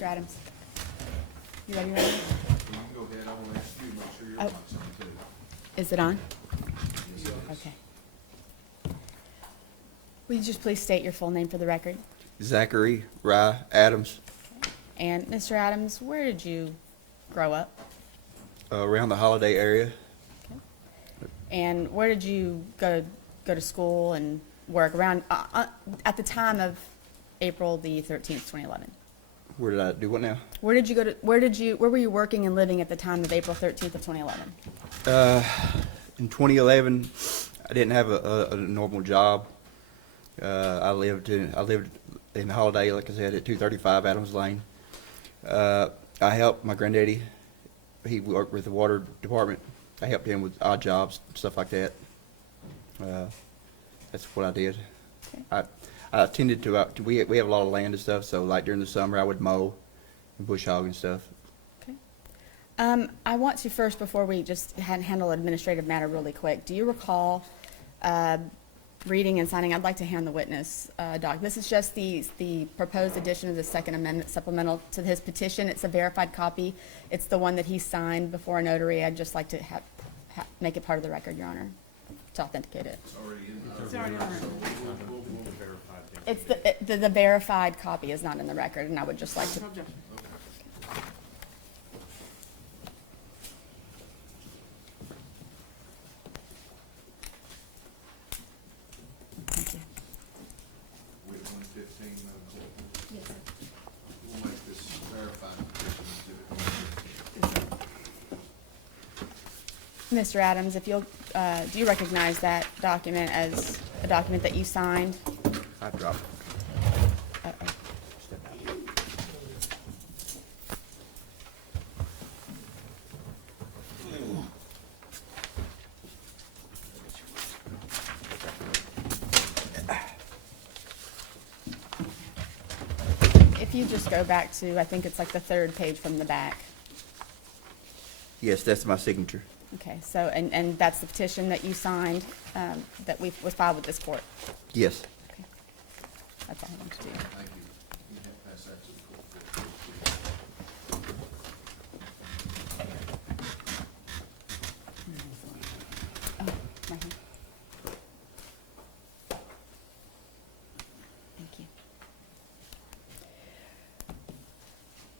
Mr. Adams. You ready? Ready? You can go ahead, I want to ask you, make sure your mic's on too. Is it on? Yes, it is. Okay. Will you just please state your full name for the record? Zachary Adams, And Mr. Adams, where did you grow up? around the Holiday area. And where did you go to school and work around at the time of April the 13th, 2011? Where did I do what now? Where did you go to? Where were you working and living at the time of April 13th of 2011? In 2011, I didn't have a normal job. I lived in Holiday, like I said, at 235 Adams Lane. I helped my granddaddy. He worked with the water department. I helped him with odd jobs, stuff like that. That's what I did. Okay. I tended to, we have a lot of land and stuff, so like during the summer I would mow and bush hog and stuff. Okay. I want to first, before we just handle an administrative matter really quick, do you recall reading and signing? I'd like to hand the witness doc. This is just the proposed addition of the Second Amendment supplemental to his petition. It's a verified copy. It's the one that he signed before a notary. I'd just like to make it part of the record, Your Honor, to authenticate it. It's already in there. It's already on there. We'll verify it. It's the verified copy is not in the record, and I would just like to. Thank you. We have 115, Yes, sir. we'll make this verified petition exhibit. Mr. Adams, if you'll, do you recognize that document as a document that you signed? I dropped it. Uh-oh. Step out. If you just go back to, I think it's like the third page from the back. Yes, that's my signature. Okay, so, and that's the petition that you signed, that was filed with this court? Yes. Okay. That's all I want to do. Thank you. You can pass that to the court. Oh, right here. Thank you.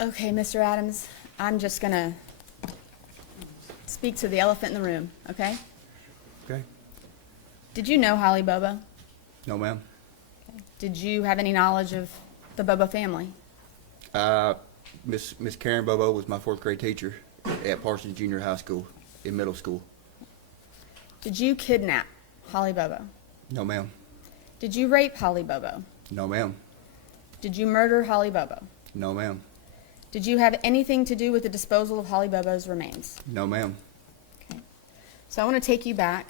Okay, Mr. Adams, I'm just gonna speak to the elephant in the room, okay? Okay. Did you know Holly Bobo? No, ma'am. Did you have any knowledge of the Bobo family? Miss Karen Bobo was my fourth grade teacher at Parsons Junior High School in middle school. Did you kidnap Holly Bobo? No, ma'am. Did you rape Holly Bobo? No, ma'am. Did you murder Holly Bobo? No, ma'am. Did you have anything to do with the disposal of Holly Bobo's remains? No, ma'am. Okay. So I want to take you back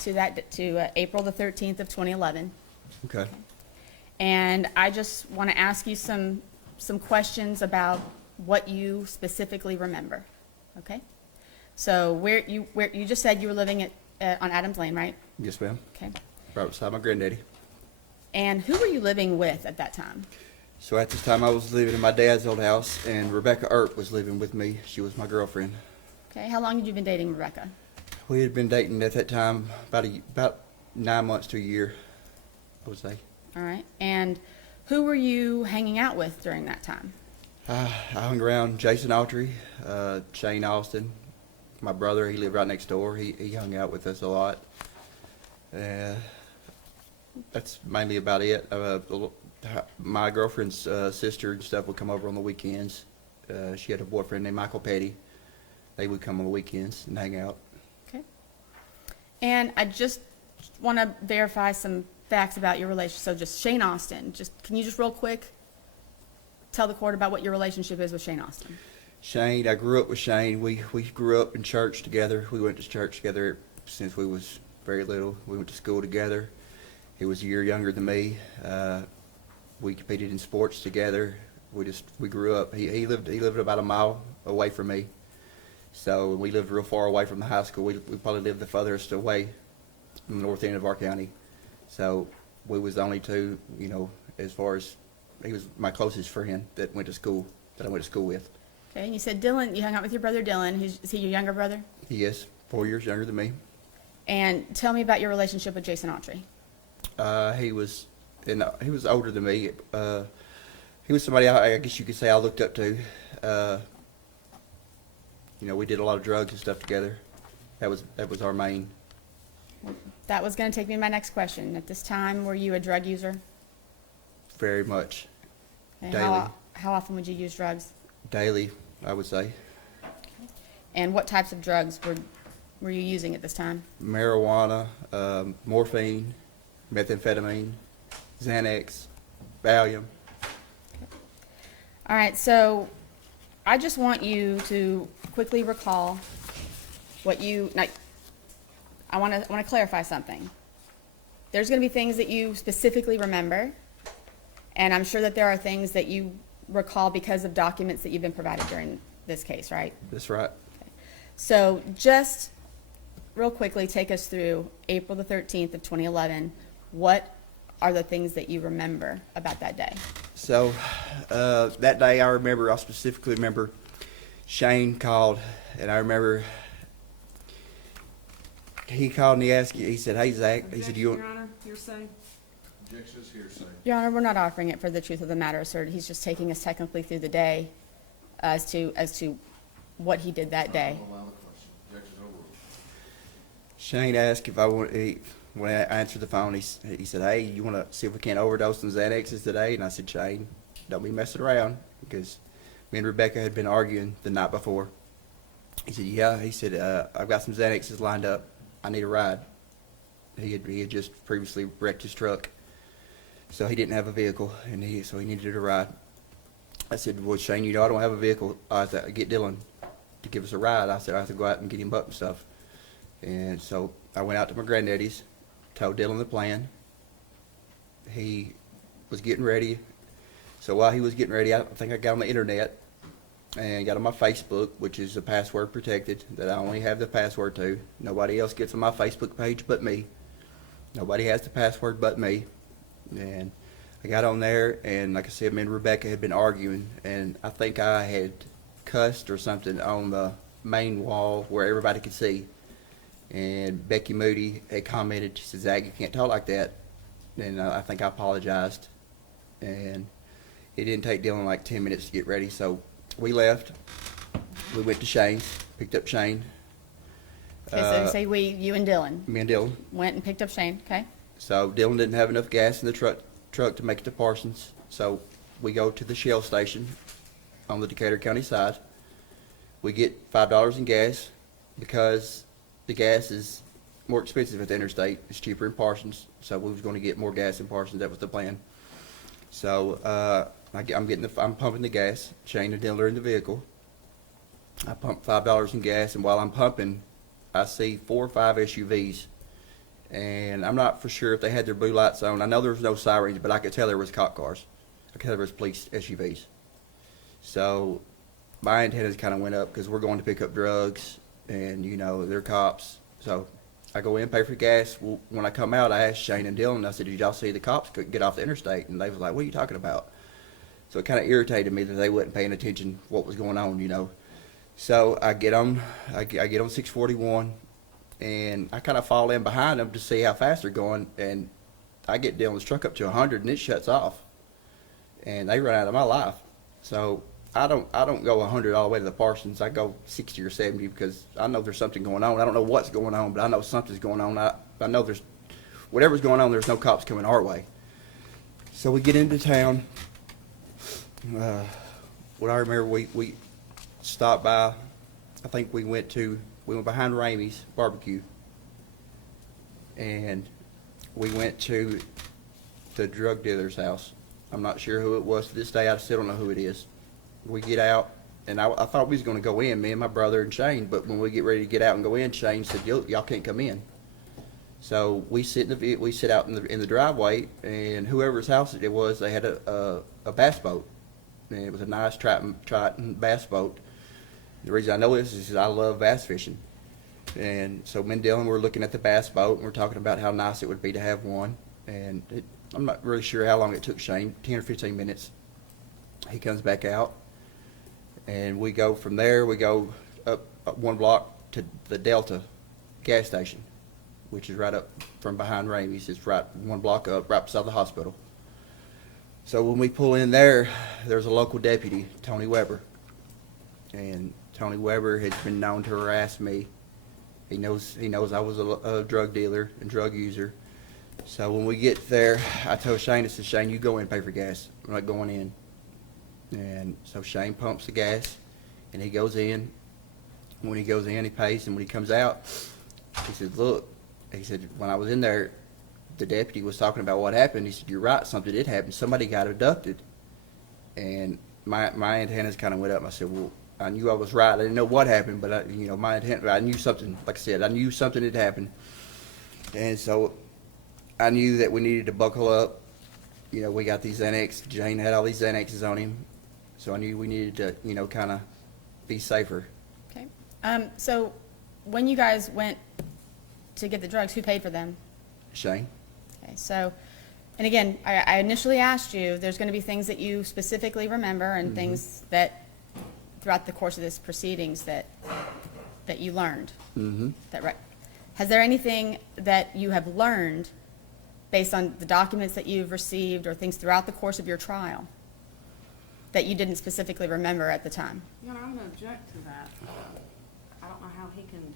to April the 13th of 2011. Okay. And I just want to ask you some questions about what you specifically remember. Okay? So where you just said you were living on Adams Lane, right? Yes, ma'am. Okay. Right beside my granddaddy. And who were you living with at that time? So at this time I was living in my dad's old house, and Rebecca Earp was living with me. She was my girlfriend. Okay. How long had you been dating Rebecca? We had been dating at that time about 9 months to a year, I would say. All right. And who were you hanging out with during that time? I hung around Jason Autry, Shane Austin, my brother. He lived right next door. He hung out with us a lot. That's mainly about it. My girlfriend's sister and stuff would come over on the weekends. She had a boyfriend named Michael Petty. They would come on the weekends and hang out. Okay. And I just want to verify some facts about your relationship. So just Shane Austin, can you just real quick tell the court about what your relationship is with Shane Austin? Shane, I grew up with Shane. We grew up in church together. We went to church together since we was very little. We went to school together. He was a year younger than me. We competed in sports together. We grew up. He lived about a mile away from me. So we lived real far away from the high school. We probably lived the furthest away from the north end of our county. So we was the only two, as far as he was my closest friend that went to school that I went to school with. Okay, and you said Dylan, you hung out with your brother Dylan. Is he your younger brother? He is 4 years younger than me. And tell me about your relationship with Jason Autry. He was older than me. He was somebody I guess you could say I looked up to. We did a lot of drugs and stuff together. That was our main. That was going to take me to my next question. At this time, were you a drug user? Very much. Okay, Daily. How often would you use drugs? Daily, I would say. And what types of drugs were you using at this time? Marijuana, morphine, methamphetamine, Xanax, Valium. All right, so I just want you to quickly recall what I want to clarify something. There's going to be things that you specifically remember, and I'm sure that there are things that you recall because of documents that you've been provided during this case, right? That's right. So just real quickly, take us through April the 13th of 2011. What are the things that you remember about that day? So that day I specifically remember Shane called, and I remember he called and he said, "Hey, Zach," he said, Your Honor, hearsay. Objection is hearsay. Your Honor, we're not offering it for the truth of the matter, sir. He's just taking us technically through the day as to what he did that day. I'll allow the question. Objection overruled. Shane asked if I when I answered the phone, he said, "Hey, you want to see if we can't overdose on Xanaxes today?" And I said, "Shane, don't be messing around," because me and Rebecca had been arguing the night before. He said, "Yeah." He said, "I've got some Xanaxes lined up. I need a ride." He had just previously wrecked his truck, so he didn't have a vehicle, and so he needed a ride. I said, "Well, Shane, I don't have a vehicle. I have to get Dylan to give us a ride." I said, "I have to go out and get him up and stuff." And so I went out to my granddaddy's, told Dylan the plan. He was getting ready. So while he was getting ready, I think I got on the internet and got on my Facebook, which is a password protected, that I only have the password to. Nobody else gets on my Facebook page but me. Nobody has the password but me. And I got on there, and like I said, me and Rebecca had been arguing, and I think I had cussed or something on the main wall where everybody could see. And Becky Moody had commented, she said, "Zach, you can't talk like that." And I think I apologized. And it didn't take Dylan like 10 minutes to get ready, so we left. We went to Shane's, picked up Shane. Okay, so say you and Dylan Me and Dylan. went and picked up Shane, okay? So Dylan didn't have enough gas in the truck to make it to Parsons. So we go to the Shell station on the Decatur County side. We get $5 in gas because the gas is more expensive at the interstate. It's cheaper in Parsons, so we was going to get more gas in Parsons. That was the plan. So I'm pumping the gas. Shane and Dylan are in the vehicle. I pump $5 in gas, and while I'm pumping, I see 4 or 5 SUVs, and I'm not for sure if they had their blue lights on. I know there was no sirens, but I could tell there was cop cars. I could tell there was police SUVs. So my antennas kind of went up because we're going to pick up drugs, and they're cops. So I go in, pay for gas. Well, when I come out, I asked Shane and Dylan, I said, "Did y'all see the cops get off the interstate?" And they was like, "What are you talking about?" So it kind of irritated me that they wasn't paying attention to what was going on, So I get on 641, and I kind of fall in behind them to see how fast they're going, and I get Dylan's truck up to 100, and it shuts off, and they run out of my life. So I don't go 100 all the way to the Parsons. I go 60 or 70 because I know there's something going on. I don't know what's going on, but I know something's going on. I know there's whatever's going on. There's no cops coming our way. So we get into town. What I remember, we stopped by. I think we went behind Ramey's barbecue, and we went to the drug dealer's house. I'm not sure who it was to this day. I still don't know who it is. We get out, and I thought we was going to go in, me and my brother and Shane. But when we get ready to get out and go in, Shane said, "Y'all can't come in." So we sit out in the driveway, and whoever's house it was, they had a bass boat, and it was a nice Triton bass boat. The reason I know this is I love bass fishing, and so me and Dylan were looking at the bass boat, and we're talking about how nice it would be to have one. And I'm not really sure how long it took Shane, 10 or 15 minutes. He comes back out. And we go from there, we go up 1 block to the Delta gas station, which is right up from behind Ramey's. It's right 1 block up, right beside the hospital. So when we pull in there, there's a local deputy, Tony Weber. And Tony Weber has been known to harass me. He knows I was a drug dealer and drug user. So when we get there, I told Shane, I said, Shane, you go in and pay for gas. I'm not going in. And so Shane pumps the gas, and he goes in. When he goes in, he pays, and when he comes out, he said, look, he said, when I was in there, the deputy was talking about what happened. He said, you're right, something did happen. Somebody got abducted. And my antennas kind of went up. I said, well, I knew I was right. I didn't know what happened, but I knew something, like I said, I knew something had happened. And so I knew that we needed to buckle up. We got these Xanax. Jane had all these Xanaxes on him. So I knew we needed to, kind of be safer. Okay. So when you guys went to get the drugs, who paid for them? Shane? Okay, so, and again, I initially asked you, there's going to be things that you specifically remember and things that throughout the course of this proceedings that you learned. Mm-hmm. Has there anything that you have learned based on the documents that you've received or things throughout the course of your trial that you didn't specifically remember at the time? Your Honor, I'm going to object to that. I don't know how he can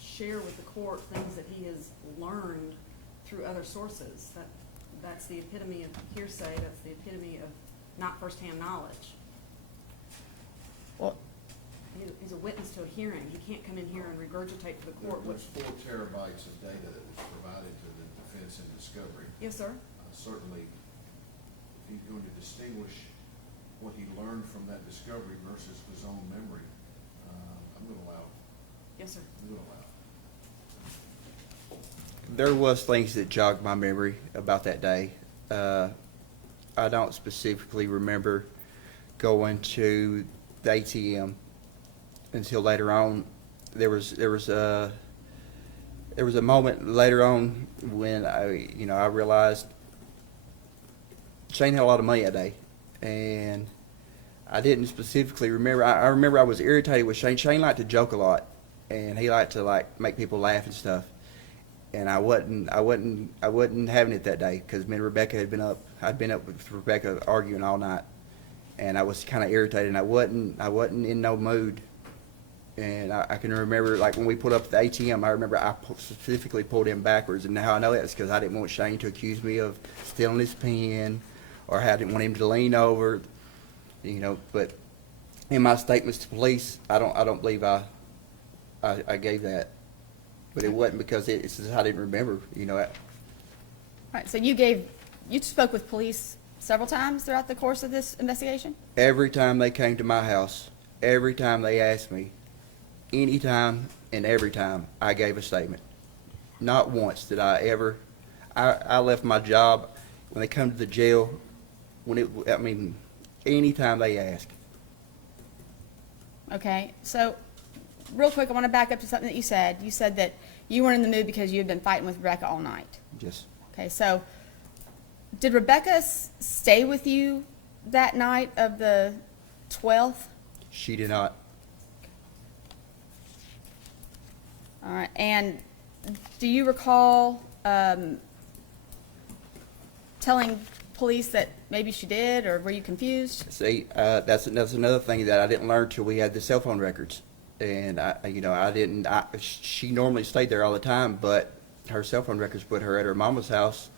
share with the court things that he has learned through other sources. That's the epitome of hearsay. That's the epitome of not firsthand knowledge. Well, He's a witness to a hearing. He can't come in here and regurgitate to the court what. There's 4 terabytes of data that was provided to the defense in discovery. Yes, sir. Certainly, if he's going to distinguish what he learned from that discovery versus his own memory, I'm going to allow it. Yes, sir. I'm going to allow it. There was things that jogged my memory about that day. I don't specifically remember going to the ATM until later on. There was a moment later on when I realized Shane had a lot of money that day, and I didn't specifically remember. I remember I was irritated with Shane. Shane liked to joke a lot, and he liked to make people laugh and stuff. And I wasn't having it that day because me and Rebecca had been up. I'd been up with Rebecca arguing all night, and I was kind of irritated. And I wasn't in no mood. And I can remember, when we pulled up at the ATM, I remember I specifically pulled in backwards. And how I know that is because I didn't want Shane to accuse me of stealing his pen, or I didn't want him to lean over, But in my statements to police, I don't believe I gave that. But it wasn't because it's just I didn't remember, All right, so you spoke with police several times throughout the course of this investigation? Every time they came to my house, every time they asked me, anytime and every time, I gave a statement. Not once did I ever. I left my job when they come to the jail. Anytime they ask. Okay, so real quick, I want to back up to something that you said. You said that you weren't in the mood because you had been fighting with Rebecca all night. Just Okay, so did Rebecca stay with you that night of the 12th? she did not. All right, and do you recall telling police that maybe she did, or were you confused? See, that's another thing that I didn't learn till we had the cell phone records, and I didn't. She normally stayed there all the time, but her cell phone records put her at her mama's house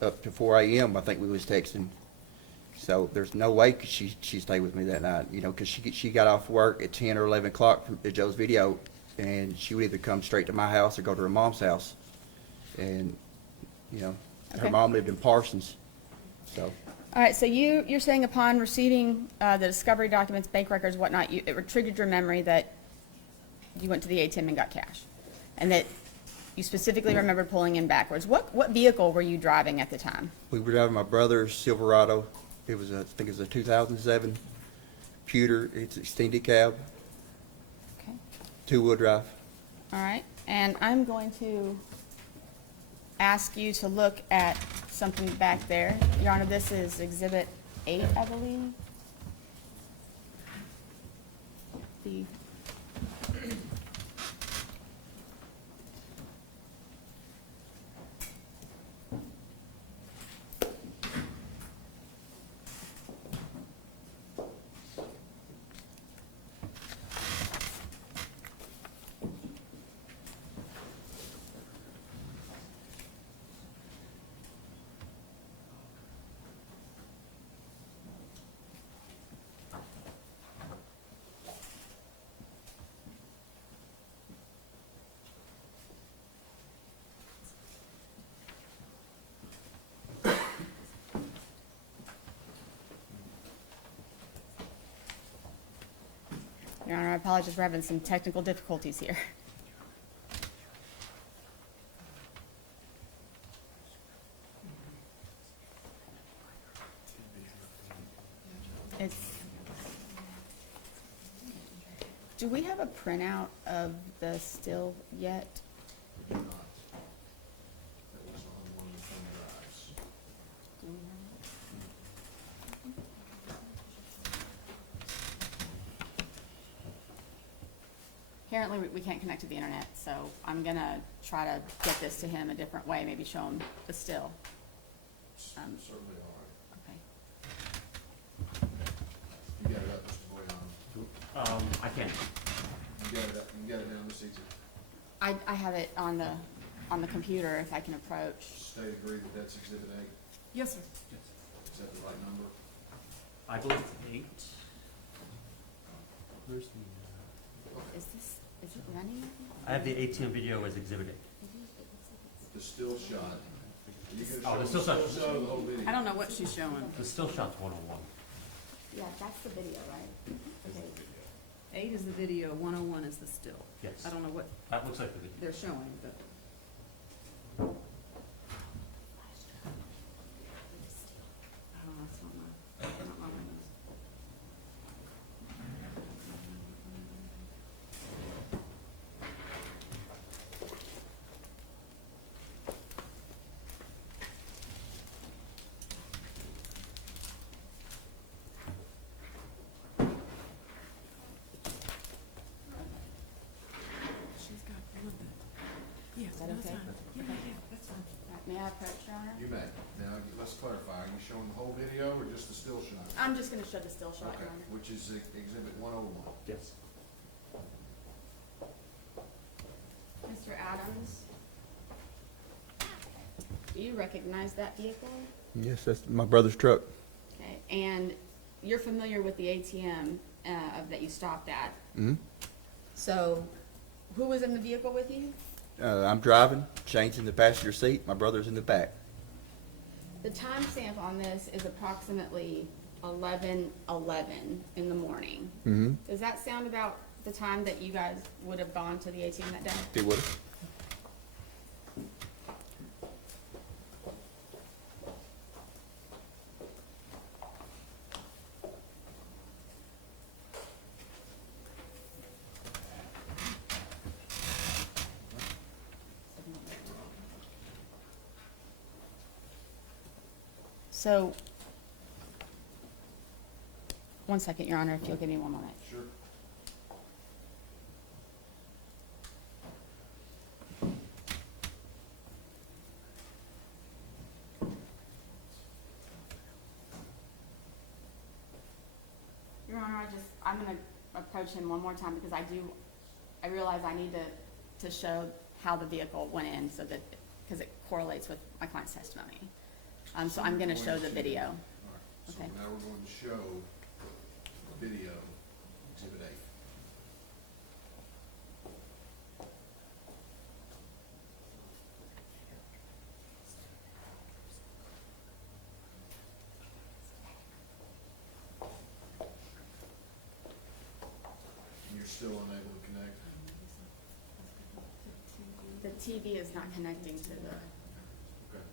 up to 4 a.m. I think we was texting, so there's no way she stayed with me that night. Because she got off work at 10 or 11 o'clock from Joe's video, and she would either come straight to my house or go to her mom's house, and her Okay. mom lived in Parsons, so. All right, so you're saying upon receiving the discovery documents, bank records, whatnot, it triggered your memory that you went to the ATM and got cash, and that you specifically remembered pulling in backwards. What vehicle were you driving at the time? We were driving my brother's Silverado. I think it was a 2007 Pewter. It's extended cab, Okay. 2-wheel drive. All right, and I'm going to ask you to look at something back there. Your Honor, this is Exhibit 8, I believe. the, Your Honor, I apologize, we're having some technical difficulties here. It's, do we have a printout of the still yet? Not. That was on one of the thumb drives. Apparently, we can't connect to the internet, so I'm gonna try to get this to him a different way, maybe show him the still. Certainly all right. Okay. You got it up, Mr. Boyan. I can. You got it up, you got it down, Ms. Eaton. I have it on the computer if I can approach. State agree that that's Exhibit A? Yes, sir. Is that the right number? I believe it's 8. Where's the, Is it running? I have the ATM video as Exhibit A. The still shot. You can Oh, show the still shot. show the whole video. I don't know what she's showing. The still shot's 101. Yeah, that's the video, right? Okay. 8 is the video, 101 is the still. Yes. I don't know what That looks like the video. they're showing, but. I don't know, it's not my notes. She's got one of the, yeah, Is that that's okay? fine. Yeah, yeah, that's fine. All right, may I approach, Your Honor? You may. Now, let's clarify, are you showing the whole video or just the still shot? I'm just gonna show the still shot, Okay, Your Honor. which is Exhibit 101. Yes. Mr. Adams, do you recognize that vehicle? Yes, that's my brother's truck. Okay, and you're familiar with the ATM that you stopped at. Mm-hmm. So, who was in the vehicle with you? I'm driving, Shane's in the passenger seat, my brother's in the back. The timestamp on this is approximately 11:11 in the morning. Mm-hmm. Does that sound about the time that you guys would have gone to the ATM that day? It would've. So, one second, Your Honor, if you'll give me one moment. Sure. Your Honor, I'm gonna approach him one more time because I realize I need to show how the vehicle went in so that, because it correlates with my client's testimony. So I'm gonna show the video. All right, so Okay. now we're going to show the video, Exhibit A. You're still unable to connect? The TV is not connecting to the, Okay.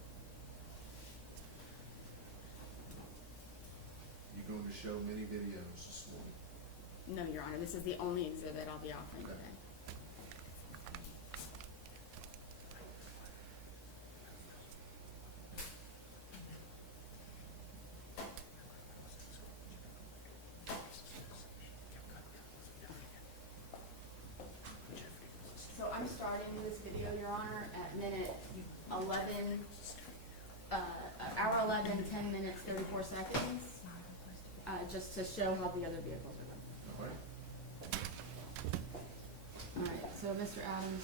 You're going to show many videos this morning? no, Your Honor, this is the only exhibit I'll be offering Okay. today. Your Honor, at minute 11, hour 11, 10 minutes, 34 seconds, just to show how the other vehicles are going. All right. All right, so Mr. Adams,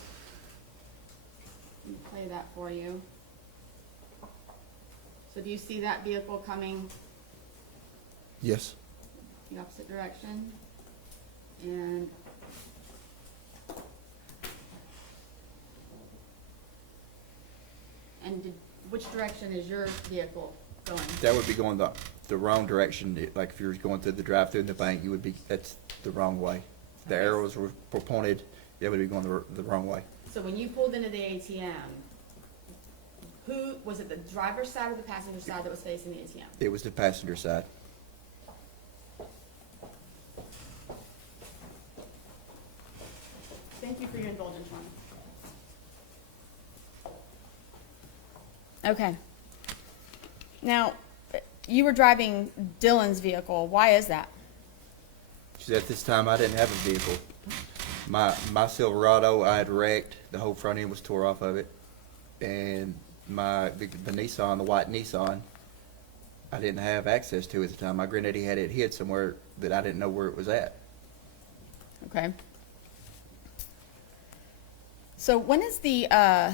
let me play that for you. So do you see that vehicle coming Yes. the opposite direction? And which direction is your vehicle going? That would be going the wrong direction. Like if you were going through the drive-through in the bank, that's the wrong way. The Okay. arrows were pointed, that would be going the wrong way. So when you pulled into the ATM, who, was it the driver's side or the passenger side that was facing the ATM? It was the passenger side. Thank you for your indulgence, Ron. Okay. Now, you were driving Dylan's vehicle. Why is that? Because at this time, I didn't have a vehicle. My Silverado, I had wrecked. The whole front end was tore off of it. And the Nissan, the white Nissan, I didn't have access to at the time. My granddaddy had it hid somewhere that I didn't know where it was at. Okay. So when is the, well,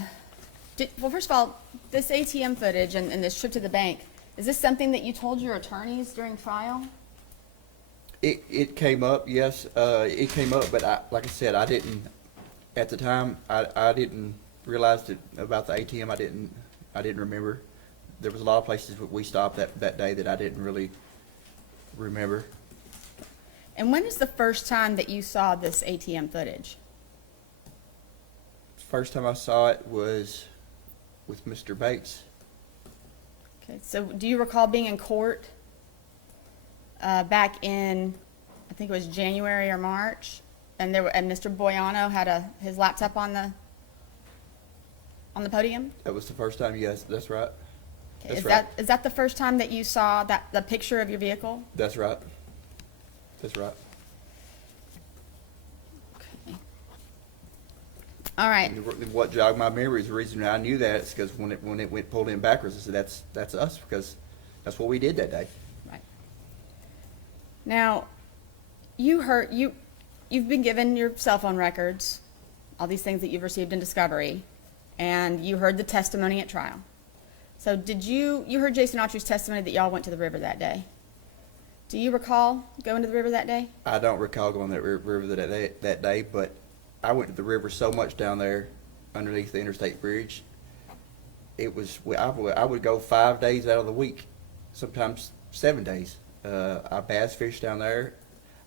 first of all, this ATM footage and this trip to the bank, is this something that you told your attorneys during trial? It came up, yes, it came up, but like I said, I didn't, at the time, I didn't realize about the ATM, I didn't remember. There was a lot of places that we stopped that day that I didn't really remember. And when is the first time that you saw this ATM footage? First time I saw it was with Mr. Bates. Okay, so do you recall being in court back in, I think it was January or March, and Mr. Boyano had his laptop on the podium? That was the first time, yes, that's right. Okay, That's right. is that the first time that you saw the picture of your vehicle? That's right. That's right. Okay. All right. And what jogged my memory is the reason I knew that is because when it went pulled in backwards, I said, that's us, because that's what we did that day. Right. Now, you've been given your cell phone records, all these things that you've received in discovery, and you heard the testimony at trial. So you heard Jason Autry's testimony that y'all went to the river that day. Do you recall going to the river that day? I don't recall going to that river that day, but I went to the river so much down there underneath the interstate bridge. I would go 5 days out of the week, sometimes 7 days. I bass fished down there.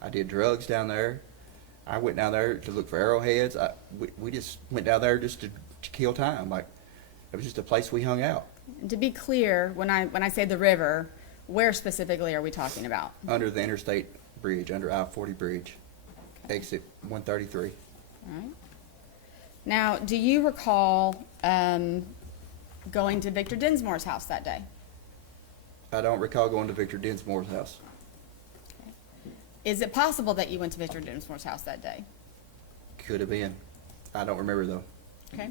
I did drugs down there. I went down there to look for arrowheads. We just went down there just to kill time. Like, it was just a place we hung out. And to be clear, when I say the river, where specifically are we talking about? Under the interstate bridge, under I-40 bridge, exit 133. All right. Now, do you recall going to Victor Dinsmore's house that day? I don't recall going to Victor Dinsmore's house. Is it possible that you went to Victor Dinsmore's house that day? Could have been. I don't remember though. Okay.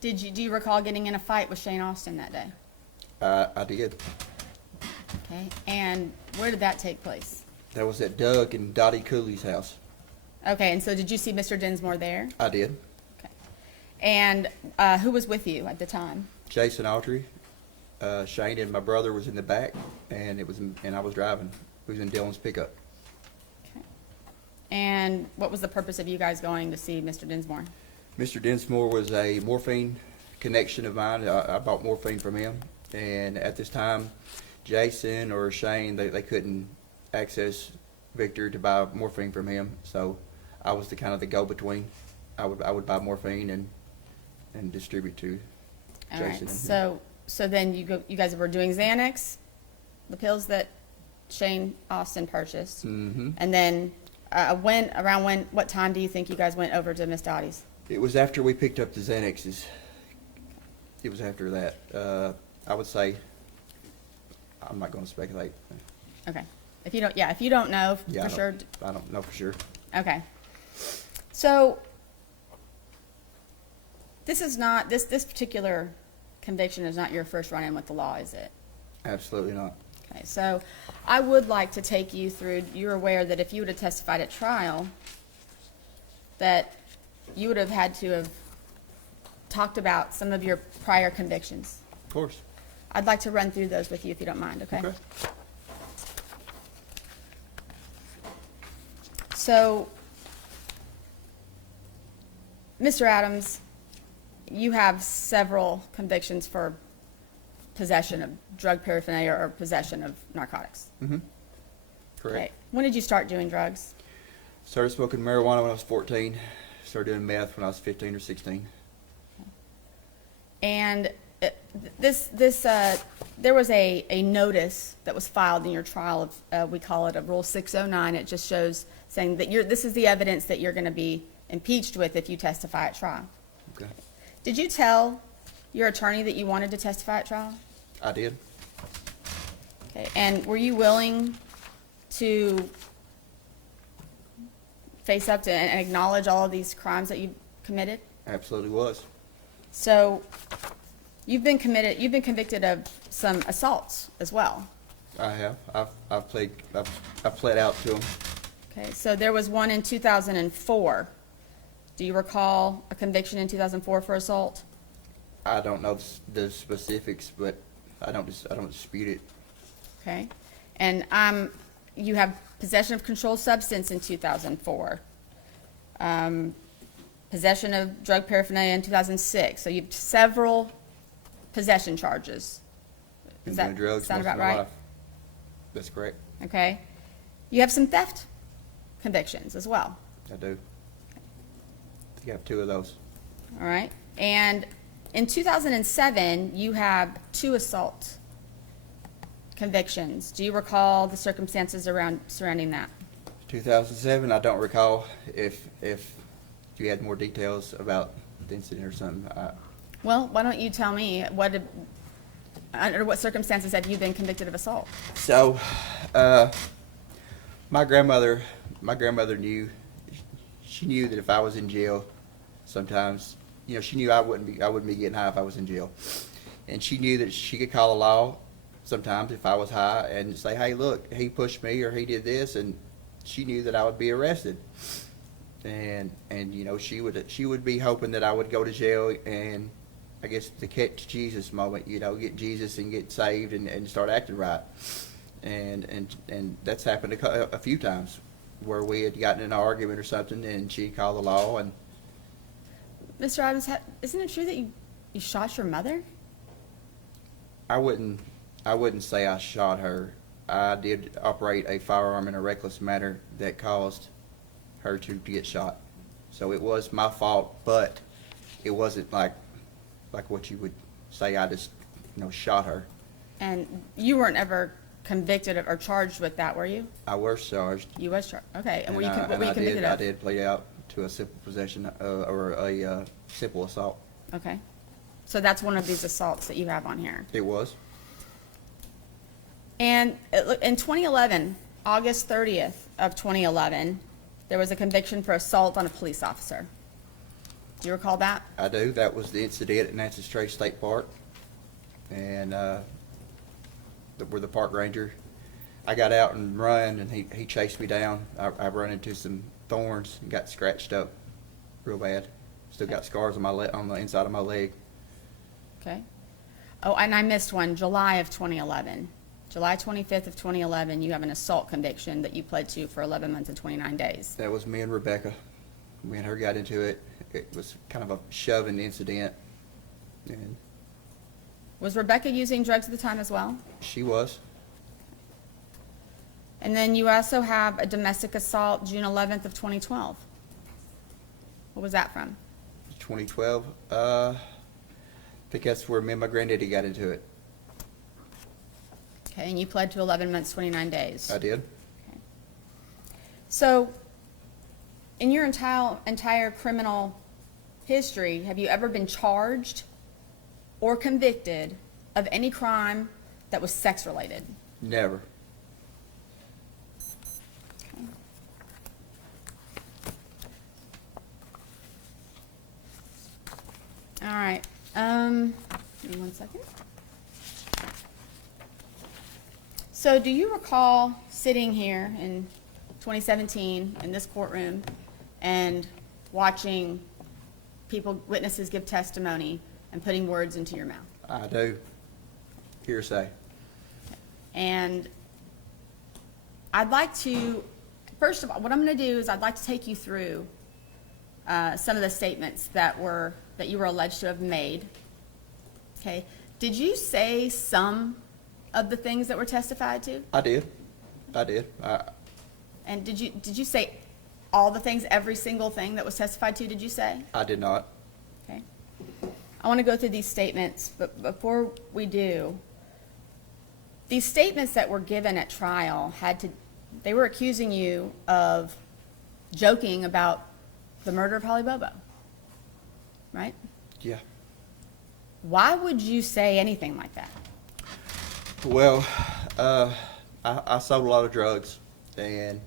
Do you recall getting in a fight with Shane Austin that day? I did. Okay. And where did that take place? That was at Doug and Dottie Cooley's house. Okay. And so did you see Mr. Dinsmore there? I did. Okay. And who was with you at the time? Jason Autry, Shane and my brother was in the back, and I was driving. We was in Dylan's pickup. Okay. And what was the purpose of you guys going to see Mr. Dinsmore? Mr. Dinsmore was a morphine connection of mine. I bought morphine from him, and at this time, Jason or Shane, they couldn't access Victor to buy morphine from him, so I was the kind of the go-between. I would buy morphine and distribute to All Jason. right. and him. So then you guys were doing Xanax, the pills that Shane Austin purchased, Mm-hmm. and then what time do you think you guys went over to Miss Dottie's? It was after we picked up the Xanaxes. It was after that. I would say, I'm not going to speculate. Okay. If you don't know Yeah, for sure. I don't know for sure. Okay. So This is not, this particular conviction is not your first run-in with the law, is it? Absolutely not. Okay, so I would like to take you through, you're aware that if you would have testified at trial, that you would have had to have talked about some of your prior convictions. Of course. I'd like to run through those with you if you don't mind, okay? Okay. So, Mr. Adams, you have several convictions for possession of drug paraphernalia or possession of narcotics. Mm-hmm. Okay. Correct. When did you start doing drugs? Started smoking marijuana when I was 14. Started doing meth when I was 15 or 16. And there was a notice that was filed in your trial of, we call it a Rule 609. It just shows saying that this is the evidence that you're going to be impeached with if you testify at trial. Okay. Did you tell your attorney that you wanted to testify at trial? I did. Okay. And were you willing to face up to and acknowledge all of these crimes that you committed? Absolutely was. So you've been convicted of some assaults as well. I have. I've pled out to them. Okay, so there was one in 2004. Do you recall a conviction in 2004 for assault? I don't know the specifics, but I don't dispute it. Okay, and you have possession of controlled substance in 2004. Possession of drug paraphernalia in 2006. So you have several possession charges. Been Does doing that drugs sound most about of my right? life. That's correct. Okay. You have some theft convictions as well. I do. I think I have 2 of those. All right. And in 2007, you have 2 assault convictions. Do you recall the circumstances surrounding that? 2007. I don't recall if you had more details about the incident or something. Well, why don't you tell me under what circumstances have you been convicted of assault? So, my grandmother knew. She knew that if I was in jail, sometimes, she knew I wouldn't be getting high if I was in jail, and she knew that she could call the law sometimes if I was high and say, "Hey, look, he pushed me or he did this," and she knew that I would be arrested, and she would be hoping that I would go to jail and, I guess, the catch Jesus moment, get Jesus and get saved and start acting right. And that's happened a few times where we had gotten in an argument or something and she called the law. And Mr. Adams, isn't it true that you shot your mother? I wouldn't say I shot her. I did operate a firearm in a reckless manner that caused her to get shot. So it was my fault, but it wasn't like what you would say I just, shot her. And you weren't ever convicted or charged with that, were you? I was charged. You was charged. Okay. And what I- were you and convicted I of? did plead out to a simple possession or a simple assault. Okay. So that's one of these assaults that you have on here. It was. And in 2011, August 30th of 2011, there was a conviction for assault on a police officer. Do you recall that? I do. That was the incident at Nancy Strait State Park. And where the park ranger, I got out and run, and he chased me down. I run into some thorns and got scratched up real bad. Still got scars on the inside of my leg. Okay. Oh, and I missed one, July of 2011. July 25th of 2011, you have an assault conviction that you pled to for 11 months and 29 days. That was me and Rebecca. Me and her got into it. It was kind of a shoving incident. And Was Rebecca using drugs at the time as well? she was. And then you also have a domestic assault, June 11th of 2012. What was that from? 2012. I think that's where me and my granddaddy got into it. Okay, and you pled to 11 months, 29 days. I did. Okay. So, in your entire criminal history, have you ever been charged or convicted of any crime that was sex-related? Never. Okay. All right, give me 1 second. So do you recall sitting here in 2017 in this courtroom and watching witnesses give testimony and putting words into your mouth? I do. Hearsay. And I'd like to, first of all, what I'm going to do is I'd like to take you through some of the statements that you were alleged to have made. Okay. Did you say some of the things that were testified to? I did. And did you say all the things, every single thing that was testified to, did you say? I did not. Okay. I want to go through these statements, but before we do, these statements that were given at trial they were accusing you of joking about the murder of Holly Bobo, right? Yeah. Why would you say anything like that? Well, I sold a lot of drugs, and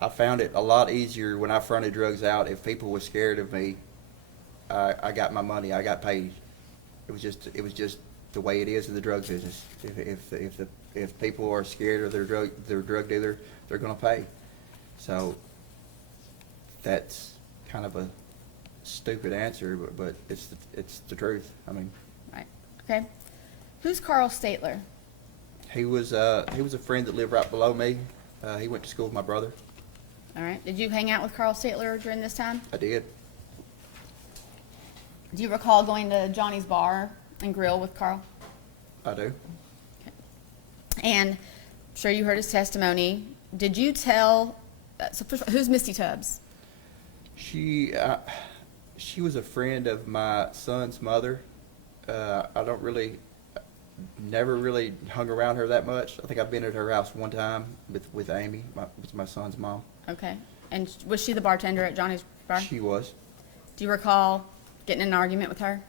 I found it a lot easier when I fronted drugs out. If people were scared of me, I got my money. I got paid. It was just the way it is in the drug business. If people are scared of their drug dealer, they're going to pay. So that's kind of a stupid answer, but it's the truth. I mean, Right. Okay. Who's Carl Statler? he was a friend that lived right below me. He went to school with my brother. All right. Did you hang out with Carl Statler during this time? I did. Do you recall going to Johnny's Bar and Grill with Carl? I do. And I'm sure you heard his testimony. Did you tell, so first of all, who's Misty Tubbs? She was a friend of my son's mother. Never really hung around her that much. I think I've been at her house one time with Amy, with my son's mom. Okay. And was she the bartender at Johnny's Bar? She was. Do you recall getting in an argument with her?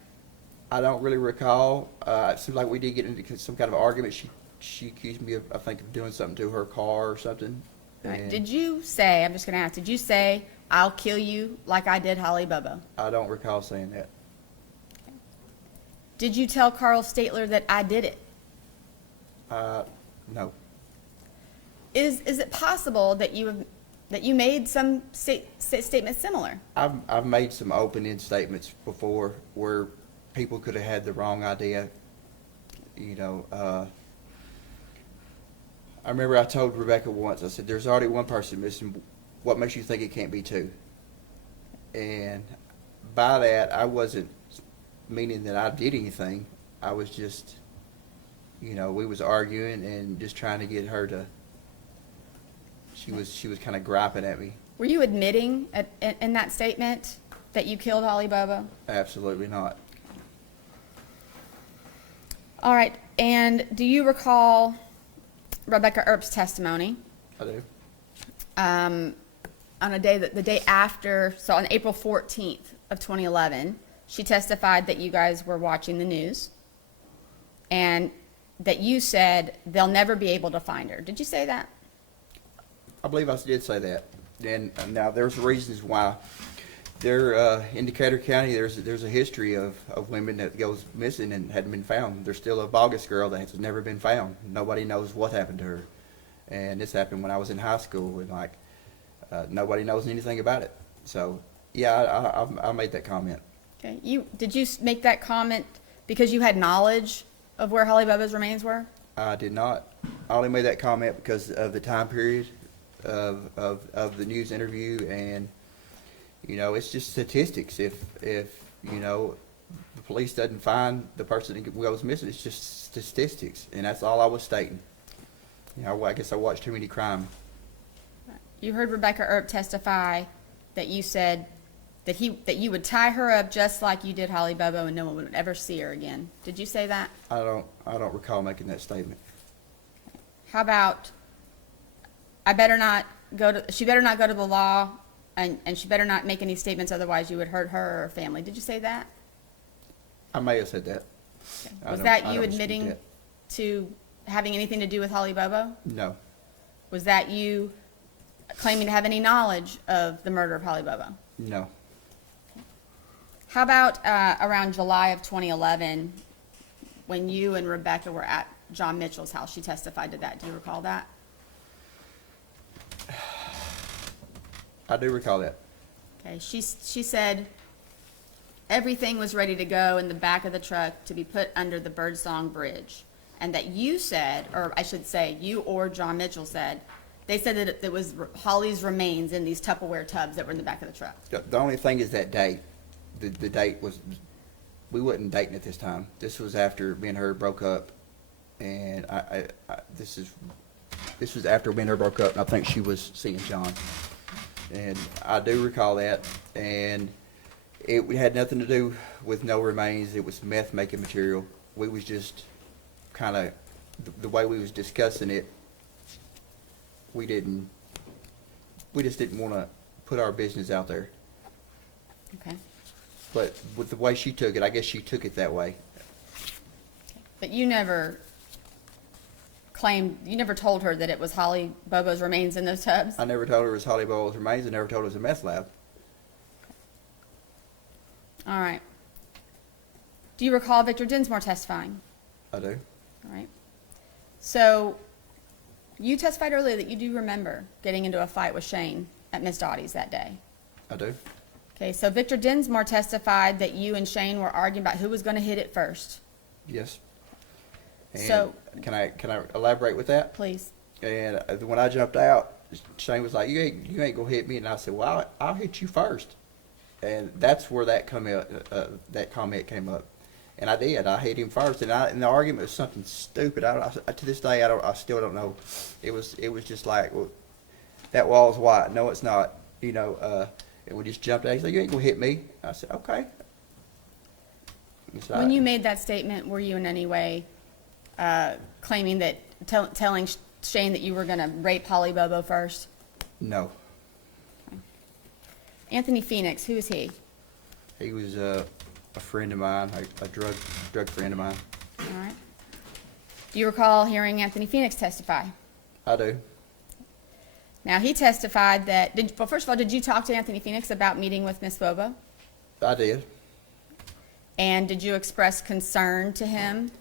I don't really recall. It seemed like we did get into some kind of argument. She accused me of, I think, of doing something to her car or something. Right. And Did you say, I'm just going to ask, did you say, I'll kill you like I did Holly Bobo? I don't recall saying that. Did you tell Carl Statler that I did it? No. Is it possible that you made some statements similar? I've made some open-end statements before where people could have had the wrong idea. You know, I remember I told Rebecca once, I said, there's already one person missing. What makes you think it can't be two? And by that, I wasn't meaning that I did anything. I was just, we was arguing and just trying to get her to, she was kind of griping at me. Were you admitting in that statement that you killed Holly Bobo? Absolutely not. All right. And do you recall Rebecca Earp's testimony? I do. On the day after, so on April 14th of 2011, she testified that you guys were watching the news and that you said they'll never be able to find her. Did you say that? I believe I did say that. And now there's reasons why. There, in Decatur County, there's a history of women that goes missing and hadn't been found. There's still a Bogus girl that has never been found. Nobody knows what happened to her. And this happened when I was in high school, and nobody knows anything about it. So, yeah, I made that comment. Okay. Did you make that comment because you had knowledge of where Holly Bobo's remains were? I did not. I only made that comment because of the time period of the news interview, and it's just statistics. If the police doesn't find the person that goes missing, it's just statistics, and that's all I was stating. I guess I watched too many crime. You heard Rebecca Earp testify that you said that you would tie her up just like you did Holly Bobo and no one would ever see her again. Did you say that? I don't recall making that statement. How about she better not go to the law and she better not make any statements, otherwise you would hurt her or her family. Did you say that? I may have said that. Okay. I Was don't- that I you don't dispute admitting that. to having anything to do with Holly Bobo? No. Was that you claiming to have any knowledge of the murder of Holly Bobo? No. How about around July of 2011, when you and Rebecca were at John Mitchell's house? She testified to that. Do you recall that? I do recall that. Okay, she said everything was ready to go in the back of the truck to be put under the Birdsong Bridge, and that you said, or I should say, you or John Mitchell said, they said that it was Holly's remains in these Tupperware tubs that were in the back of the truck. The only thing is that date. The date was, we wasn't dating at this time. This was after me and her broke up, and this was after me and her broke up, and I think she was seeing John. And I do recall that, and it had nothing to do with no remains. It was meth making material. We was just kind of, the way we was discussing it, we just didn't want to put our business out there. Okay. But with the way she took it, I guess she took it that way. But you never told her that it was Holly Bobo's remains in those tubs? I never told her it was Holly Bobo's remains. I never told her it was a meth lab. All right. Do you recall Victor Dinsmore testifying? I do. All right. So you testified earlier that you do remember getting into a fight with Shane at Miss Dottie's that day. I do. Okay, so Victor Dinsmore testified that you and Shane were arguing about who was going to hit it first. Yes. And So- can I elaborate with that? Please. And when I jumped out, Shane was like, "You ain't gonna hit me," and I said, "Well, I'll hit you first." And that's where that comment came up. And I did. I hit him first, and the argument was something stupid. To this day, I still don't know. It was just like, well, that wall's white. No, it's not. And we just jumped out. He said, "You ain't gonna hit me." I said, "Okay." So When you made that statement, were you in any way claiming that, telling Shane that you were going to rape Holly Bobo first? No, Anthony Phoenix, who is he? he was a friend of mine, a drug friend of mine. All right. Do you recall hearing Anthony Phoenix testify? I do. Now, he testified that, well, first of all, did you talk to Anthony Phoenix about meeting with Miss Bobo? I did. And did you express concern to him?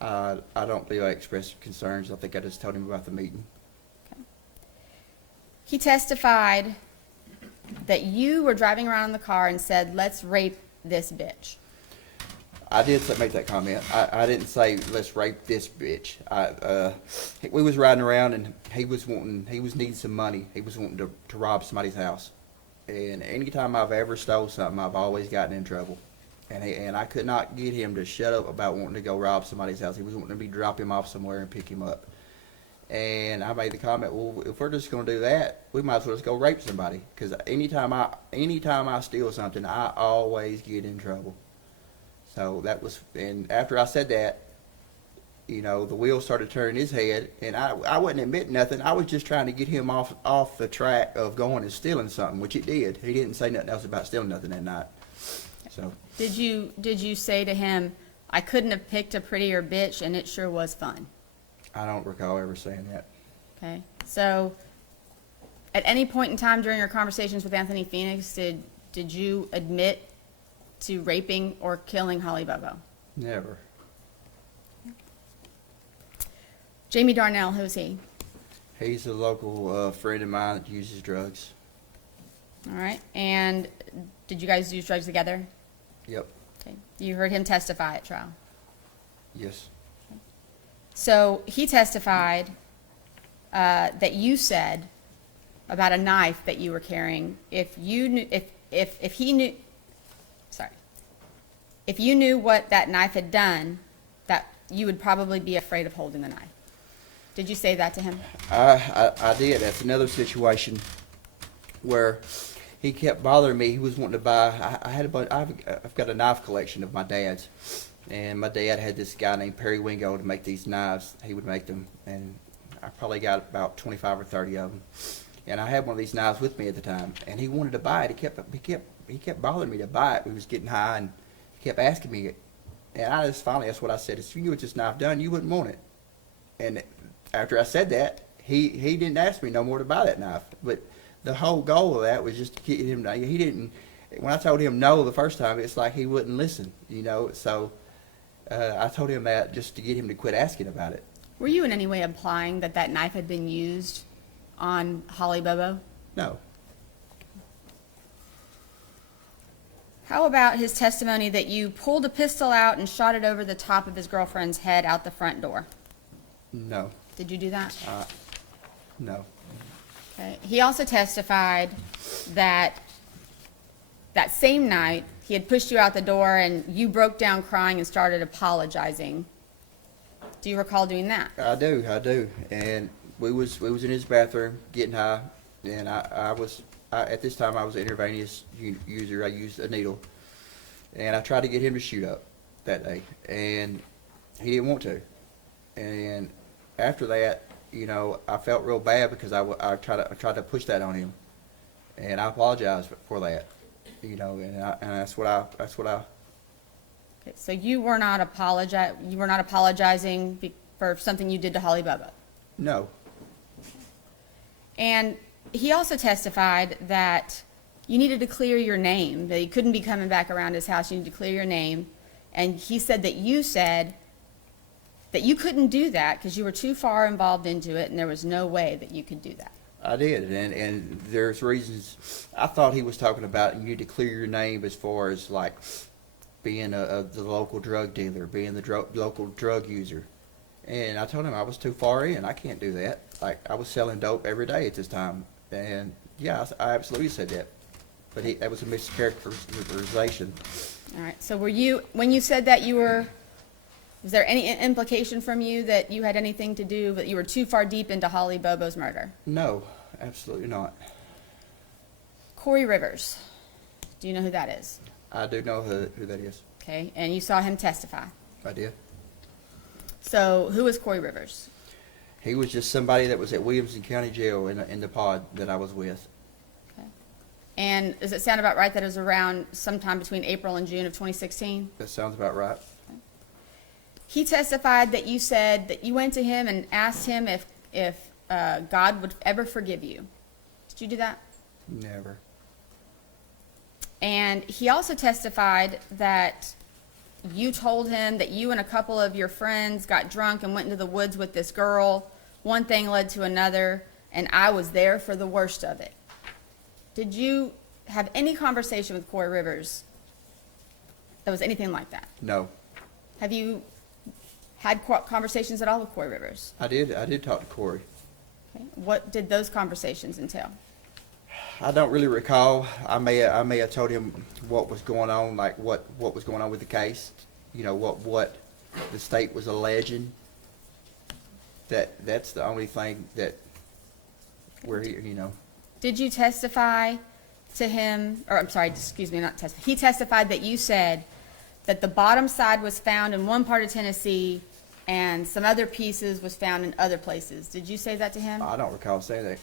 I don't believe I expressed concerns. I think I just told him about the meeting. He testified that you were driving around in the car and said, "Let's rape this bitch." I did make that comment. I didn't say let's rape this bitch. We was riding around and he was needing some money. He was wanting to rob somebody's house. And anytime I've ever stole something, I've always gotten in trouble. And I could not get him to shut up about wanting to go rob somebody's house. He was wanting me to drop him off somewhere and pick him up. And I made the comment, well, if we're just going to do that, we might as well just go rape somebody. Because anytime I steal something, I always get in trouble. So that was, and after I said that, the wheels started turning his head, and I wasn't admitting nothing. I was just trying to get him off the track of going and stealing something, which it did. He didn't say nothing else about stealing nothing that night. So Did you say to him, "I couldn't have picked a prettier bitch, and it sure was fun"? I don't recall ever saying that. Okay. So, at any point in time during your conversations with Anthony Phoenix, did you admit to raping or killing Holly Bobo? Never. Jamie Darnell, who's he? He's a local friend of mine that uses drugs. All right. And did you guys use drugs together? Yep. Okay. You heard him testify at trial. Yes. So he testified that you said about a knife that you were carrying. If you knew what that knife had done, that you would probably be afraid of holding the knife. Did you say that to him? I did. That's another situation where he kept bothering me. He was wanting to buy. I've got a knife collection of my dad's, and my dad had this guy named Perry Wingo to make these knives. He would make them, and I probably got about 25 or 30 of them. And I had one of these knives with me at the time, and he wanted to buy it. He kept bothering me to buy it. We was getting high, and he kept asking me it. And I just finally, that's what I said. If you knew what this knife done, you wouldn't want it. And after I said that, he didn't ask me no more to buy that knife. But the whole goal of that was just to get him to, he didn't, when I told him no the first time, it's like he wouldn't listen, you know, so I told him that just to get him to quit asking about it. Were you in any way implying that that knife had been used on Holly Bobo? No. How about his testimony that you pulled a pistol out and shot it over the top of his girlfriend's head out the front door? No. Did you do that? No. Okay. He also testified that that same night he had pushed you out the door and you broke down crying and started apologizing. Do you recall doing that? I do. And we was in his bathroom getting high, and at this time I was an intravenous user. I used a needle, and I tried to get him to shoot up that day, and he didn't want to. And after that, you know, I felt real bad because I tried to push that on him, and I apologized for that, you know, and that's what I. Okay, so you were not apologizing for something you did to Holly Bobo. No. And he also testified that you needed to clear your name, that you couldn't be coming back around his house, you needed to clear your name. And he said that you couldn't do that because you were too far involved into it and there was no way that you could do that. I did, and there's reasons. I thought he was talking about you need to clear your name as far as like being the local drug dealer, being the local drug user. And I told him I was too far in. I can't do that. Like, I was selling dope every day at this time. And yeah, I absolutely said that. But that was a mischaracterization. All right, so when you said that was there any implication from you that you had anything to do, that you were too far deep into Holly Bobo's murder? No, absolutely not. Corey Rivers, do you know who that is? I do know who that is. Okay, and you saw him testify. I did. So who is Corey Rivers? He was just somebody that was at Williamson County Jail in the pod that I was with. Okay. And does it sound about right that it was around sometime between April and June of 2016? That sounds about right. He testified that you said that you went to him and asked him if God would ever forgive you. Did you do that? Never. And he also testified that you told him that you and a couple of your friends got drunk and went into the woods with this girl. One thing led to another, and I was there for the worst of it. Did you have any conversation with Corey Rivers that was anything like that? No. Have you had conversations at all with Corey Rivers? I did talk to Corey. Okay. What did those conversations entail? I don't really recall. I may have told him what was going on, like what was going on with the case. You know, what the state was alleging. That's the only thing that we're here, you know. Did you testify to him, or I'm sorry, excuse me, not testify. He testified that you said that the bottom side was found in one part of Tennessee and some other pieces was found in other places. Did you say that to him? I don't recall saying that.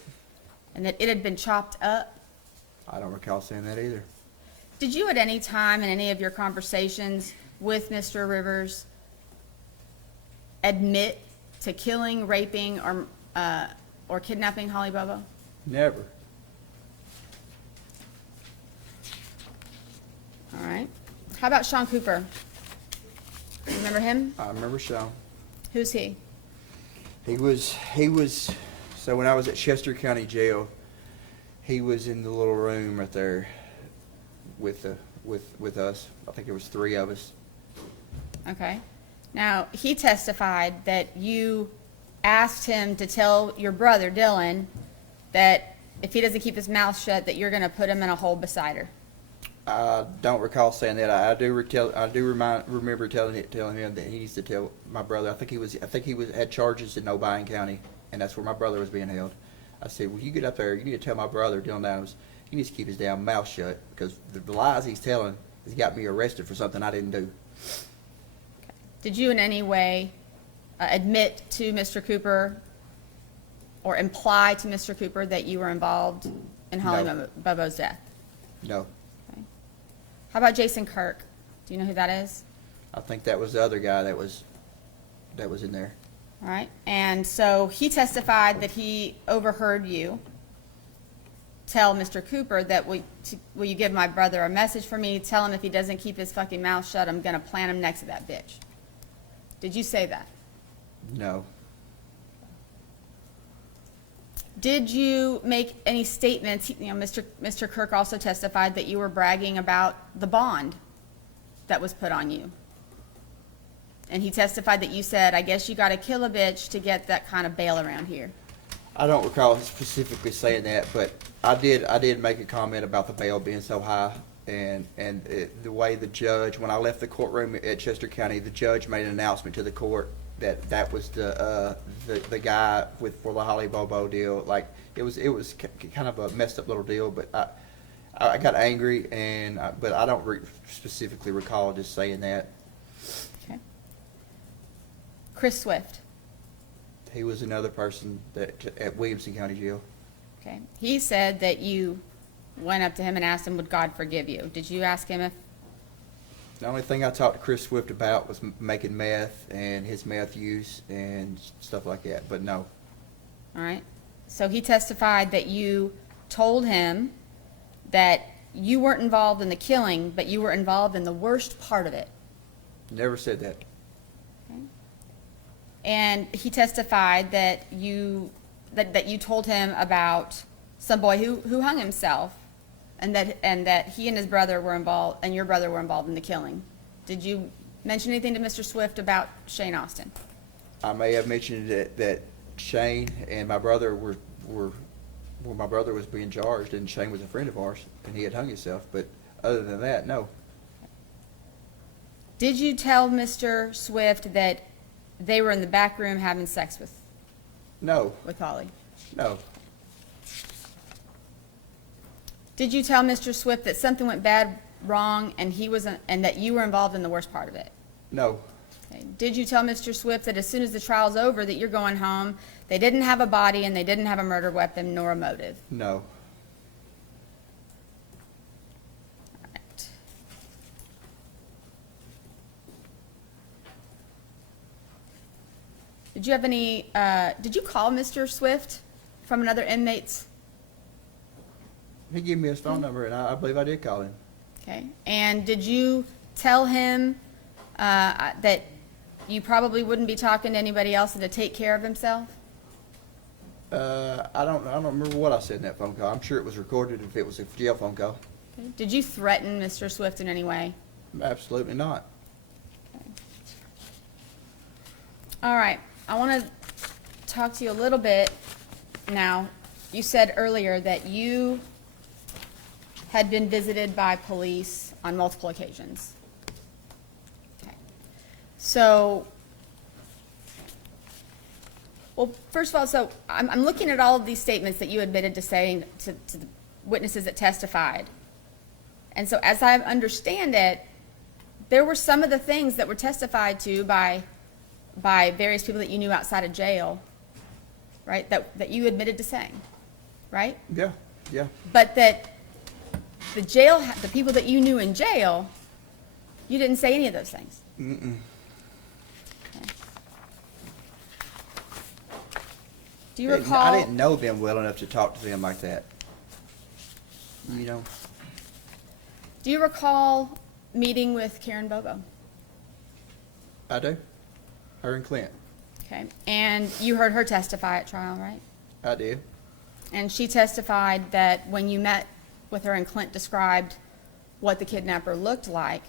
And that it had been chopped up? I don't recall saying that either. Did you at any time in any of your conversations with Mr. Rivers admit to killing, raping, or kidnapping Holly Bobo? Never. All right. How about Sean Cooper? You remember him? I remember Sean. Who's he? He was, so when I was at Chester County Jail, he was in the little room right there with us. I think there was 3 of us. Okay. Now, he testified that you asked him to tell your brother, Dylan, that if he doesn't keep his mouth shut, that you're going to put him in a hole beside her. I don't recall saying that. I do remember telling him that he needs to tell my brother. I think he had charges in Obion County, and that's where my brother was being held. I said, well, you get up there, you need to tell my brother, Dylan Adams, he needs to keep his damn mouth shut, because the lies he's telling has got me arrested for something I didn't do. Okay. Did you in any way admit to Mr. Cooper or imply to Mr. Cooper that you were involved in Holly No. Bobo's death? No. Okay. How about Jason Kirk? Do you know who that is? I think that was the other guy that was in there. All right. And so he testified that he overheard you tell Mr. Cooper that, will you give my brother a message for me? Tell him if he doesn't keep his fucking mouth shut, I'm gonna plant him next to that bitch. Did you say that? No. Did you make any statements? You know, Mr. Kirk also testified that you were bragging about the bond that was put on you. And he testified that you said, I guess you gotta kill a bitch to get that kind of bail around here. I don't recall specifically saying that, but I did make a comment about the bail being so high, and the way the judge, when I left the courtroom at Chester County, the judge made an announcement to the court that was the guy for the Holly Bobo deal. Like, it was kind of a messed up little deal, but I got angry, but I don't specifically recall just saying that. Okay. Chris Swift. He was another person at Williamson County Jail. Okay. He said that you went up to him and asked him, would God forgive you? Did you ask him if? The only thing I talked to Chris Swift about was making meth and his meth use and stuff like that, but no. All right. So he testified that you told him that you weren't involved in the killing, but you were involved in the worst part of it. Never said that. Okay. And he testified that you told him about some boy who hung himself, and that he and his brother were involved, and your brother were involved in the killing. Did you mention anything to Mr. Swift about Shane Austin? I may have mentioned that Shane and my brother were my brother was being charged, and Shane was a friend of ours, and he had hung himself. But other than that, no. Did you tell Mr. Swift that they were in the back room having sex with Holly? No. Did you tell Mr. Swift that something went wrong, and that you were involved in the worst part of it? No. Okay. Did you tell Mr. Swift that as soon as the trial's over that you're going home, they didn't have a body and they didn't have a murder weapon nor a motive? No. All right. Did you have any, did you call Mr. Swift from another inmate's? He gave me his phone number, and I believe I did call him. Okay. And did you tell him that you probably wouldn't be talking to anybody else and to take care of himself? I don't remember what I said in that phone call. I'm sure it was recorded if it was a jail phone call. Okay. Did you threaten Mr. Swift in any way? Absolutely not. Okay. All right. I want to talk to you a little bit now. You said earlier that you had been visited by police on multiple occasions. Okay. So, well, first of all, so I'm looking at all of these statements that you admitted to saying to the witnesses that testified. And so as I understand it, there were some of the things that were testified to by various people that you knew outside of jail, right, that you admitted to saying, right? Yeah. But that the people that you knew in jail, you didn't say any of those things. Mm-mm. Okay. Do you recall? I didn't know them well enough to talk to them like that. You know? Do you recall meeting with Karen Bobo? I do. Her and Clint. Okay. And you heard her testify at trial, right? I did. And she testified that when you met with her and Clint described what the kidnapper looked like,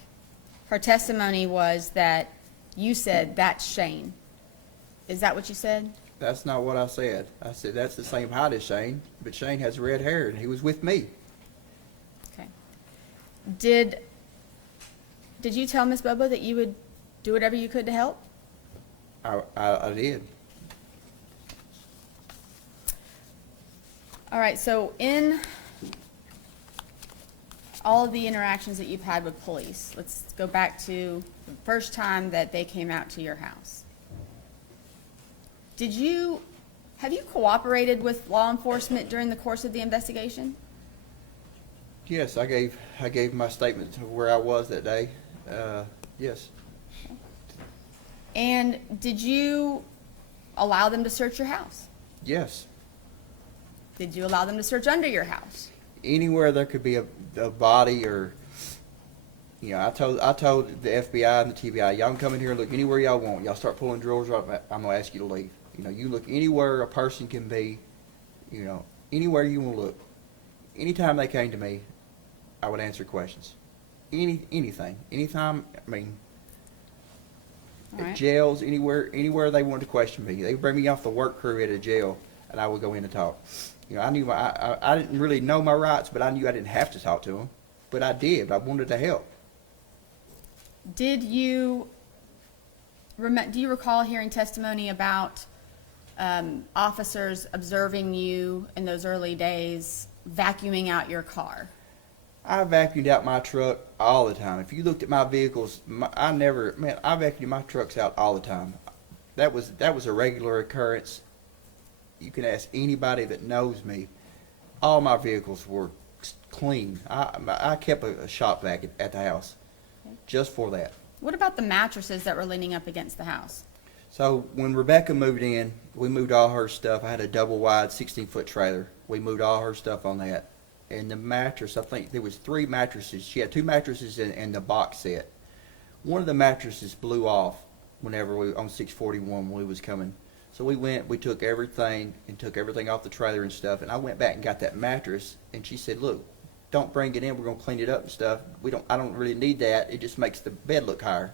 her testimony was that you said, that's Shane. Is that what you said? That's not what I said. I said that's the same height as Shane, but Shane has red hair, and he was with me. Okay. Did you tell Miss Bobo that you would do whatever you could to help? I did. All right, so in all of the interactions that you've had with police, let's go back to the first time that they came out to your house. Have you cooperated with law enforcement during the course of the investigation? Yes, I gave my statement to where I was that day. Yes. And did you allow them to search your house? Yes. Did you allow them to search under your house? anywhere there could be a body or, I told the FBI and the TBI, y'all can come in here and look anywhere y'all want. Y'all start pulling drawers up, I'm gonna ask you to leave. You look anywhere a person can be, anywhere you want to look. Anytime they came to me, I would answer questions. Anything. Anytime, All at right. jails, anywhere they wanted to question me. They would bring me off the work crew at a jail, and I would go in and talk. I knew I didn't really know my rights, but I knew I didn't have to talk to them. But I did. I wanted to help. Do you recall hearing testimony about officers observing you in those early days vacuuming out your car? I vacuumed out my truck all the time. If you looked at my vehicles, I vacuumed my trucks out all the time. That was a regular occurrence. You can ask anybody that knows me. All my vehicles were clean. I kept a shop vac at the house just for that. What about the mattresses that were leaning up against the house? So when Rebecca moved in, we moved all her stuff. I had a double wide 16-foot trailer. We moved all her stuff on that. And the mattress, I think there was 3 mattresses. She had 2 mattresses in the box set. One of the mattresses blew off whenever on 641 when we was coming. So we took everything off the trailer and stuff. And I went back and got that mattress. And she said, look, don't bring it in. We're going to clean it up and stuff. I don't really need that. It just makes the bed look higher.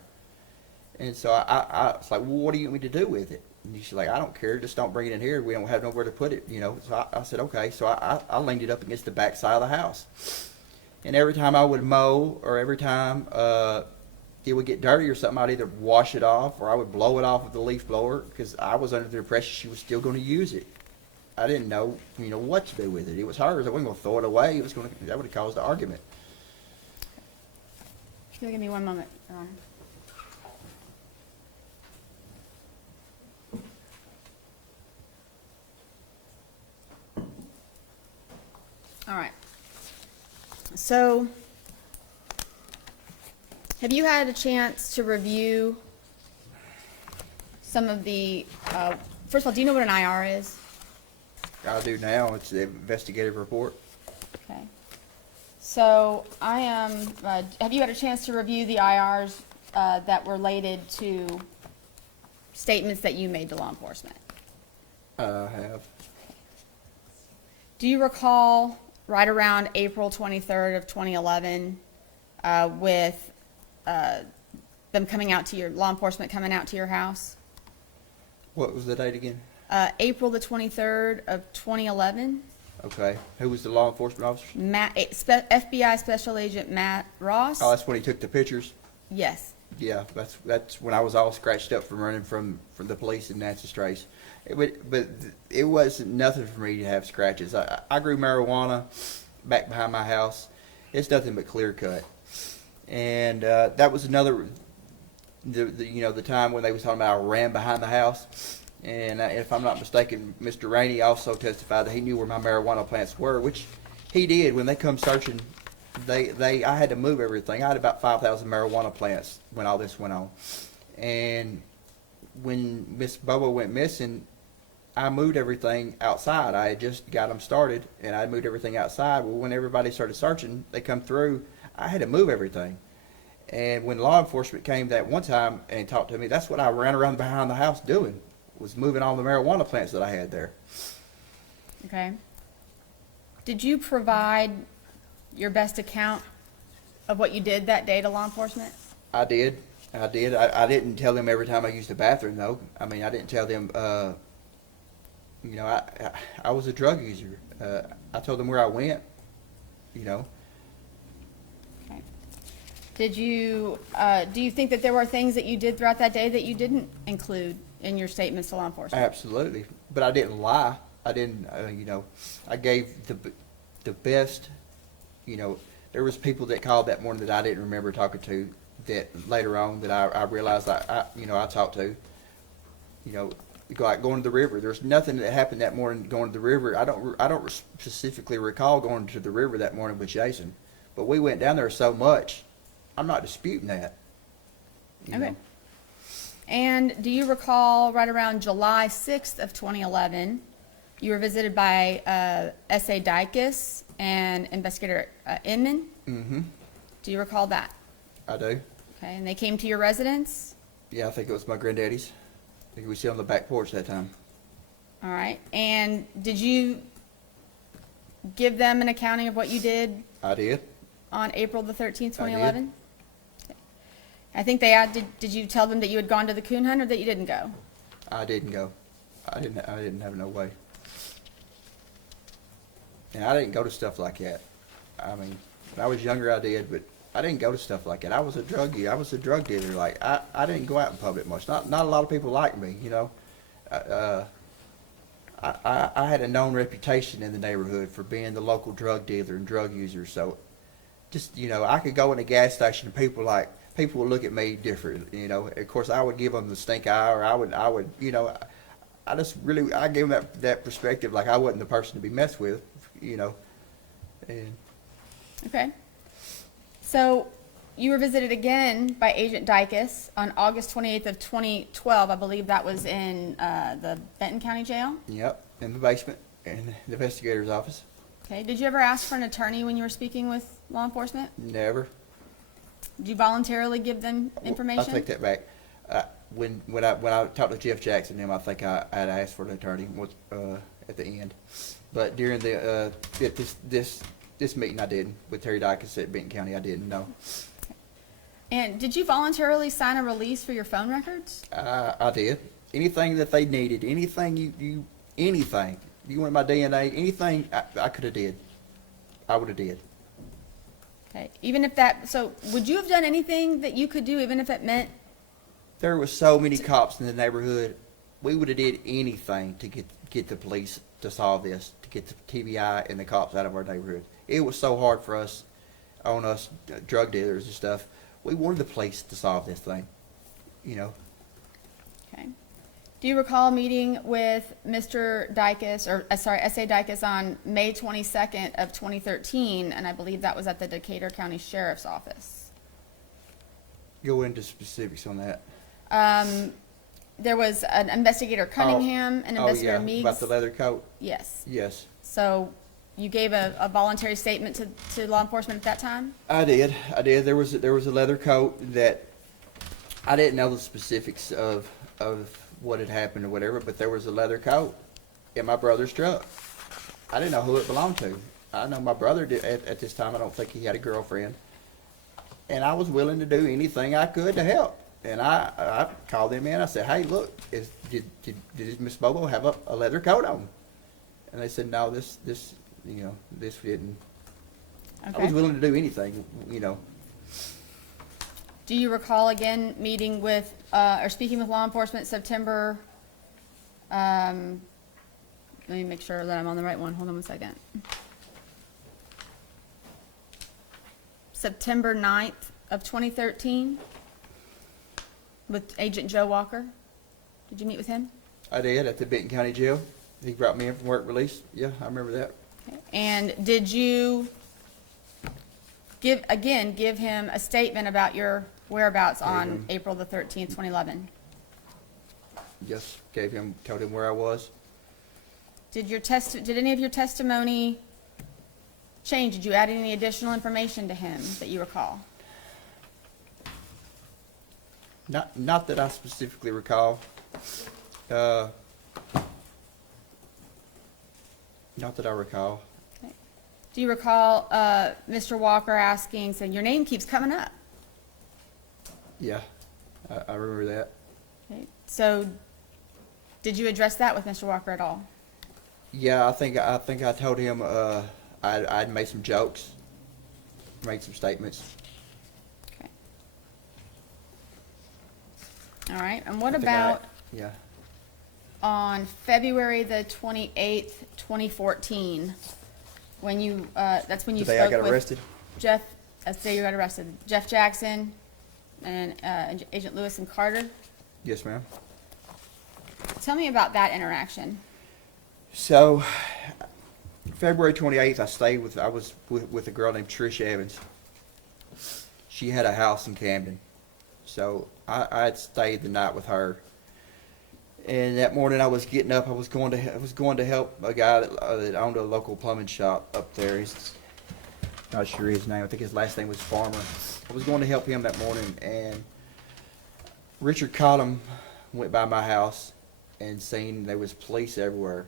And so I was like, well, what do you want me to do with it? And she's like, I don't care. Just don't bring it in here. We don't have nowhere to put it, So I said, okay. So I leaned it up against the back side of the house. And every time I would mow or every time it would get dirty or something, I'd either wash it off or I would blow it off with the leaf blower because I was under the impression she was still going to use it. I didn't know, what to do with it. It was hers. I wasn't going to throw it away. That would have caused an argument. You'll give me one moment, Your Honor. All right. So, have you had a chance to review some of the, first of all, do you know what an IR is? I do now. It's the investigative report. Okay. So, have you had a chance to review the IRs that were related to statements that you made to law enforcement? I have. Do you recall right around April 23rd of 2011 with them coming out to law enforcement coming out to your house? What was the date again? April the 23rd of 2011. Okay. Who was the law enforcement officer? FBI Special Agent Matt Ross. Oh, that's when he took the pictures? Yes. Yeah, that's when I was all scratched up from running from the police in Nancy Strace. But it wasn't nothing for me to have scratches. I grew marijuana back behind my house. It's nothing but clear cut. And that was another, the time when they was talking about I ran behind the house. And if I'm not mistaken, Mr. Rainey also testified that he knew where my marijuana plants were, which he did. When they come searching, I had to move everything. I had about 5,000 marijuana plants when all this went on. And when Miss Bobo went missing, I moved everything outside. I had just got them started, and I moved everything outside. Well, when everybody started searching, they come through, I had to move everything. And when law enforcement came that one time and talked to me, that's what I ran around behind the house doing, was moving all the marijuana plants that I had there. Okay. Did you provide your best account of what you did that day to law enforcement? I did. I didn't tell them every time I used the bathroom, though. I didn't tell them, I was a drug user. I told them where I went, Okay. Did you, do you think that there were things that you did throughout that day that you didn't include in your statements to law enforcement? Absolutely. But I didn't lie. I didn't, I gave the best, there was people that called that morning that I didn't remember talking to that later on that I realized I talked to, like going to the river. There's nothing that happened that morning going to the river. I don't specifically recall going to the river that morning with Jason, but we went down there so much. I'm not disputing that. Okay. And do you recall right around July 6th of 2011 You were visited by S.A. Dykes and Investigator Inman. Mm-hmm. Do you recall that? I do. Okay, and they came to your residence? Yeah, I think it was my granddaddy's. I think we sit on the back porch that time. All right, and did you give them an accounting of what you did I did. on April the 13th, I did. 2011? Okay. I think they did you tell them that you had gone to the coon hunt or that you didn't go? I didn't go. I didn't have no way. And I didn't go to stuff like that. I mean, when I was younger, I did, but I didn't go to stuff like that. I was a druggie. I was a drug dealer. Like, I didn't go out in public much. Not a lot of people liked me, you know. I had a known reputation in the neighborhood for being the local drug dealer and drug user. So, just, you know, I could go in a gas station and people would look at me different. You know, of course, I would give them the stink eye, or I would, you know, I gave them that perspective, like I wasn't the person to be messed with, you know. And Okay. So you were visited again by Agent Dykes on August 28th of 2012. I believe that was in the Benton County Jail. yep, in the basement, in the investigator's office. Okay. Did you ever ask for an attorney when you were speaking with law enforcement? Never. Did you voluntarily give them information? I take that back. When I talked to Jeff Jackson, I think I had asked for an attorney at the end, but during this meeting I didn't with Terry Dykes at Benton County. I didn't. No. And did you voluntarily sign a release for your phone records? I did. Anything that they needed, anything anything you wanted my DNA, anything I could have did. I would have did. Okay. Even if so would you have done anything that you could do, even if it meant? There were so many cops in the neighborhood. We would have did anything to get the police to solve this, to get the TBI and the cops out of our neighborhood. It was so hard for us, drug dealers and stuff. We wanted the police to solve this thing, you know. Okay. Do you recall meeting with Mr. Dykes, S.A. Dykes on May 22nd of 2013, and I believe that was at the Decatur County Sheriff's Office? Go into specifics on that. There was an investigator Cunningham and investigator Meeks. About the leather coat. Yes. Yes, So you gave a voluntary statement to law enforcement at that time? I did. There was a leather coat that I didn't know the specifics of what had happened or whatever, but there was a leather coat in my brother's truck. I didn't know who it belonged to. I know my brother did at this time. I don't think he had a girlfriend, and I was willing to do anything I could to help. And I called them in. I said, "Hey, look, did Miss Bobo have a leather coat on?" And they said, "No, this didn't." I was Okay. willing to do anything, you know. Do you recall again meeting with, or speaking with law enforcement September, let me make sure that I'm on the right one. Hold on one second. September 9th of 2013 with Agent Joe Walker? Did you meet with him? I did at the Benton County Jail. He brought me in from work release. Yeah, I remember that. Okay. And did you give him a statement about your whereabouts on him. April the 13th, 2011? Just told him where I was. Did any of your testimony change? Did you add any additional information to him that you recall? Not that I specifically recall. Not that I recall. Okay. Do you recall Mr. Walker saying, your name keeps coming up? Yeah, I remember that. Okay. So did you address that with Mr. Walker at all? Yeah, I think I told him I'd made some jokes, made some statements. Okay. All right. And what I think about yeah. on February the 28th, 2014, when you, that's when you The day I spoke got with arrested? Jeff, that's the day you got arrested, Jeff Jackson and Agent Lewis and Carter? Yes, ma'am. Tell me about that interaction. So, February 28th, I was with a girl named Trish Evans. She had a house in Camden. So, I had stayed the night with her. And that morning I was getting up. I was going to help a guy that owned a local plumbing shop up there. He's not sure his name. I think his last name was Farmer. I was going to help him that morning, and Richard Cottom went by my house and seen there was police everywhere.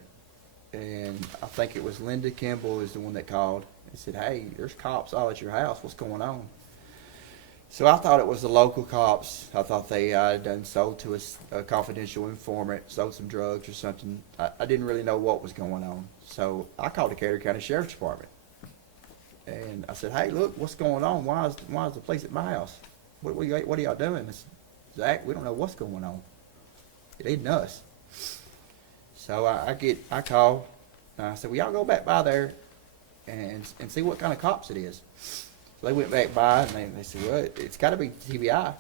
And I think it was Linda Kimball is the one that called and said, "Hey, there's cops all at your house. What's going on?" So I thought it was the local cops. I thought they had done sold to a confidential informant, sold some drugs or something. I didn't really know what was going on. So I called the Carter County Sheriff's Department. And I said, "Hey, look, what's going on? Why is the police at my house? What are y'all doing?" I said, "Zach, we don't know what's going on. It ain't us." So I call, and I said, "Well, y'all go back by there and see what kind of cops it is." So they went back by, and they said, "Well, it's got to be TBI."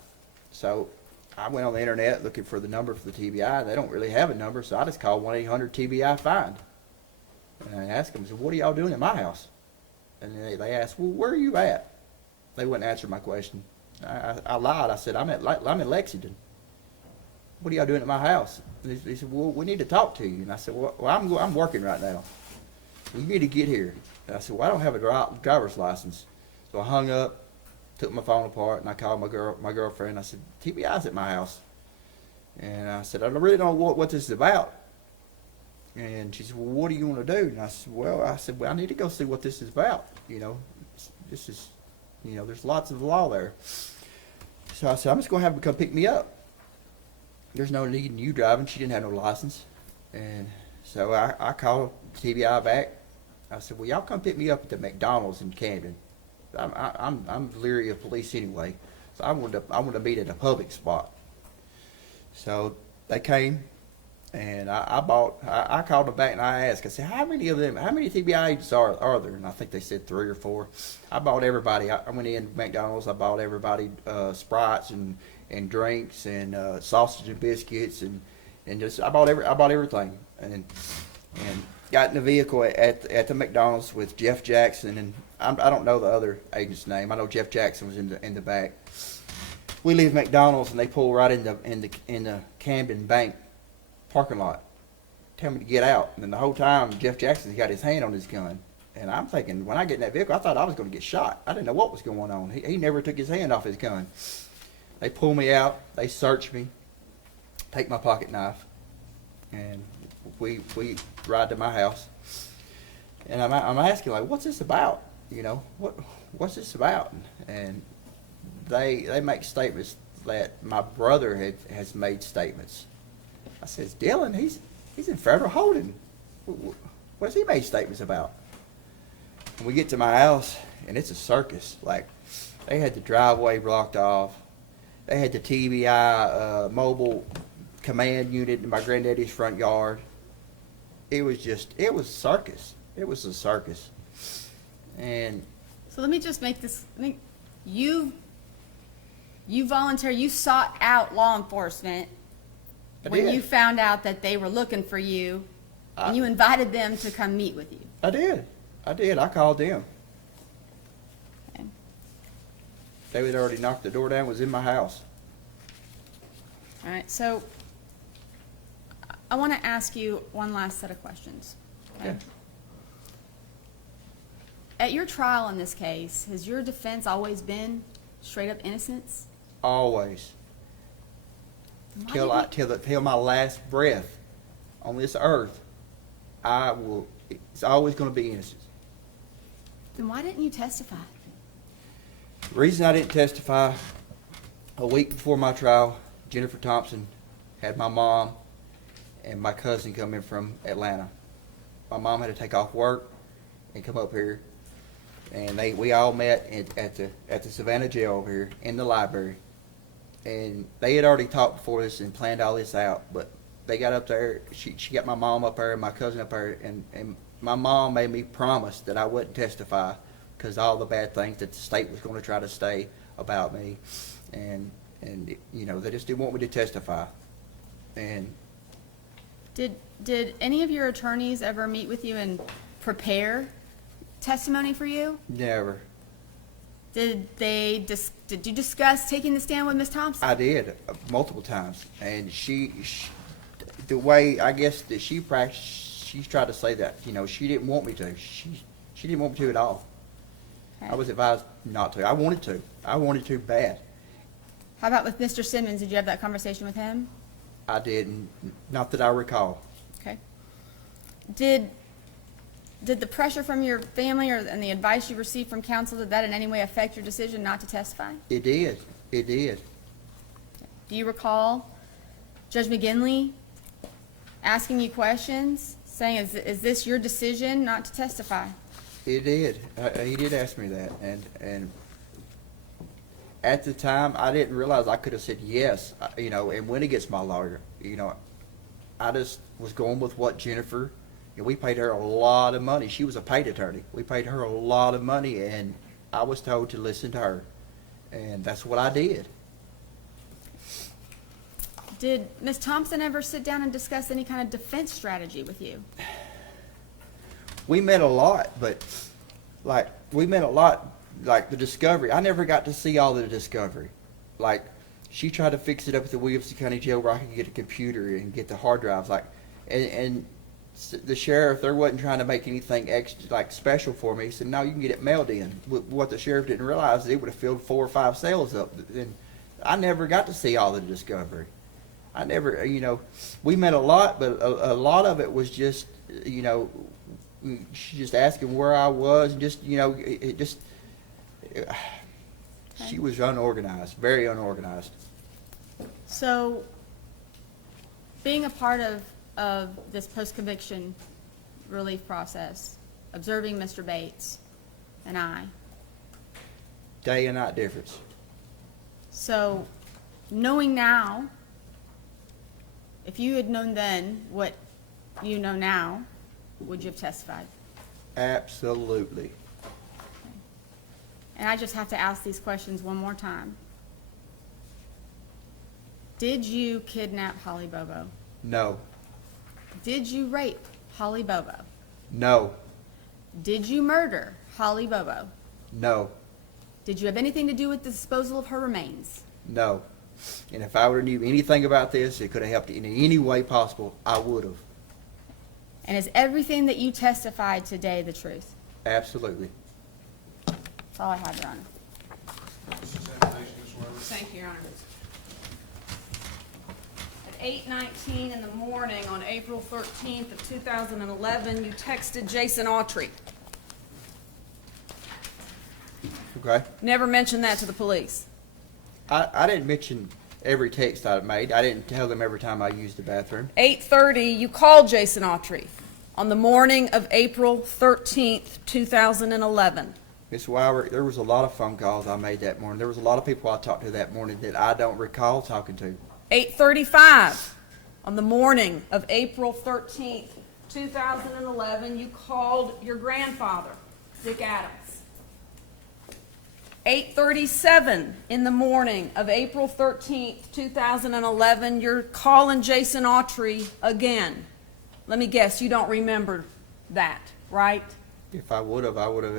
So I went on the internet looking for the number for the TBI. They don't really have a number, so I just called 1-800-TBI-FIND. And I asked them, I said, "What are y'all doing at my house?" And they asked, "Well, where are you at?" They wouldn't answer my question. I lied. I said, I'm in Lexington." "What are y'all doing at my house?" They said, "Well, we need to talk to you." And I said, "Well, I'm working right now. Well, you need to get here." And I said, "Well, I don't have a driver's license." So I hung up, took my phone apart, and I called my girlfriend. I said, "TBI's at my house." And I said, "I don't really know what this is about." And she said, "Well, what do you want to do?" And I said, well, I need to go see what this is about. This is, there's lots of law there. So I said, "I'm just going to have them come pick me up. There's no need in you driving." She didn't have no license. And so I called TBI back. I said, "Well, y'all come pick me up at the McDonald's in Camden. I'm leery of police anyway. So I wanted to meet at a public spot." So they came, and I called them back and I asked, I said, how many TBI agents are there? And I think they said 3 or 4. I bought everybody. I went in McDonald's. I bought everybody Sprites and drinks and sausage and biscuits and just I bought everything and got in the vehicle at the McDonald's with Jeff Jackson, and I don't know the other agent's name. I know Jeff Jackson was in the back. We leave McDonald's and they pull right in the Camden Bank parking lot. Tell me to get out, and then the whole time Jeff Jackson's got his hand on his gun, and I'm thinking when I get in that vehicle, I thought I was going to get shot. I didn't know what was going on. He never took his hand off his gun. They pull me out. They search me, take my pocket knife, and we ride to my house. And I'm asking, like, what's this about? What's this about? And they make statements that my brother has made statements. I says, "Dylan, he's in federal holding. What's he made statements about?" And we get to my house, and it's a circus. Like, they had the driveway blocked off. They had the TBI mobile command unit in my granddaddy's front yard. It was circus. It was a circus. And So let me just make this, you voluntarily, you sought out law enforcement I when did. you found out that they were looking for you, and you invited them to come meet with you. I did. I called them. Okay. They had already knocked the door down, was in my house. All right, so I want to ask you one last set of questions. Okay? Yeah. At your trial in this case, has your defense always been straight up innocence? Always. Then why didn't you- Till my last breath on this earth, it's always going to be innocence. Then why didn't you testify? The reason I didn't testify, a week before my trial, Jennifer Thompson had my mom and my cousin come in from Atlanta. My mom had to take off work and come up here, and we all met at the Savannah jail over here in the library. And they had already talked before this and planned all this out, but they got up there. She got my mom up there and my cousin up there, and my mom made me promise that I wouldn't testify because all the bad things that the state was going to try to say about me, and they just didn't want me to testify. And Did any of your attorneys ever meet with you and prepare testimony for you? never. Did you discuss taking the stand with Ms. Thompson? I did multiple times, and the way, I guess, that she practiced, she's tried to say that, you know, she didn't want me to. She didn't want me to at all. Okay. I was advised not to. I wanted to. I wanted to bad. How about with Mr. Simmons? Did you have that conversation with him? I didn't, not that I recall. Okay. Did the pressure from your family and the advice you received from counsel, did that in any way affect your decision not to testify? It did. It did. Do you recall Judge McGinley asking you questions, saying, is this your decision not to testify? It did. He did ask me that, and at the time, I didn't realize I could have said yes, you know, and went against my lawyer. You know, I just was going with what Jennifer, and we paid her a lot of money. She was a paid attorney. We paid her a lot of money, and I was told to listen to her, and that's what I did. Did Ms. Thompson ever sit down and discuss any kind of defense strategy with you? We met a lot, but like the discovery. I never got to see all the discovery. Like, she tried to fix it up at the Williamson County Jail where I could get a computer and get the hard drives. Like, and the sheriff, there wasn't trying to make anything extra, like, special for me. He said, no, you can get it mailed in. What the sheriff didn't realize is it would have filled 4 or 5 cells up. And I never got to see all the discovery. I never, you know, we met a lot, but a lot of it was just, you know, she just asking where I was, and just, you know, she was unorganized, very unorganized. So, being a part of this post-conviction relief process, observing Mr. Bates and I, Day and night difference. so knowing now, if you had known then what you know now, would you have testified? Absolutely. And I just have to ask these questions one more time. Did you kidnap Holly Bobo? No. Did you rape Holly Bobo? No. Did you murder Holly Bobo? No. Did you have anything to do with the disposal of her remains? No. And if I would have knew anything about this, it could have helped in any way possible, I would have. And is everything that you testified today the truth? Absolutely. That's all I have, Your Honor. This examination is where Thank you, Your Honor. At 8:19 in the morning on April 13th of 2011, you texted Jason Autry. Okay. Never mentioned that to the police. I didn't mention every text I made. I didn't tell them every time I used the bathroom. 8:30, you called Jason Autry on the morning of April 13th, 2011. Ms. Weiler, there was a lot of phone calls I made that morning. There was a lot of people I talked to that morning that I don't recall talking to. 8:35 on the morning of April 13th, 2011, you called your grandfather, Dick Adams. 8:37 in the morning of April 13th, 2011, you're calling Jason Autry again. Let me guess, you don't remember that, right? If I would have, I would have.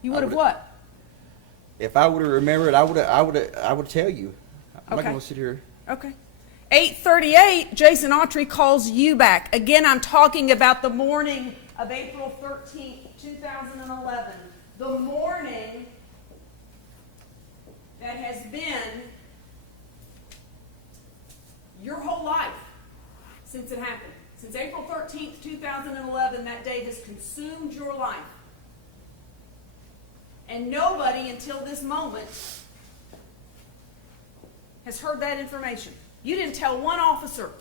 You would have would've- what? If I would have remembered, I would tell you. I'm not Okay. going to sit here. Okay. 8:38, Jason Autry calls you back. Again, I'm talking about the morning of April 13th, 2011. The morning that has been your whole life since it happened. Since April 13th, 2011, that day has consumed your life. And nobody until this moment has heard that information. You didn't tell one officer.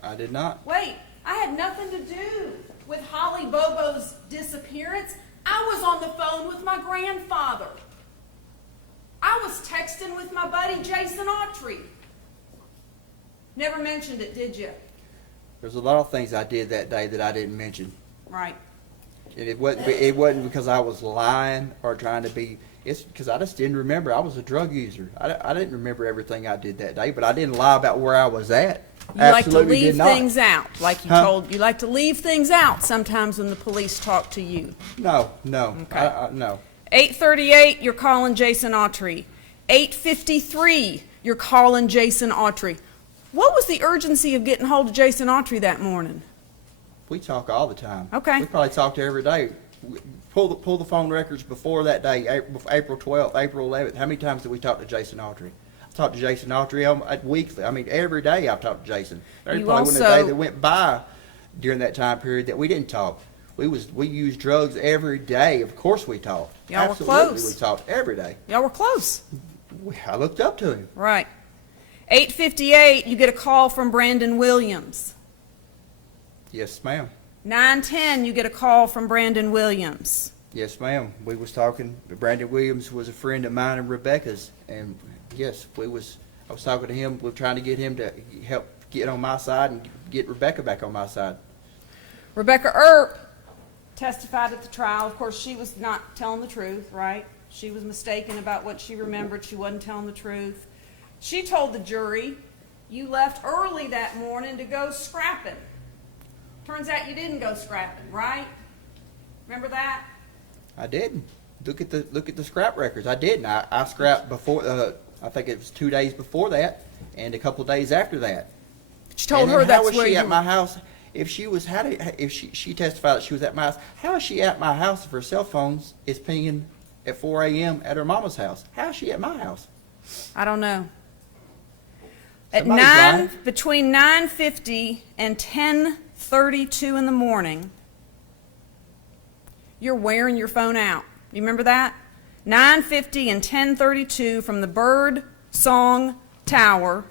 I did not. Wait, I had nothing to do with Holly Bobo's disappearance. I was on the phone with my grandfather. I was texting with my buddy Jason Autry. Never mentioned it, did you? There's a lot of things I did that day that I didn't mention. Right. And it wasn't because I was lying or trying to be. It's because I just didn't remember. I was a drug user. I didn't remember everything I did that day, but I didn't lie about where I was at. You like to Absolutely leave did not. things out, like you Huh? told. You like to leave things out sometimes when the police talk to you. No. Okay. No. 8:38, you're calling Jason Autry. 8:53, you're calling Jason Autry. What was the urgency of getting hold of Jason Autry that morning? We talk all the time. Okay. We probably talked every day. Pull the phone records before that day, April 12th, April 11th. How many times did we talk to Jason Autry? I talked to Jason Autry weekly. I mean, every day I've talked to Jason. There You probably wasn't a also- day that went by during that time period that we didn't talk. We used drugs every day. Of course we talked. Y'all were Absolutely, close. we talked every day. Y'all were close. I looked up to him. Right. 8:58, you get a call from Brandon Williams. Yes, ma'am. 9:10, you get a call from Brandon Williams. Yes, ma'am. We was talking. Brandon Williams was a friend of mine and Rebecca's, and yes, I was talking to him. We're trying to get him to help get on my side and get Rebecca back on my side. Rebecca Earp testified at the trial. Of course, she was not telling the truth, right? She was mistaken about what she remembered. She wasn't telling the truth. She told the jury, you left early that morning to go scrapping. Turns out you didn't go scrapping, right? Remember that? I didn't. Look at the scrap records. I didn't. I scrapped before. I think it was 2 days before that, and a couple of days after that. She told And her then that's how was where she you at my house? If she was, if she testified that she was at my house, how is she at my house if her cell phone is pinging at 4 a.m. at her mama's house? How is she at my house? I don't know. At Somebody's lying. between 9:50 and 10:32 in the morning, you're wearing your phone out. You remember that? 9:50 and 10:32 from the Bird Song Tower,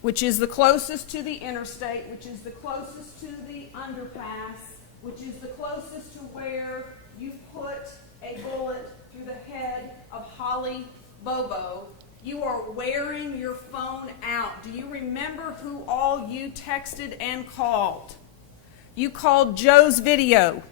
which is the closest to the interstate, which is the closest to the underpass, which is the closest to where you put a bullet through the head of Holly Bobo. You are wearing your phone out. Do you remember who all you texted and called? You called Joe's Video.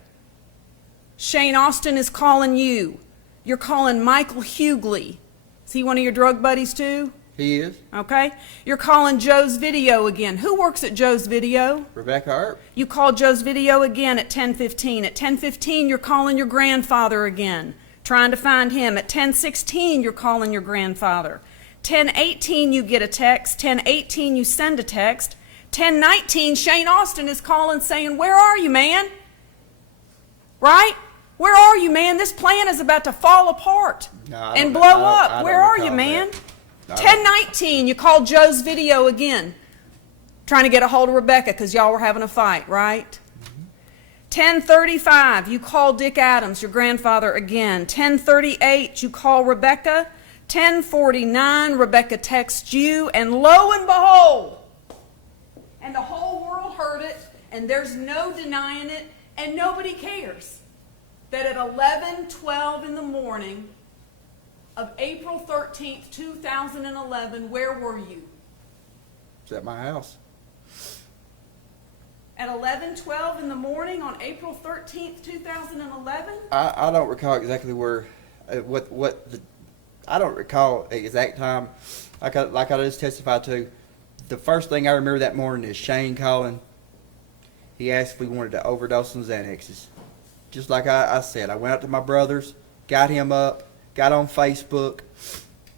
Shane Austin is calling you. You're calling Michael Hughley. Is he one of your drug buddies too? He is. Okay. You're calling Joe's Video again. Who works at Joe's Video? Rebecca Earp. You called Joe's Video again at 10:15. At 10:15, you're calling your grandfather again, trying to find him. At 10:16, you're calling your grandfather. 10:18, you get a text. 10:18, you send a text. 10:19, Shane Austin is calling saying, where are you, man? Right? Where are you, man? This plan is about to fall apart No, I and don't- blow I don't- up. I don't Where are you, recall man? that. I don't- 10:19, you called Joe's Video again, trying to get a hold of Rebecca because y'all were having a fight, right? 10:35, you call Dick Adams, your grandfather, again. 10:38, you call Rebecca. 10:49, Rebecca texts you, and lo and behold, and the whole world heard it, and there's no denying it, and nobody cares, that at 11:12 in the morning of April 13th, 2011, where were you? It's at my house. At 11:12 in the morning on April 13th, 2011? I don't recall exactly where, I don't recall the exact time. Like I just testified to, the first thing I remember that morning is Shane calling. He asked if we wanted to overdose on Xanaxes. Just like I said, I went out to my brother's, got him up, got on Facebook.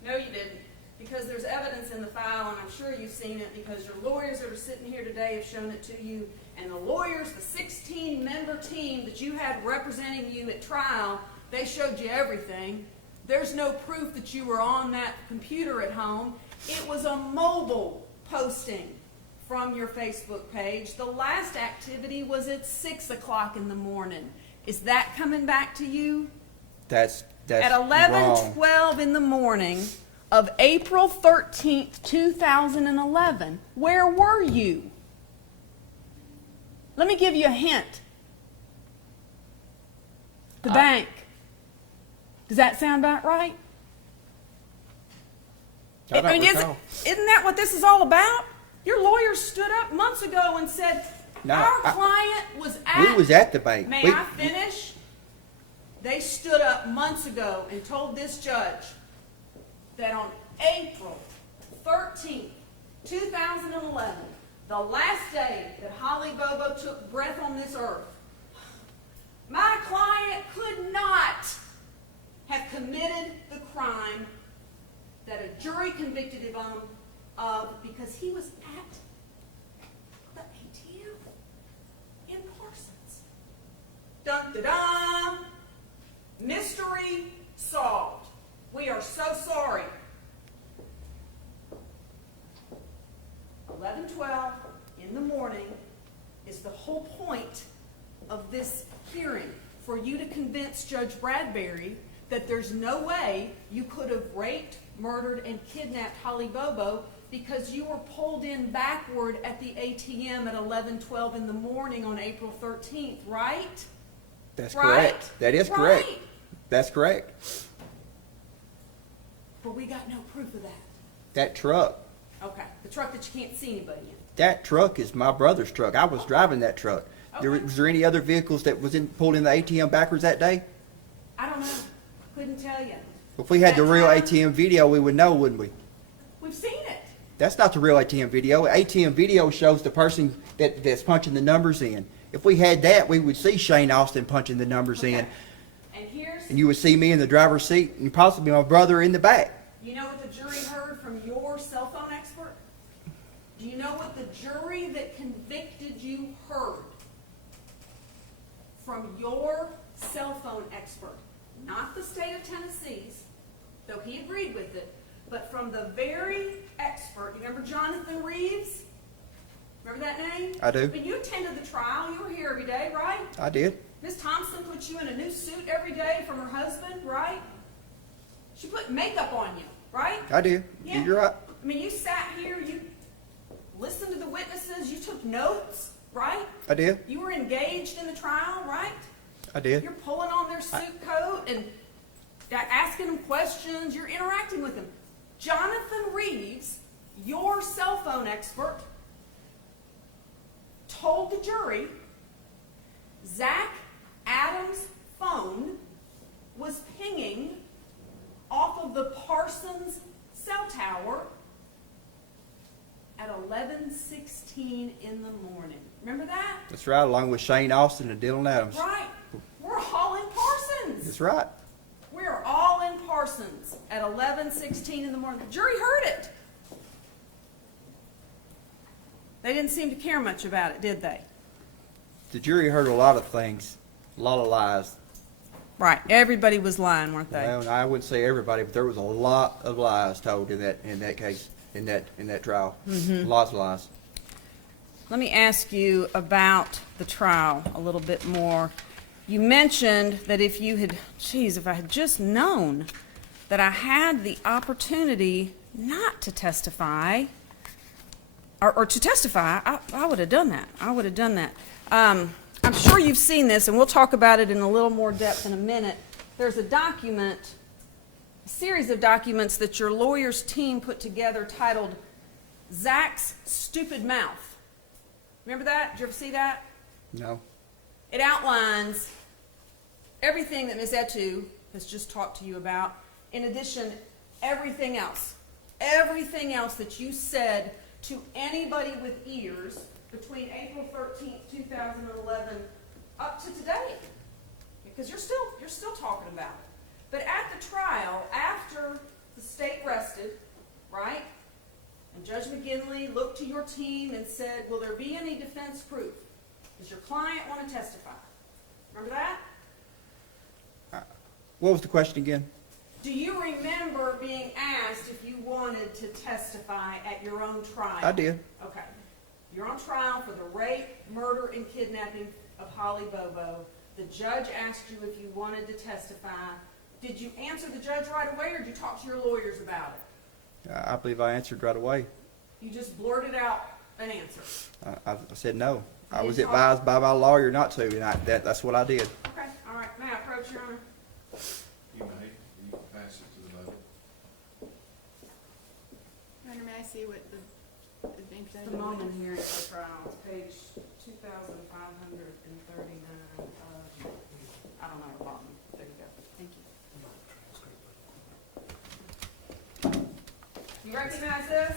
No, you didn't, because there's evidence in the file, and I'm sure you've seen it because your lawyers that are sitting here today have shown it to you, and the lawyers, the 16-member team that you had representing you at trial, they showed you everything. There's no proof that you were on that computer at home. It was a mobile posting from your Facebook page. The last activity was at 6 o'clock in the morning. Is that coming back to you? That's At wrong. 11:12 in the morning of April 13th, 2011, where were you? Let me give you a hint. The bank. Does that sound about right? I don't isn't recall. that what this is all about? Your lawyers stood up months ago and said, No, our client was at... We was at the bank. May I finish? They stood up months ago and told this judge that on April 13th, 2011, the last day that Holly Bobo took breath on this earth, my client could not have committed the crime that a jury convicted him on because he was at the ATM in Parsons. Dun da dun! Mystery solved. We are so sorry. 11:12 in the morning is the whole point of this hearing, for you to convince Judge Bradbury that there's no way you could have raped, murdered, and kidnapped Holly Bobo because you were pulled in backward at the ATM at 11:12 in the morning on April 13th, right? That's Right? correct. That is correct. Right. That's correct. But we got no proof of that. That truck, Okay, the truck that you can't see anybody in. that truck is my brother's truck. I was driving that truck. Okay. Was there any other vehicles that was pulled in the ATM backwards that day? I don't know. Couldn't tell you. If we had the That real time- ATM video, we would know, wouldn't we? We've seen it. That's not the real ATM video. ATM video shows the person that's punching the numbers in. If we had that, we would see Shane Austin punching the numbers in, Okay. And here's, and you would see me in the driver's seat, and possibly my brother in the back. you know what the jury heard from your cell phone expert? Do you know what the jury that convicted you heard from your cell phone expert? Not the state of Tennessee's, though he agreed with it, but from the very expert. You remember Jonathan Reeves? Remember that name? I do. When you attended the trial, you were here every day, right? I did. Miss Thompson put you in a new suit every day from her husband, right? She put makeup on you, right? I did. Yeah. You're right. I mean, you sat here, you listened to the witnesses, you took notes, right? I did. You were engaged in the trial, right? I did. You're pulling on their suit coat and asking them questions. You're interacting with them. Jonathan Reeves, your cell phone expert, told the jury Zach Adams' phone was pinging off of the Parsons cell tower at 11:16 in the morning. Remember that? That's right, along with Shane Austin and Dylan Adams. Right. We're all in Parsons. That's right. We're all in Parsons at 11:16 in the morning. The jury heard it. They didn't seem to care much about it, did they? The jury heard a lot of things, a lot of lies. Right. Everybody was lying, weren't they? Well, I wouldn't say everybody, but there was a lot of lies told in that case, in that trial. Lots of lies. Let me ask you about the trial a little bit more. You mentioned that if I had just known that I had the opportunity not to testify, or to testify, I would have done that. I would have done that. I'm sure you've seen this, and we'll talk about it in a little more depth in a minute. There's a series of documents that your lawyer's team put together titled Zach's Stupid Mouth. Remember that? Did you ever see that? No. It outlines everything that Ms. Etu has just talked to you about. In addition, everything else that you said to anybody with ears between April 13th, 2011 up to today. Because you're still talking about it. But at the trial, after the state rested, right? And Judge McGinley looked to your team and said, will there be any defense proof? Does your client want to testify? Remember that? What was the question again? Do you remember being asked if you wanted to testify at your own trial? I did. Okay. You're on trial for the rape, murder, and kidnapping of Holly Bobo. The judge asked you if you wanted to testify. Did you answer the judge right away, or did you talk to your lawyers about it? I believe I answered right away. You just blurted out an answer. I said no. I You was didn't advised by my lawyer not to, and that's what I did. Okay, all right. May I approach, Your Honor? You may, you can pass it to the vote. Your Honor, may I see what is being presented? The moment hearing for trial, page 2,539. I don't know her bottom. There you go. Thank you. You recognize this?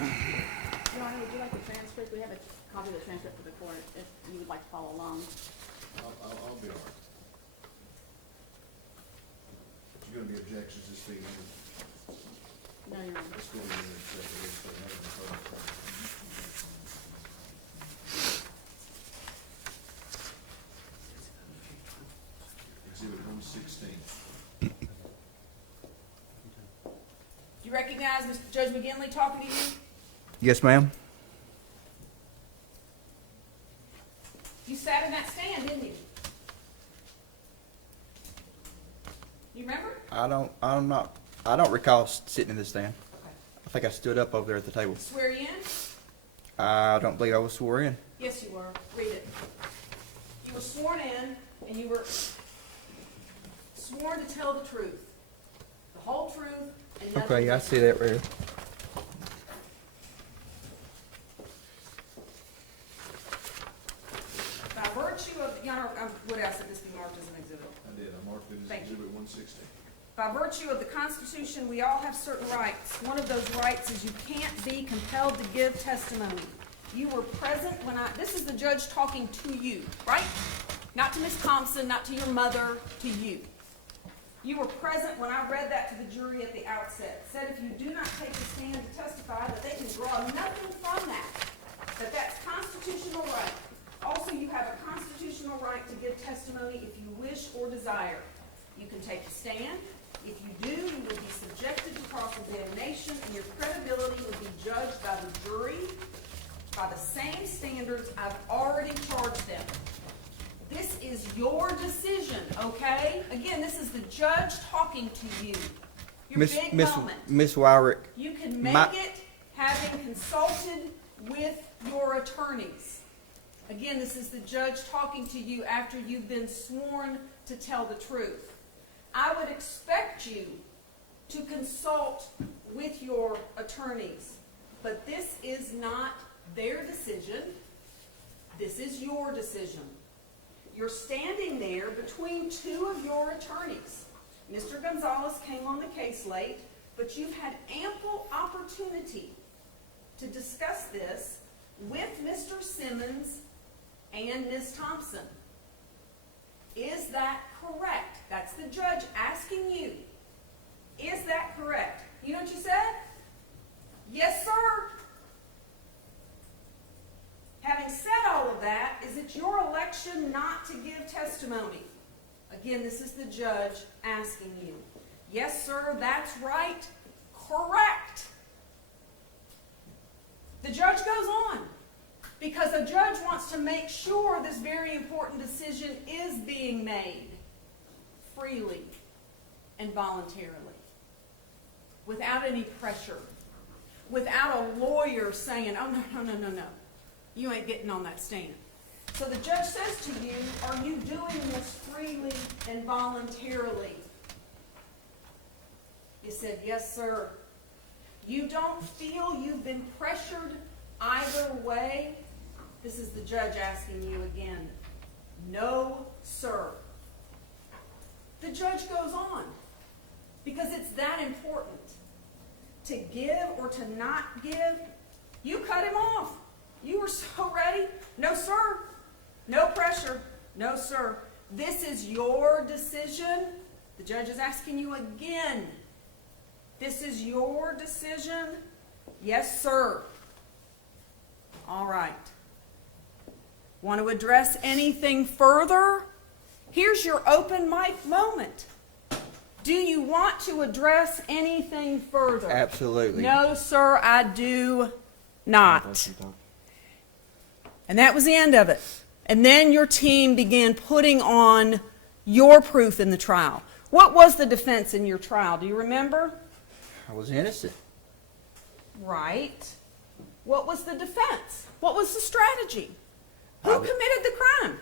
Your Honor, would you like the transcript? We have a copy of the transcript for the court if you would like to follow along. I'll be all right. If you're gonna be objections this evening, No, Your Honor. Let's go ahead and accept it. It's another deferral. Exhibit 116. Do you recognize Mr. Judge McGinley talking to you? Yes, ma'am. You sat in that stand, didn't you? You remember? I don't recall sitting in the stand. Okay. I think I stood up over there at the table. Swear you in? I don't believe I was sworn in. Yes, you were. Read it. You were sworn in, and you were sworn to tell the truth, the whole truth, and nothing Okay, I but see that right here. by virtue of, Your Honor, I would ask that this be marked as an exhibit. I did. I marked it as Thank you. exhibit 116. By virtue of the Constitution, we all have certain rights. One of those rights is you can't be compelled to give testimony. You were present when this is the judge talking to you, right? Not to Ms. Thompson, not to your mother, to you. You were present when I read that to the jury at the outset. Said if you do not take the stand to testify, that they can draw nothing from that that's constitutional right. Also, you have a constitutional right to give testimony if you wish or desire. You can take the stand. If you do, you will be subjected to cross-examination, and your credibility will be judged by the jury by the same standards I've already charged them. This is your decision, okay? Again, this is the judge talking to you. Your big moment. Miss Wyrick, You can make my- it having consulted with your attorneys. Again, this is the judge talking to you after you've been sworn to tell the truth. I would expect you to consult with your attorneys, but this is not their decision. This is your decision. You're standing there between two of your attorneys. Mr. Gonzalez came on the case late, but you've had ample opportunity to discuss this with Mr. Simmons and Ms. Thompson. Is that correct? That's the judge asking you. Is that correct? You know what you said? Yes, sir. Having said all of that, is it your election not to give testimony? Again, this is the judge asking you. Yes, sir, that's right. Correct. The judge goes on because a judge wants to make sure this very important decision is being made freely and voluntarily, without any pressure, without a lawyer saying, oh, no. You ain't getting on that stand. So the judge says to you, are you doing this freely and voluntarily? You said, yes, sir. You don't feel you've been pressured either way? This is the judge asking you again. No, sir. The judge goes on because it's that important. To give or to not give, you cut him off. You were so ready. No, sir. No pressure. No, sir. This is your decision. The judge is asking you again. This is your decision. Yes, sir. All right. Want to address anything further? Here's your open mic moment. Do you want to address anything further? absolutely. No, sir, I do not. And that was the end of it. And then your team began putting on your proof in the trial. What was the defense in your trial? Do you remember? I was innocent. Right. What was the defense? What was the strategy? Who committed the crime?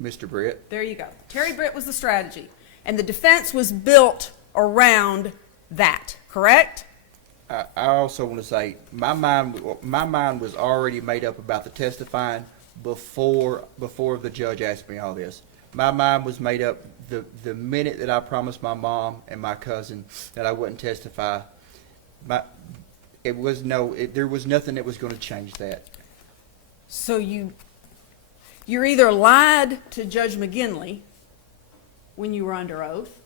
Mr. Britt, There you go. Terry Britt was the strategy. And the defense was built around that, correct? I also want to say my mind was already made up about the testifying before the judge asked me all this. My mind was made up the minute that I promised my mom and my cousin that I wouldn't testify. There was nothing that was going to change that. So you're either lied to Judge McGinley when you were under oath.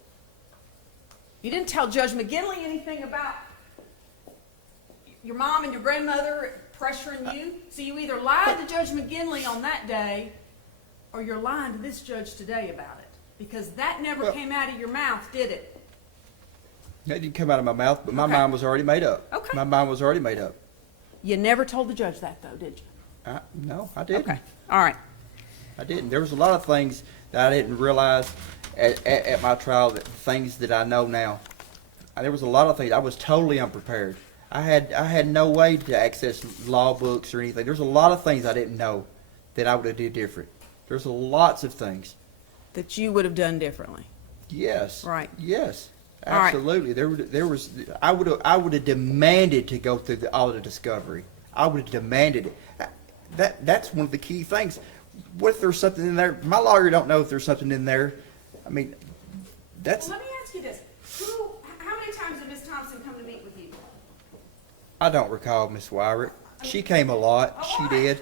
You didn't tell Judge McGinley anything about your mom and your grandmother pressuring you? So you either lied to Judge McGinley on that day, or you're lying to this judge today about it. Because that never Well- came out of your mouth, did it? That didn't come out of my mouth, but my Okay. mind was already made up. Okay. My mind was already made up. You never told the judge that, though, did you? No, I didn't. Okay, all right. I didn't. There was a lot of things that I didn't realize at my trial, that things that I know now. There was a lot of things. I was totally unprepared. I had no way to access law books or anything. There's a lot of things I didn't know that I would have did different. There's lots of things. That you would have done differently. Yes. Right. Yes. All right. Absolutely. There was. I would have demanded to go through all the discovery. I would have demanded it. That's one of the key things. What if there's something in there? My lawyer don't know if there's something in there. I mean, that's. Well, let me ask you this. How many times did Ms. Thompson come to meet with you? I don't recall Miss Wyrick. She came a lot. Oh, She all right. did.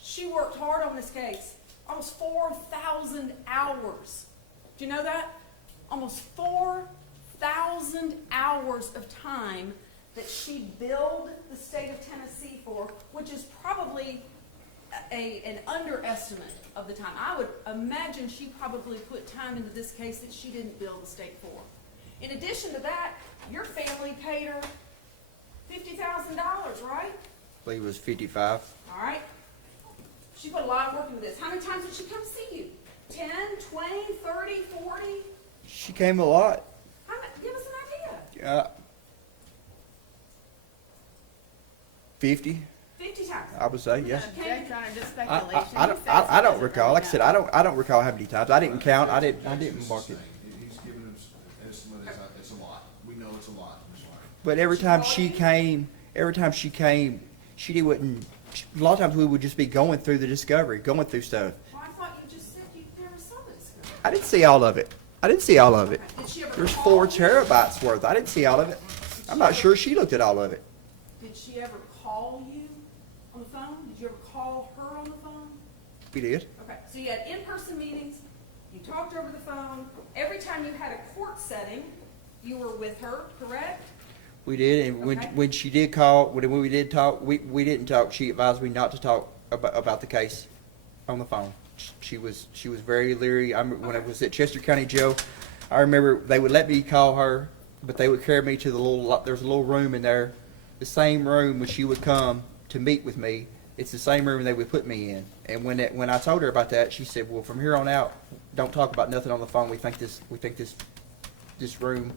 She worked hard on this case. Almost 4,000 hours. Do you know that? Almost 4,000 hours of time that she billed the state of Tennessee for, which is probably an underestimate of the time. I would imagine she probably put time into this case that she didn't bill the state for. In addition to that, your family paid her $50,000, right? I believe it was 55. All right. She put a lot of work into this. How many times did she come see you? 10, 20, 30, 40? She came a lot. Give us an idea. 50, 50 times. I would say, yes. Okay. Judge, Your Honor, just I, speculation. I, He I, says I, he I don't doesn't recall. really Like I said, know. I don't recall how many times. I didn't count. I didn't mark it. He's giving us an estimate, it's a lot. We know it's a lot, Ms. Wyrick. But every time she came, she wouldn't. A lot of times we would just be going through the discovery, going through stuff. Well, I thought you just said you never saw this. I didn't see all of it. Did she ever There's call 4 you? terabytes worth. I didn't see all of it. I'm not sure she looked at all of it. Did she ever call you on the phone? Did you ever call her on the phone? We did. Okay, so you had in-person meetings, you talked over the phone. Every time you had a court setting, you were with her, correct? We did, and Okay. when she did call, when we did talk, we didn't talk. She advised me not to talk about the case on the phone. She was very leery. When I was at Chester County Jail, I remember they would let me call her, but they would carry me to there's a little room in there, the same room when she would come to meet with me. It's the same room they would put me in. And when I told her about that, she said, "Well, from here on out, don't talk about nothing on the phone. We think this room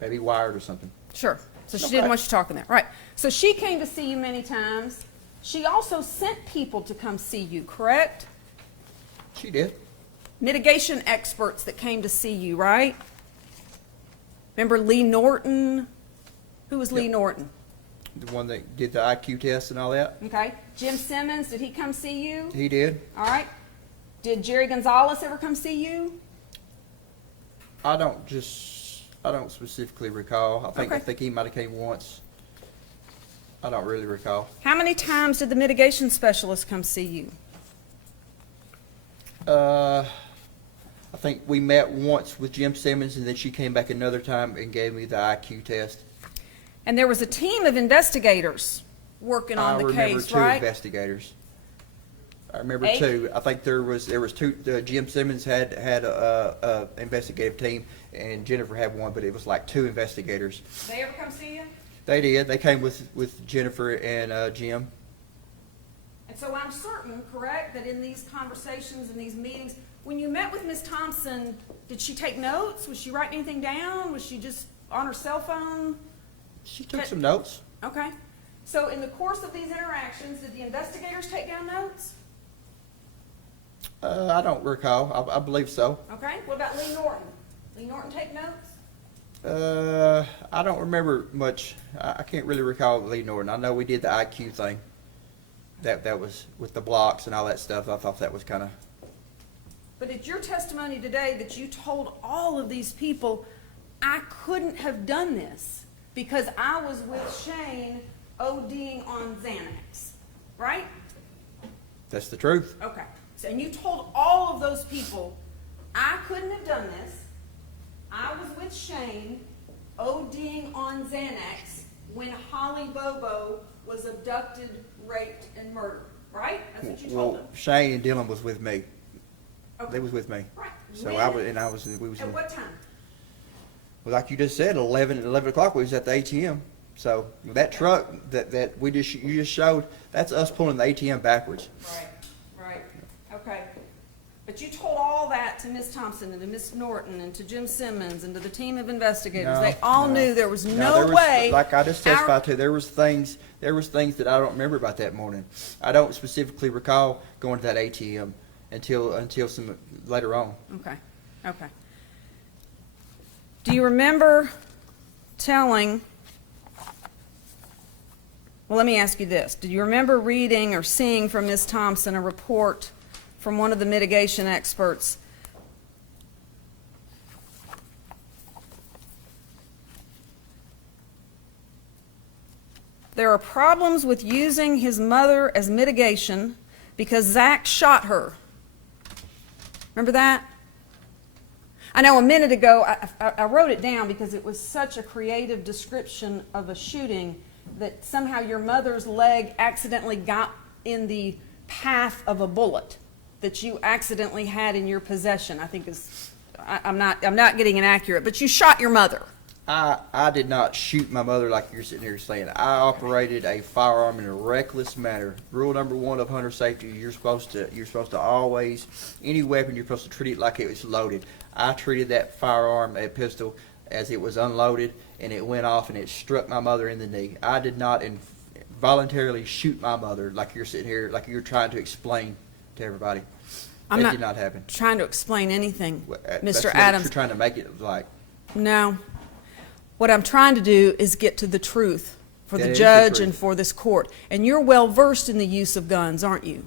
may be wired or something." Sure. So she Okay. didn't want you talking there. Right. So she came to see you many times. She also sent people to come see you, correct? She did. Mitigation experts that came to see you, right? Remember Lee Norton? Who was Lee Yep. Norton? The one that did the IQ test and all that. Okay. Jim Simmons, did he come see you? He did. All right. Did Jerry Gonzalez ever come see you? I don't specifically recall. I Okay. think he might have came once. I don't really recall. How many times did the mitigation specialist come see you? I think we met once with Jim Simmons, and then she came back another time and gave me the IQ test. And there was a team of investigators working on the remember case, two right? investigators. I remember Eight? 2. I think there was 2. Jim Simmons had a investigative team, and Jennifer had one, but it was like 2 investigators. They ever come see you? They did. They came with Jennifer and Jim. And so I'm certain, correct, that in these conversations and these meetings, when you met with Ms. Thompson, did she take notes? Was she writing anything down? Was she just on her cell phone? She took some notes. Okay. So in the course of these interactions, did the investigators take down notes? I don't recall. I believe so. Okay. What about Lee Norton? Lee Norton take notes? I don't remember much. I can't really recall Lee Norton. I know we did the IQ thing. That was with the blocks and all that stuff. I thought that was kind of. But it's your testimony today that you told all of these people, I couldn't have done this because I was with Shane ODing on Xanax, right? That's the truth. Okay. So, and you told all of those people, I couldn't have done this. I was with Shane ODing on Xanax when Holly Bobo was abducted, raped, and murdered, right? That's what you told Well, them. Shane and Dylan was with me. Okay. They was with me. Right. So When? we was At in, what time? well, like you just said, 11 o'clock, we was at the ATM. So that truck that you just showed, that's us pulling the ATM backwards. Right, okay. But you told all that to Miss Thompson and to Miss Norton and to Jim Simmons and to the team of investigators. No, They all no. knew there was No, no there was- way. Like I just our- testified to, there was things that I don't remember about that morning. I don't specifically recall going to that ATM until some later on. Okay. Do you remember telling, well, let me ask you this. Do you remember reading or seeing from Miss Thompson a report from one of the mitigation experts there are problems with using his mother as mitigation because Zach shot her? Remember that? I know a minute ago, I wrote it down because it was such a creative description of a shooting that somehow your mother's leg accidentally got in the path of a bullet that you accidentally had in your possession. I think I'm not getting it accurate, but you shot your mother. I did not shoot my mother like you're sitting here saying. I operated a firearm in a reckless manner. Rule number 1 of hunter safety: you're supposed to always, any weapon, you're supposed to treat it like it was loaded. I treated that firearm, a pistol, as it was unloaded, and it went off and it struck my mother in the knee. I did not voluntarily shoot my mother like you're sitting here, like you're trying to explain to everybody. That did not happen. Trying to explain anything, That's Mr. what Adams. you're trying to make it like. No. What I'm trying to do is get to the truth for That the is the judge truth. and for this court. And you're well versed in the use of guns, aren't you?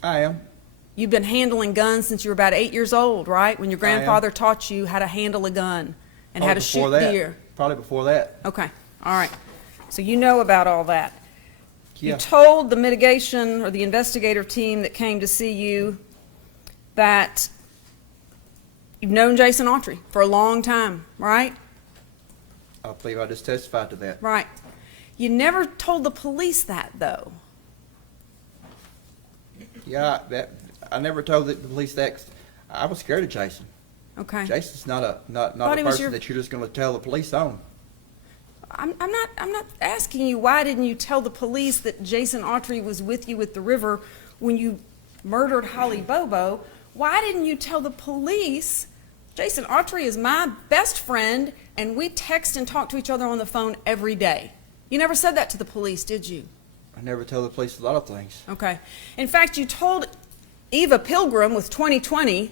I am. You've been handling guns since you were about 8 years old, right? When your I am. grandfather taught you how to handle a gun and how to Before shoot that. deer. Probably before that. Okay, all right. So you know about all that. You Yeah. told the mitigation or the investigator team that came to see you that you've known Jason Autry for a long time, right? I believe I just testified to that. Right. You never told the police that, though. Yeah, I never told the police that 'cause I was scared of Jason. Okay. Jason's not a Thought he was person your- that you're just going to tell the police on. I'm not asking you why didn't you tell the police that Jason Autry was with you at the river when you murdered Holly Bobo. Why didn't you tell the police Jason Autry is my best friend and we text and talk to each other on the phone every day? You never said that to the police, did you? I never tell the police a lot of things. Okay. In fact, you told Eva Pilgrim with 2020,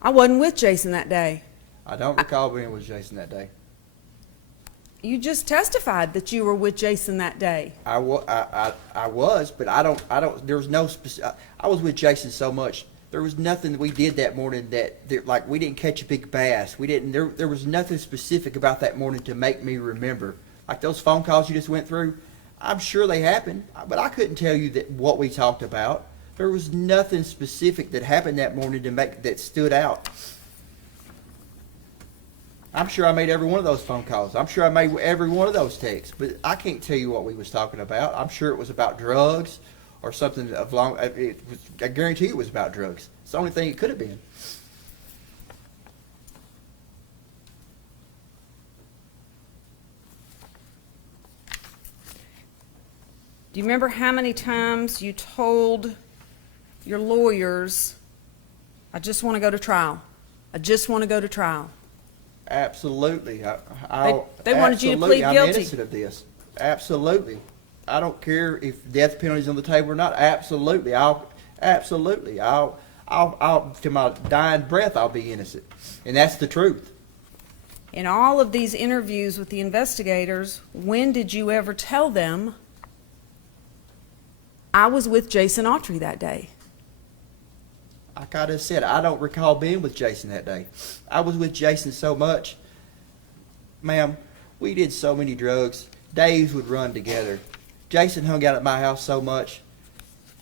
I wasn't with Jason that day. I don't recall being with Jason that day. You just testified that you were with Jason that day. I was, but I don't, there was no specific, I was with Jason so much. There was nothing that we did that morning like, we didn't catch a big bass. There was nothing specific about that morning to make me remember. Like those phone calls you just went through, I'm sure they happened, but I couldn't tell you what we talked about. There was nothing specific that happened that morning that stood out. I'm sure I made every one of those phone calls. I'm sure I made every one of those texts, but I can't tell you what we was talking about. I'm sure it was about drugs or something I guarantee it was about drugs. It's the only thing it could have been. Do you remember how many times you told your lawyers, I just want to go to trial. I just want to go to trial. Absolutely. They wanted you to plead absolutely, I'm guilty. innocent of this. Absolutely. I don't care if death penalty's on the table or not. Absolutely. I'll to my dying breath, I'll be innocent. And that's the truth. In all of these interviews with the investigators, when did you ever tell them, I was with Jason Autry that day? Like I just said, I don't recall being with Jason that day. I was with Jason so much. Ma'am, we did so many drugs. Days would run together. Jason hung out at my house so much.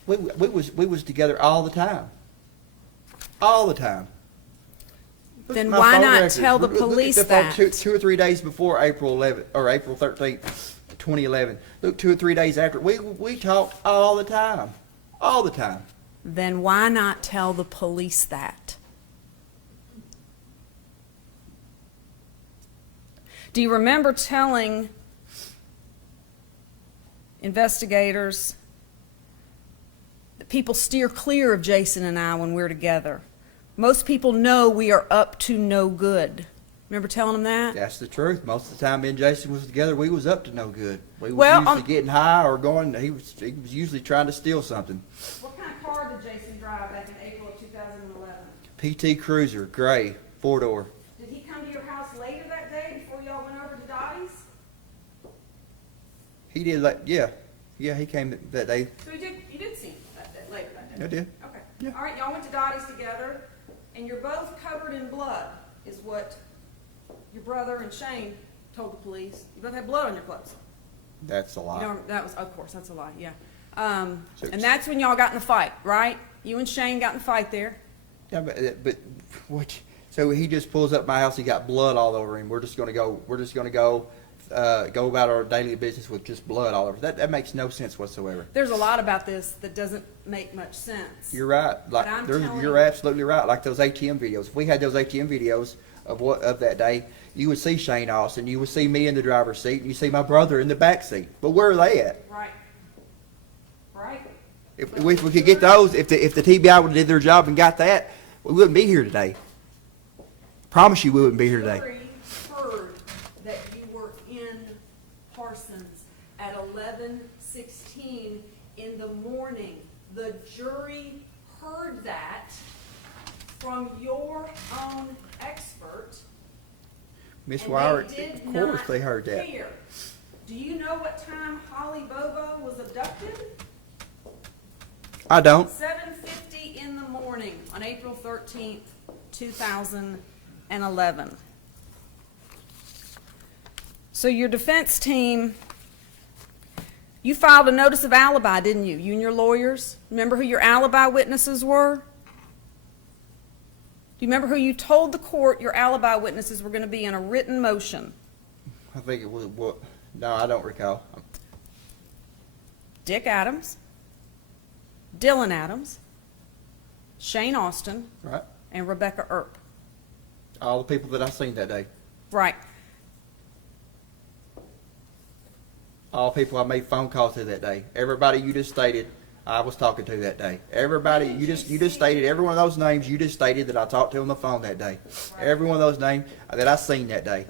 We was together all the time. All the time. Then My why phone not records. tell the Look at police phone that? two or 3 days before April 11th, or April 13th, 2011. Look, 2 or 3 days after. We talked all the time. All the time. Then why not tell the police that? Do you remember telling investigators that people steer clear of Jason and I when we're together? Most people know we are up to no good. Remember telling them that? That's the truth. Most of the time me and Jason was together, we was up to no good. We was Well, usually getting high or going, he was usually trying to steal something. What kind of car did Jason drive back in April of 2011? PT Cruiser, gray, 4-door. Did he come to your house later that day before y'all went over to Dottie's? He did like, yeah, he came that day. So you did see him later that day? I did. Okay. Yeah. All right, y'all went to Dottie's together, and you're both covered in blood, is what your brother and Shane told the police. You both had blood on your clothes. That's a You lie. don't, that was, of course, that's a lie, yeah. So- And that's when y'all got in the fight, right? You and Shane got in the fight there. Yeah, but what? So he just pulls up my house. He got blood all over him. We're just gonna go go about our daily business with just blood all over. That makes no sense whatsoever. There's a lot about this that doesn't make much sense. You're right. Like I'm there's, telling you're you- absolutely right. Like those ATM videos. If we had those ATM videos of that day, you would see Shane Austin. You would see me in the driver's seat. And you see my brother in the back seat. But where are they at? Right. Right? If we could get those, if the TBI would have did their job and got that, we wouldn't be here today. Promise you, we wouldn't be here today. Jury heard that you were in Parsons at 11:16 in the morning. The jury heard that from your own expert. Miss and Wire, they did of course not they heard that. care. Do you know what time Holly Bobo was abducted? I don't. 7:50 in the morning on April 13th, 2011. So your defense team, you filed a notice of alibi, didn't you? You and your lawyers? Remember who your alibi witnesses were? Do you remember who you told the court your alibi witnesses were going to be in a written motion? I think it was what? No, I don't recall. Dick Adams, Dylan Adams, Shane Austin, Right? and Rebecca Earp. All the people that I seen that day. Right. All people I made phone calls to that day. Everybody you just stated, I was talking to that day. Everybody you just stated, every one of those names you just stated that I talked to on the phone that day. Every one of those names that I seen that day.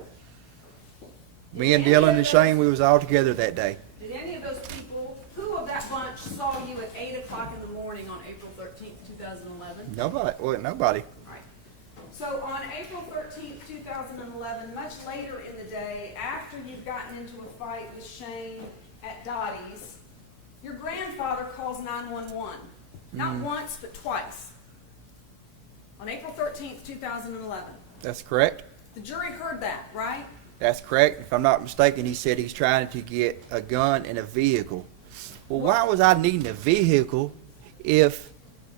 Me and Dylan and Shane, we was all together that day. Did any of those people, who of that bunch saw you at 8 o'clock in the morning on April 13th, 2011? Nobody. Well, nobody. All right. So on April 13th, 2011, much later in the day, after you've gotten into a fight with Shane at Dottie's, your grandfather calls 911. Not once, but twice. On April 13th, 2011. That's correct. The jury heard that, right? That's correct. If I'm not mistaken, he said he's trying to get a gun and a vehicle. Well, why was I needing a vehicle if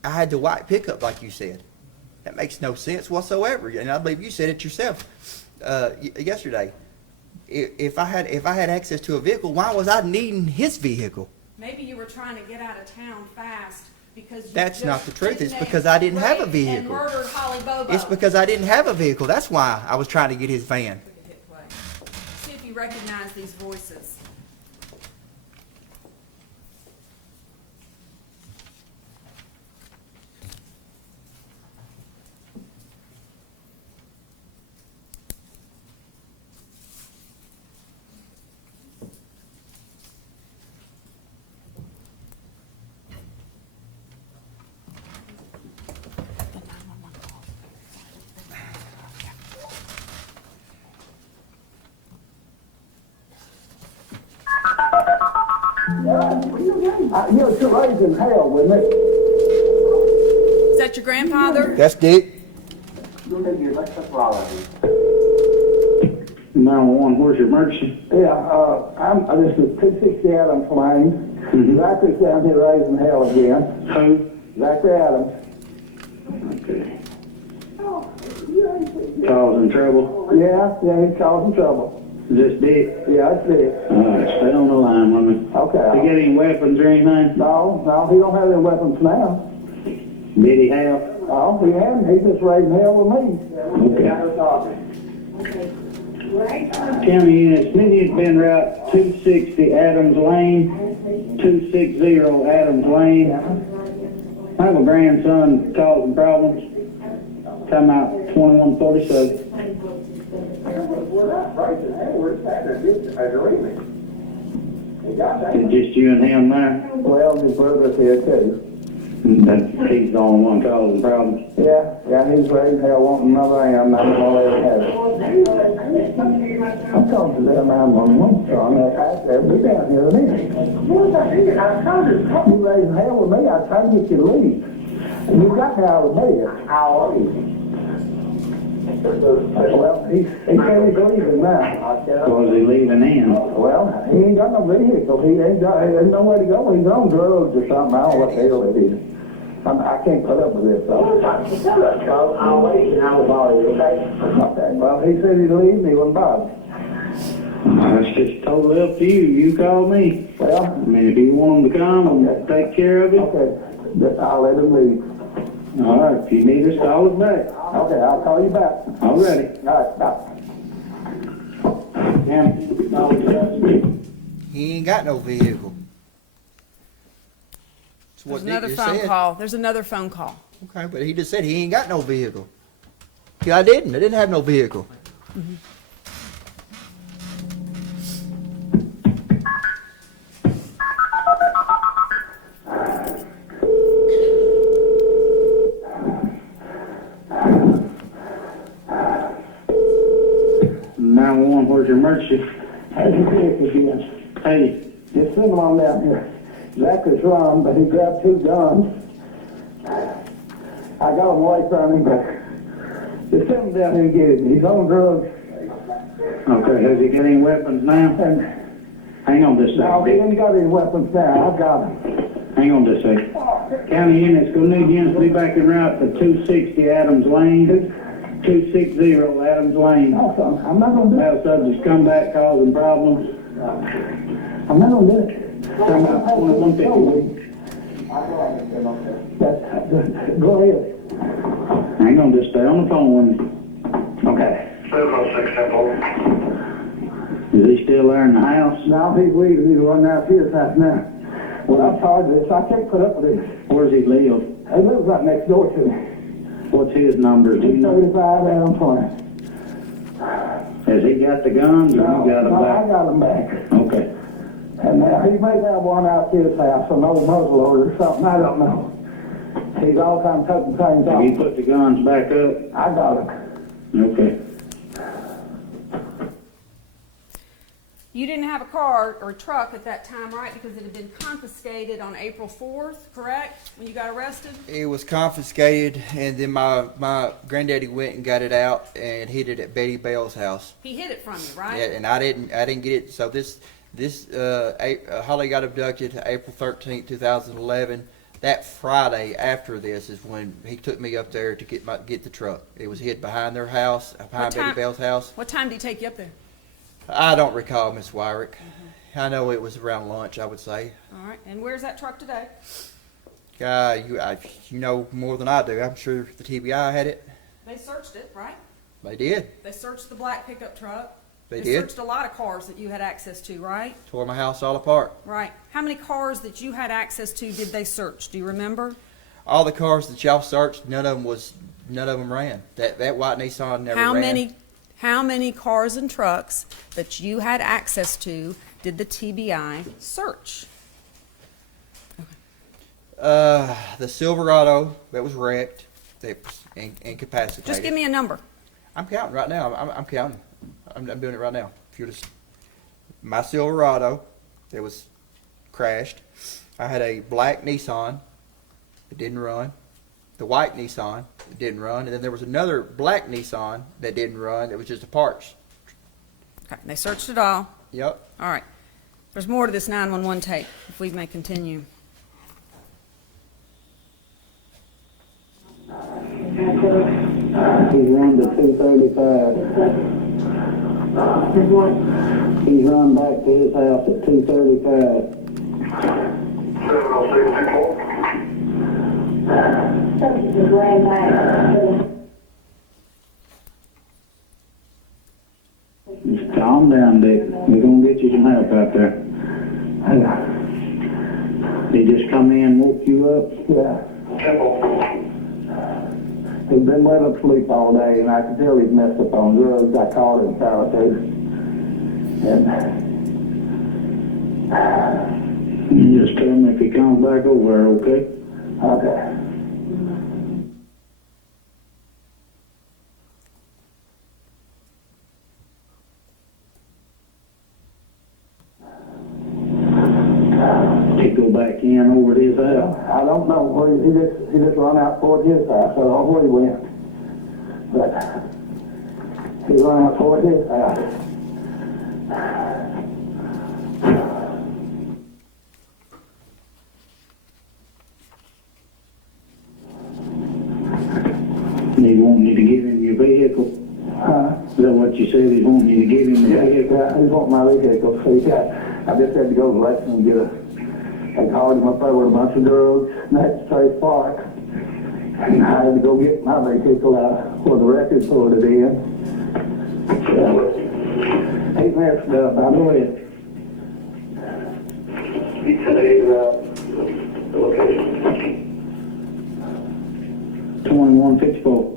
I had the white pickup like you said? That makes no sense whatsoever. And I believe you said it yourself yesterday. If I had access to a vehicle, why was I needing his vehicle? Maybe you were trying to get out of town fast because you That's just not the truth. It's kidnapped, because I didn't have a raped, vehicle. And murdered Holly Bobo. It's because I didn't have a vehicle. That's why I was trying to get his van. We could hit play. See if you recognize these voices. You're too raising hell with me. Is that your grandfather? That's Dick. 911, where's your emergency? This is 260 Adams Lane. Zachary's down here raising hell again. Who? Zachary Adams. Okay. Oh, you ain't causing trouble? Yeah, he's causing trouble. Is this Dick? Yeah, it's it. All right, stay on the line with me. Okay. Did he get any weapons or anything? No, he don't have any weapons now. Did he have? Oh, he hadn't. He's just raising hell with me. County units, Mini Bend Route 260 Adams Lane, 260 Adams Lane. I have a grandson causing problems. Come out 2147. It's just you and him there? Well, his brother's here too. He's the only one causing problems. Yeah, he's raising hell wanting another am. I'm gonna let it have it. I'm talking to them 911, so I'm they'll be down here in a minute. You raising hell with me, I tried to get you to leave. And you got me out of bed. How are you? Well, he said he's leaving now. Was he leaving in? Well, he ain't got no vehicle. There's nowhere to go. He's on drugs or something. I don't know what the hell it is. I can't put up with this, though. I'll wait and I'll bother you, okay? Okay. Well, he said he'd leave and he wouldn't bother. It's just totally up to you. You call me. Well, I mean, if you want him to come and take care of it, okay. I'll let him leave. all right. If you need us, call us back. Okay, I'll call you back. All righty. All right, bye. He ain't got no vehicle. That's There's what Dick another just phone said. call. There's another phone call. Okay, but he just said he ain't got no vehicle. Yeah, I didn't have no vehicle. Where's your emergency? How's your dick again? Hey, Just send him on down here. Zachary's run, but he grabbed 2 guns. I got him away from him, but just send him down here and get him. He's on drugs. okay, has he got any weapons now? And Hang on just a no, he second. ain't got any weapons now. I've got him. Hang on just a second. County units, gonna need units to be back en route to 260 Adams Lane. 260 Adams Lane. No, son, I'm not gonna do it. Have subjects come back causing problems. I'm not gonna do it. Come out 2150. Go ahead. Hang on, just stay on the phone with me. Okay. Is he still there in the house? Now he's leaving. He's running out to his house now. Well, I'm tired of this. I can't put up with this. Where's he live? He lives right next door to me. What's his number? Do you know? 35 Adams Lane. Has he got the guns or you got them No, I back? got him back. Okay. And now he may have one out to his house, an old muzzleloader or something. I don't know. He's all the time taking things Have you off. put the guns back up? I got him. Okay. You didn't have a car or a truck at that time, right? Because it had been confiscated on April 4th, correct? When you got arrested? It was confiscated, and then my granddaddy went and got it out and hid it at Betty Bell's house. He hid it from you, right? Yeah, and I didn't get it. So Holly got abducted April 13th, 2011. That Friday after this is when he took me up there to get the truck. It was hid behind their house, behind Betty Bell's house. What time did he take you up there? I don't recall, Miss Wyrick. I know it was around lunch, I would say. All right. And where's that truck today? You know more than I do. I'm sure the TBI had it. They searched it, right? They did. They searched the black pickup truck. They They did. searched a lot of cars that you had access to, right? Tore my house all apart. Right. How many cars that you had access to did they search? Do you remember? All the cars that y'all searched, none of them ran. That white Nissan never ran. How many cars and trucks that you had access to did the TBI search? The Silverado that was wrecked, that was incapacitated. Just give me a number. I'm counting right now. I'm counting. I'm doing it right now. If you just my Silverado that was crashed. I had a black Nissan. It didn't run. The white Nissan, it didn't run, and then there was another black Nissan that didn't run. It was just a parts. Okay, they searched it all. Yep. All right. There's more to this 911 tape, if we may continue. He he's run to 235. He's run back to his house at 235. 70664. Just calm down, Dick. We're gonna get you some help out there. They just come in and woke you up? Yeah. He's been let him sleep all day, and I can tell he's messed up on drugs. I called him solitude. And You just tell him if he comes back over, okay? okay. He go back in over to his house. I don't know where he just run out toward his house. I don't know where he went, but he run out toward his house. He wanting you to give him your vehicle. Is that what you said? He's wanting you to give him the vehicle? Yeah, he want my vehicle. So I just had to go to Lexington and get I called him up there with a bunch of drugs, and I had to trace park. And I had to go get my vehicle out where the record sorted in. He messed up. I know it. He said the location. 2154.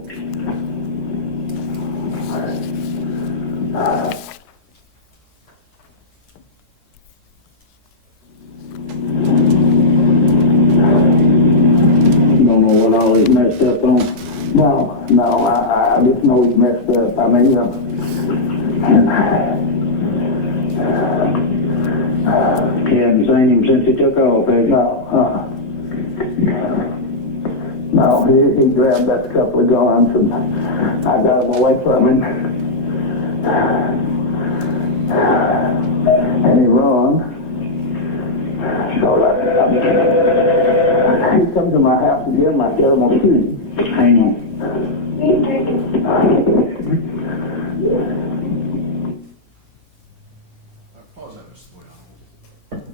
Don't know what all he's messed up on. No, I just know he's messed up. I mean, You haven't seen him since he took off, have you? no, he grabbed that couple of guns and I got him away from him. And he run. So he come to my house again, I tell him I'll shoot him. Hang on. Pause that, Mr. Boyd.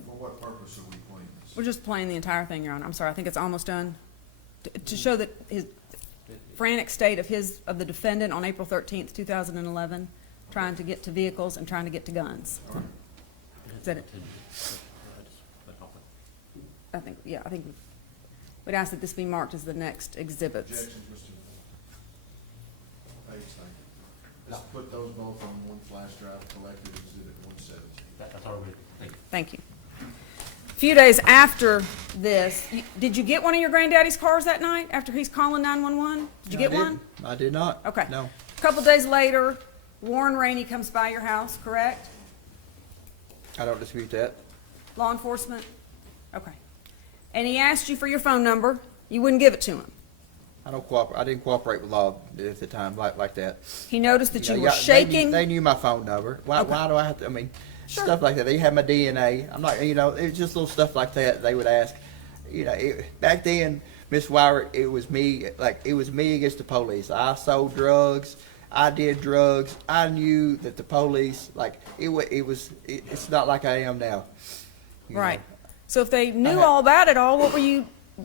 For what purpose are we playing this? We're just playing the entire thing, Your Honor. I'm sorry, I think it's almost done. To show that his frantic state of the defendant on April 13th, 2011, trying to get to vehicles and trying to get to guns. Is that it? I think we'd ask that this be marked as the next exhibits. Objections, Mr. Page, thank you. Let's put those both on one flash drive, collected exhibit 117. That's all we, thank you. Thank you. A few days after this, did you get one of your granddaddy's cars that night after he's calling 911? Did you get one? I did not. Okay. No. A couple days later, Warren Rainey comes by your house, correct? I don't dispute that. Law enforcement? Okay. And he asked you for your phone number. You wouldn't give it to him. I didn't cooperate with law at the time like that. He noticed that you were Yeah, shaking. They knew my phone number. Why do I have to? I mean, stuff like that. They had my DNA. I'm not. It's just little stuff like that. They would ask. Back then, Miss Wire, it was me. Like it was me against the police. I sold drugs. I did drugs. I knew that the police. Like it's not like I am now. Right. So if they knew all about it all,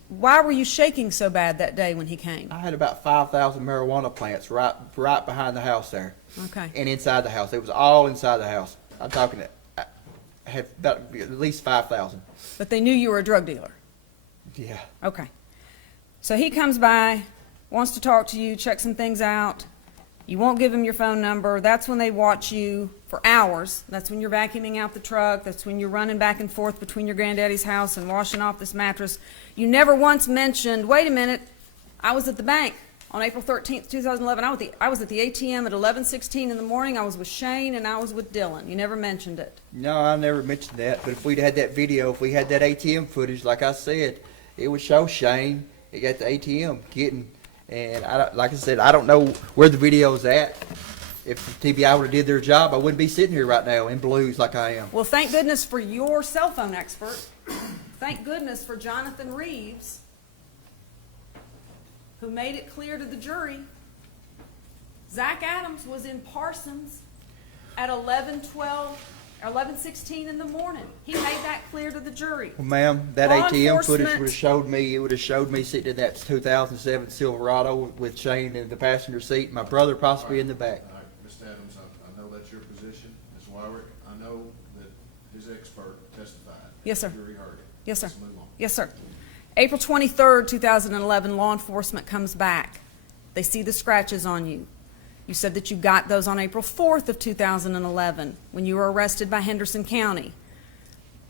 why were you shaking so bad that day when he came? I had about 5,000 marijuana plants right behind the house there. Okay. And inside the house. It was all inside the house. I'm talking. I had about at least 5,000. But they knew you were a drug dealer. Yeah. Okay. So he comes by, wants to talk to you, check some things out. You won't give him your phone number. That's when they watch you for hours. That's when you're vacuuming out the truck. That's when you're running back and forth between your granddaddy's house and washing off this mattress. You never once mentioned, wait a minute, I was at the bank on April 13th, 2011. I was at the ATM at 11:16 in the morning. I was with Shane and I was with Dylan. You never mentioned it. No, I never mentioned that. But if we'd had that video, if we had that ATM footage, like I said, it would show Shane at the ATM getting. And like I said, I don't know where the video's at. If the TBI would have did their job, I wouldn't be sitting here right now in blues like I am. Well, thank goodness for your cell phone expert. Thank goodness for Jonathan Reeves, who made it clear to the jury Zach Adams was in Parsons at 11:16 in the morning. He made that clear to the jury. Well, ma'am, that Law ATM footage enforcement- would have showed me sitting in that 2007 Silverado with Shane in the passenger seat, my brother possibly in the back. All right, Mr. Adams, I know that's your position. Ms. Wyrick, I know that his expert testified. Yes, sir. The jury heard it. Yes, sir. Let's move on. Yes, sir. April 23rd, 2011, law enforcement comes back. They see the scratches on you. You said that you got those on April 4th of 2011 when you were arrested by Henderson County.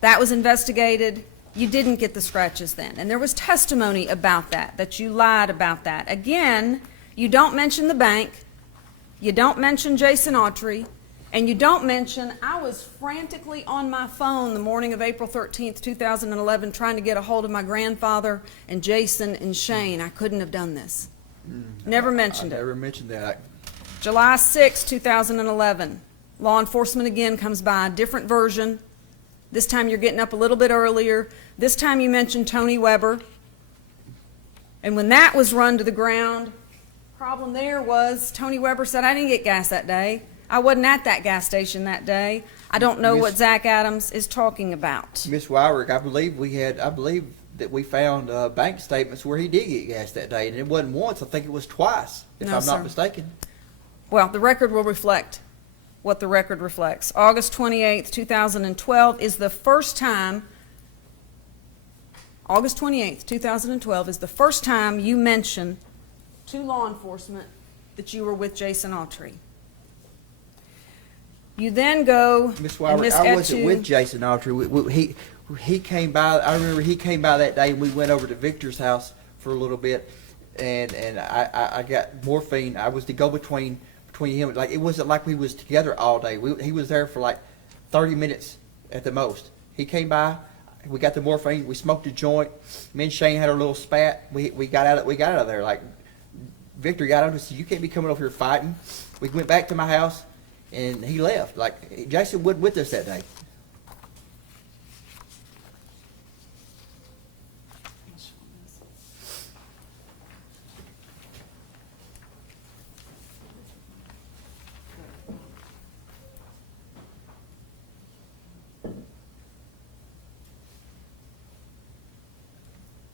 That was investigated. You didn't get the scratches then. And there was testimony about that you lied about that. Again, you don't mention the bank. You don't mention Jason Autry. And you don't mention, I was frantically on my phone the morning of April 13th, 2011, trying to get a hold of my grandfather and Jason and Shane. I couldn't have done this. Never mentioned I it. never mentioned that. July 6, 2011, law enforcement again comes by, different version. This time you're getting up a little bit earlier. This time you mentioned Tony Weber. And when that was run to the ground, problem there was Tony Weber said, I didn't get gas that day. I wasn't at that gas station that day. I don't know what Zach Adams is talking about. Miss Wyrick, I believe that we found bank statements where he did get gas that day, and it wasn't once. I think it was twice, if No, I'm sir. not mistaken. Well, the record will reflect what the record reflects. August 28th, 2012 is the first time, August 28th, 2012 is the first time you mention to law enforcement that you were with Jason Autry. You then go, Miss and Wyrick, Miss I wasn't Etu- with Jason Autry. He came by. I remember he came by that day, and we went over to Victor's house for a little bit, and I got morphine. I was the go-between between him. Like, it wasn't like we was together all day. He was there for like 30 minutes at the most. He came by. We got the morphine. We smoked a joint. Me and Shane had a little spat. We got out of there. Like, Victor got out and said, "You can't be coming over here fighting." We went back to my house, and he left. Like, Jason wasn't with us that day.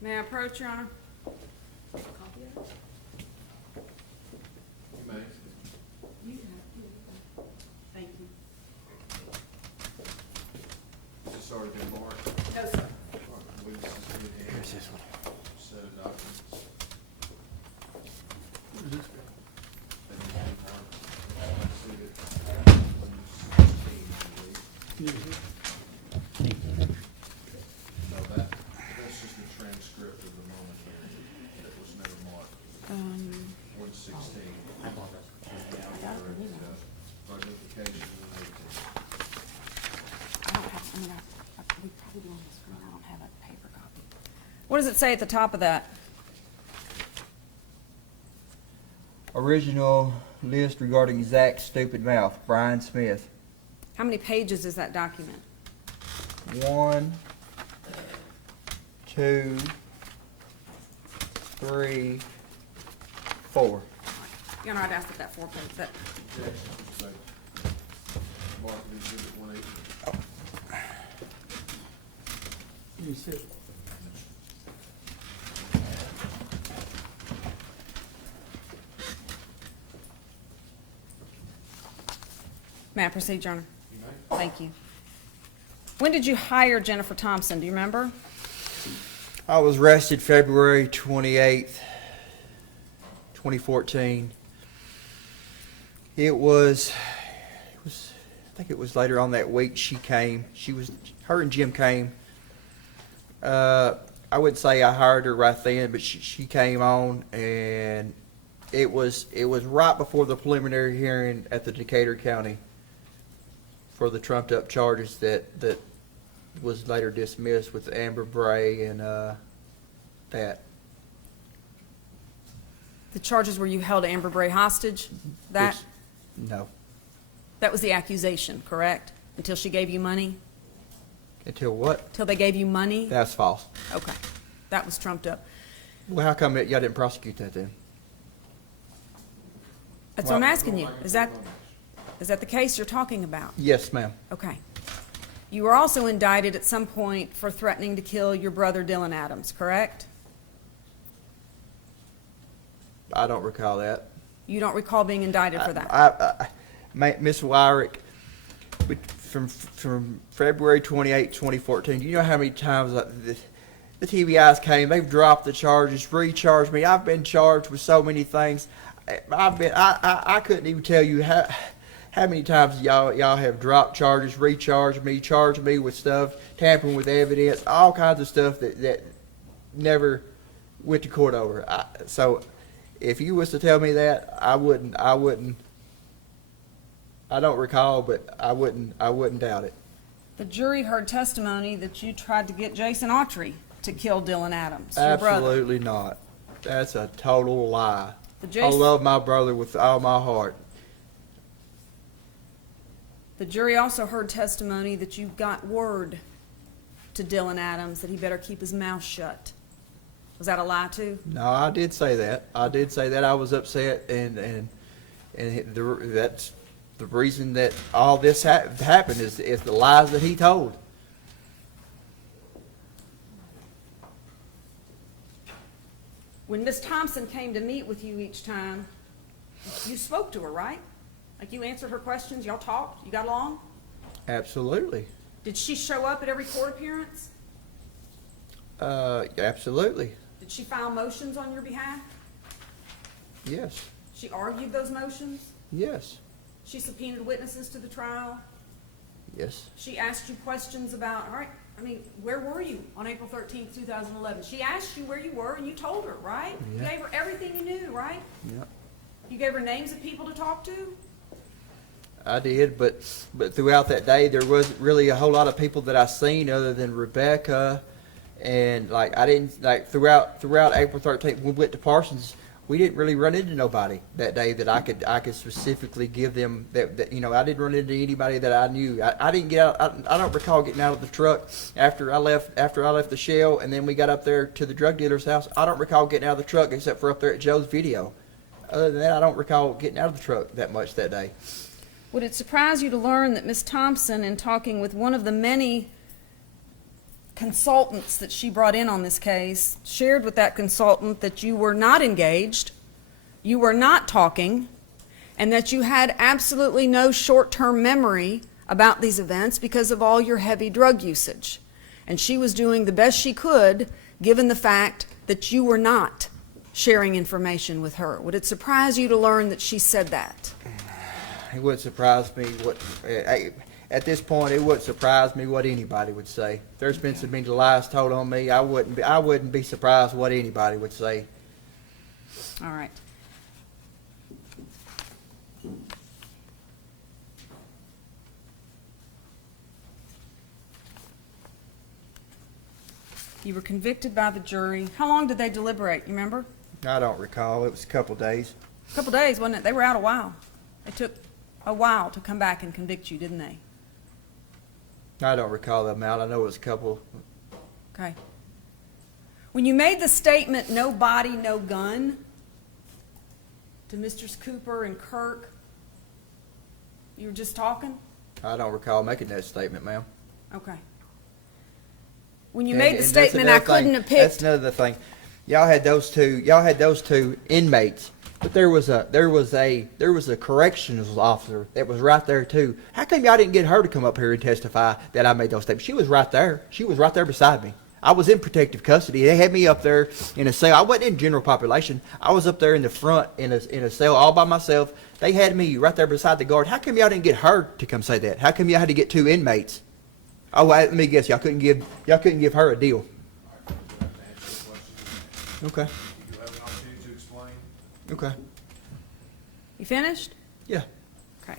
May I approach, Your Honor? You may. Thank you. Is this already been marked? No, sir. All right, witnesses in hand. Here's this one. Set of documents. That need to be marked. See it. 16, I believe. No, that's just the transcript of the moment hearing that was never marked. 116. I apologize. Identification of 18. I don't have, we probably do on the screen, I don't have a paper copy. What does it say at the top of that? Original list regarding Zach's stupid mouth, Brian Smith. How many pages is that document? 1, 2, 3, 4. Your Honor, I'd ask that 4 page, that, So, mark exhibit 118. may I proceed, Your Honor? You may. Thank you. When did you hire Jennifer Thompson, do you remember? I was arrested February 28th, 2014. I think it was later on that week she came. Her and Jim came. I wouldn't say I hired her right then, but she came on, and it was right before the preliminary hearing at the Decatur County for the trumped up charges that was later dismissed with Amber Bray and that. The charges where you held Amber Bray hostage? That, No. that was the accusation, correct? Until she gave you money? Until what? Till they gave you money? That's false. Okay, that was trumped up. Well, how come y'all didn't prosecute that then? That's what I'm Well- asking you. Is that the case you're talking about? Yes, ma'am. Okay. You were also indicted at some point for threatening to kill your brother Dylan Adams, correct? I don't recall that. You don't recall being indicted for that? Miss Wyrick, from February 28, 2014, do you know how many times the TBIs came? They've dropped the charges, recharged me. I've been charged with so many things. I couldn't even tell you how many times y'all have dropped charges, recharged me, charged me with stuff, tampering with evidence, all kinds of stuff that never went to court over. So if you was to tell me that, I wouldn't. I don't recall, but I wouldn't doubt it. The jury heard testimony that you tried to get Jason Autry to kill Dylan Adams, your brother. Absolutely not. That's a total lie. The I love my brother with all my heart. The jury also heard testimony that you got word to Dylan Adams that he better keep his mouth shut. Was that a lie too? No, I did say that. I was upset, and that's the reason that all this happened is the lies that he told. When Miss Thompson came to meet with you each time, you spoke to her, right? Like you answered her questions, y'all talked, you got along? Absolutely. Did she show up at every court appearance? Absolutely. Did she file motions on your behalf? Yes. She argued those motions? Yes. She subpoenaed witnesses to the trial? Yes. She asked you questions about, all right, I mean, where were you on April 13th, 2011? She asked you where you were and you told her, right? Yeah. You gave her everything you knew, right? Yep. You gave her names of people to talk to? I did, but throughout that day, there wasn't really a whole lot of people that I seen other than Rebecca, and like I didn't like throughout April 13th when we went to Parsons, we didn't really run into nobody that day that I could specifically give them that I didn't run into anybody that I knew. I didn't get out. I don't recall getting out of the truck after I left the Shell, and then we got up there to the drug dealer's house. I don't recall getting out of the truck except for up there at Joe's video. Other than that, I don't recall getting out of the truck that much that day. Would it surprise you to learn that Ms. Thompson, in talking with one of the many consultants that she brought in on this case, shared with that consultant that you were not engaged, you were not talking, and that you had absolutely no short-term memory about these events because of all your heavy drug usage? And she was doing the best she could given the fact that you were not sharing information with her. Would it surprise you to learn that she said that? It wouldn't surprise me at this point. It wouldn't surprise me what anybody would say. There's been so many lies told on me. I wouldn't be surprised what anybody would say. All right. You were convicted by the jury. How long did they deliberate? You remember? I don't recall. It was a couple days. A couple days, wasn't it? They were out a while. They took a while to come back and convict you, didn't they? I don't recall the amount. I know it was a couple. Okay. When you made the statement, no body, no gun, to Mr. Cooper and Kirk, you were just talking? I don't recall making that statement, ma'am. Okay. When you And- made the and that's statement, I another thing. couldn't have That's picked. another thing. Y'all had those two inmates, but there was a corrections officer that was right there too. How come y'all didn't get her to come up here and testify that I made those statements? She was right there. She was right there beside me. I was in protective custody. They had me up there in a cell. I wasn't in general population. I was up there in the front in a cell all by myself. They had me right there beside the guard. How come y'all didn't get her to come say that? How come y'all had to get two inmates? Oh, let me guess. Y'all couldn't give her a deal. To answer your question, Okay. you have an opportunity to explain. Okay. You finished? Yeah. Okay.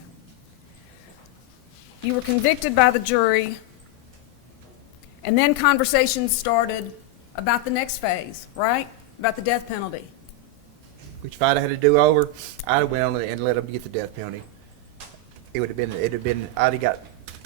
You were convicted by the jury, and then conversations started about the next phase, right? About the death penalty. Which if I'd had to do over, I'd have went on and let them get the death penalty. It'd have been, I'd have got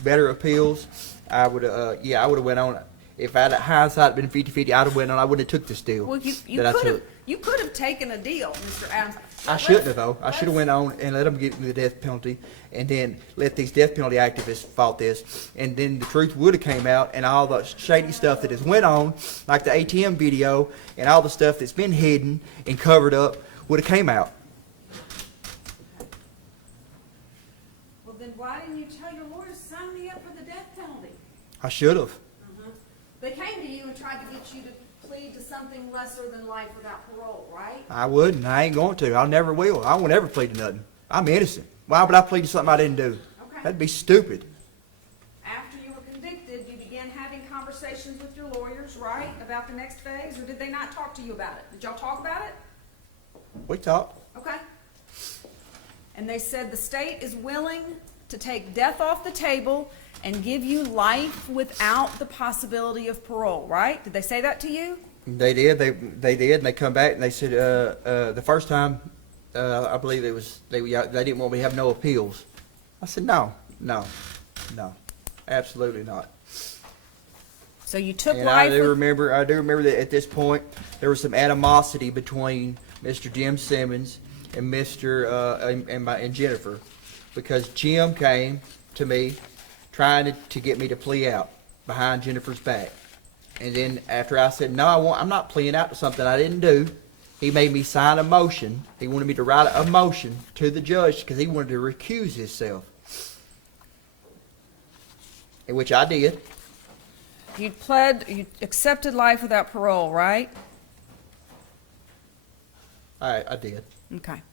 better appeals. I would have went on. If I'd hindsight been 50-50, I'd have went on. I wouldn't have took this deal. Well, you that I could have took. you could have taken a deal, Mr. Adams. I shouldn't have, though. I should have went on and let them give me the death penalty, and then let these death penalty activists fought this, and then the truth would have came out, and all the shady stuff that has went on, like the ATM video, and all the stuff that's been hidden and covered up, would have came out. Well, then why didn't you tell your lawyers, sign me up for the death penalty? I should have. They came to you and tried to get you to plead to something lesser than life without parole, right? I wouldn't. I ain't going to. I never will. I won't ever plead to nothing. I'm innocent. Why would I plead to something I didn't do? Okay. That'd be stupid. After you were convicted, you began having conversations with your lawyers, right, about the next phase, or did they not talk to you about it? Did y'all talk about it? We talked. Okay. And they said the state is willing to take death off the table and give you life without the possibility of parole, right? Did they say that to you? They did. They did, and they come back and they said the first time, I believe it was they didn't want me to have no appeals. I said no, absolutely not. So you took And life I do with... remember that at this point there was some animosity between Mr. Jim Simmons and and Jennifer, because Jim came to me trying to get me to plea out behind Jennifer's back. And then after I said, no, I'm not pleading out to something I didn't do, he made me sign a motion. He wanted me to write a motion to the judge because he wanted to recuse himself. In which I did. You accepted life without parole, right? I did. Okay.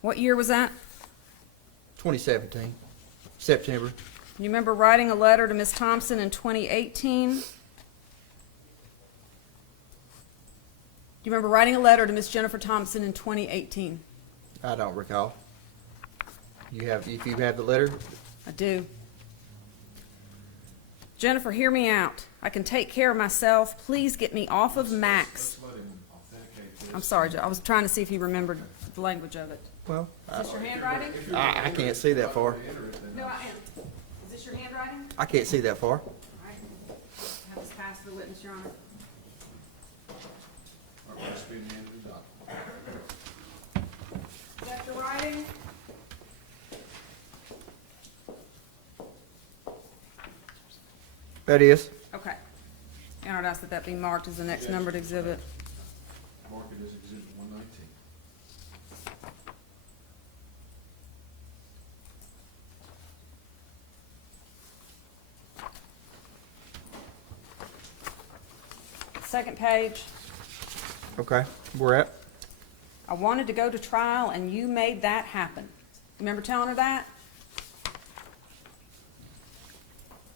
What year was that? 2017, September. You remember writing a letter to Ms. Thompson in 2018? Do you remember writing a letter to Ms. Jennifer Thompson in 2018? I don't recall. If you have the letter? I do. Jennifer, hear me out. I can take care of myself. Please get me off of Max. Let's let him authenticate this. I'm sorry, I was trying to see if he remembered the language of it. Well, Is this your handwriting? I can't see that far. No, I am. Is this your handwriting? I can't see that far. All right. Have this passed for the witness, Your Honor. All right, let's be in the end of the document. Is that your writing? That is. Okay. Your Honor, I'd ask that that be marked as the next numbered exhibit. Mark it as exhibit 119. Second page. Okay. Where at? I wanted to go to trial and you made that happen. Remember telling her that?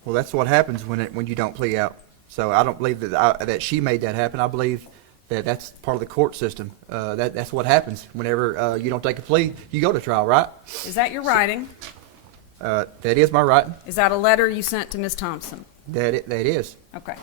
Well, that's what happens when you don't plea out. So I don't believe that she made that happen. I believe that that's part of the court system. That's what happens whenever you don't take a plea. You go to trial, right? Is that your writing? That is my writing. Is that a letter you sent to Ms. Thompson? That is. Okay.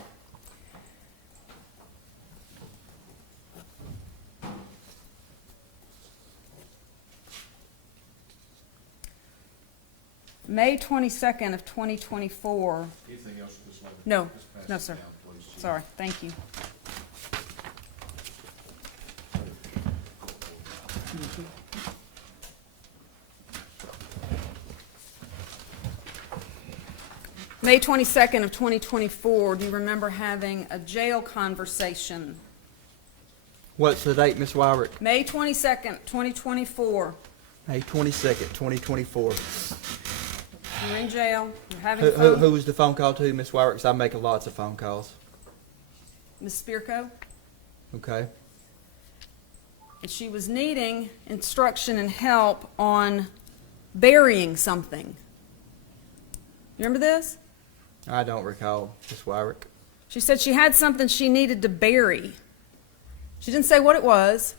May 22nd of 2024. Anything else with this letter? No, Just pass no, it sir. down, please, Chief. Sorry, thank you. May 22nd of 2024, do you remember having a jail conversation? What's the date, Miss Wyrick? May 22nd, 2024. May 22nd, 2024. You're in jail, you're having Who phone... was the phone call to, Miss Wyrick? 'Cause I make lots of phone calls. Ms. Spirko? Okay. And she was needing instruction and help on burying something. You remember this? I don't recall, Miss Wyrick. She said she had something she needed to bury. She didn't say what it was.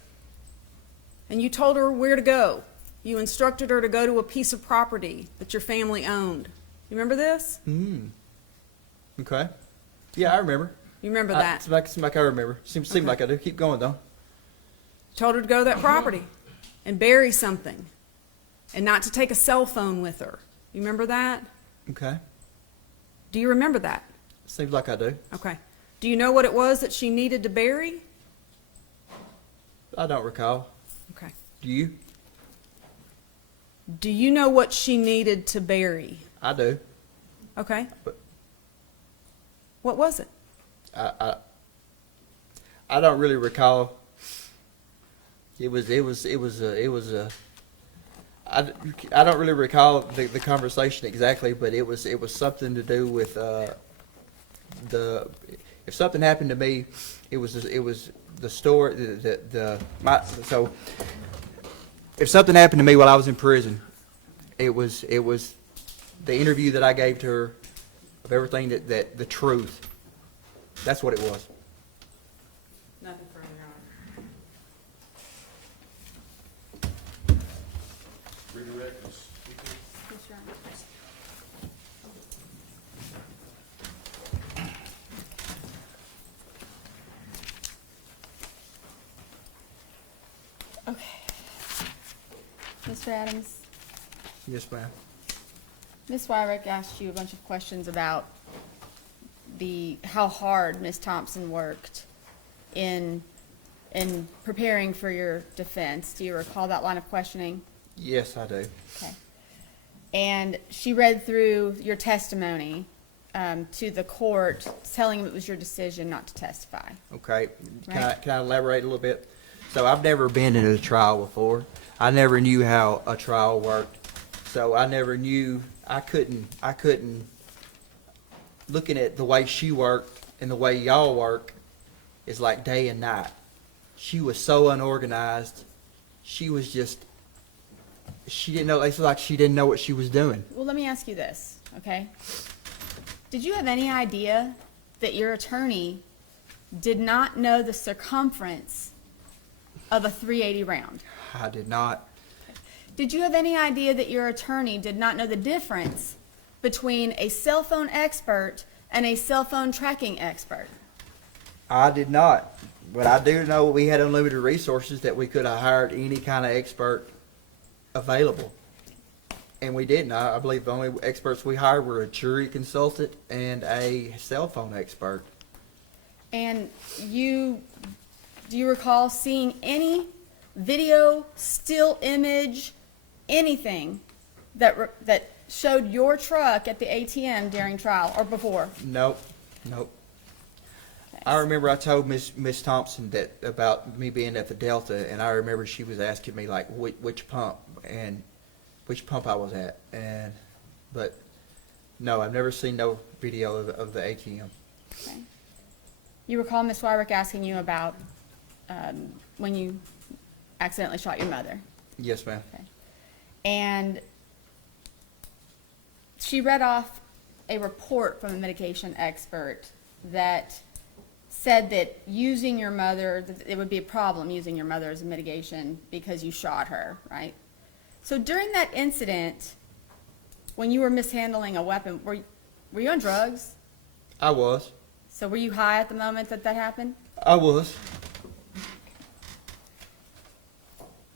And you told her where to go. You instructed her to go to a piece of property that your family owned. You remember this? Okay. Yeah, I remember. You remember that? Seems like I remember. Seems like I do. Keep going, though. Told her to go to that property and bury something and not to take a cell phone with her. You remember that? Okay. Do you remember that? Seems like I do. Okay. Do you know what it was that she needed to bury? I don't recall. Okay. Do you? Do you know what she needed to bury? I do. Okay. But- What was it? I don't really recall. I don't really recall the conversation exactly, but it was something to do with if something happened to me, it was the story so if something happened to me while I was in prison, it was the interview that I gave to her of everything that the truth. That's what it was. Nothing further on. Redirect us. Okay. Mr. Adams, Yes, ma'am. Ms. Wyrick asked you a bunch of questions about how hard Ms. Thompson worked in preparing for your defense. Do you recall that line of questioning? Yes, I do. Okay. And she read through your testimony to the court, telling them it was your decision not to testify. Okay. Right. Can I elaborate a little bit? So I've never been in a trial before. I never knew how a trial worked. So I never knew, I couldn't, looking at the way she worked and the way y'all work is like day and night. She was so unorganized. She was just, she didn't know, it's like she didn't know what she was doing. Well, let me ask you this, okay? Did you have any idea that your attorney did not know the circumference of a .380 round? I did not. Did you have any idea that your attorney did not know the difference between a cell phone expert and a cell phone tracking expert? I did not. But I do know we had unlimited resources that we could have hired any kind of expert available. And we didn't. I believe the only experts we hired were a jury consultant and a cell phone expert. And do you recall seeing any video, still image, anything that showed your truck at the ATM during trial or before? Nope. Okay. I remember I told Miss Thompson that about me being at the Delta, and I remember she was asking me like which pump I was at, but no, I've never seen no video of the ATM. Okay. You recall Ms. Wyrick asking you about when you accidentally shot your mother? Yes, ma'am. Okay. And she read off a report from a medication expert that said that using your mother, that it would be a problem using your mother as a mitigation because you shot her, right? So during that incident, when you were mishandling a weapon, were you on drugs? I was. So were you high at the moment that happened? I was.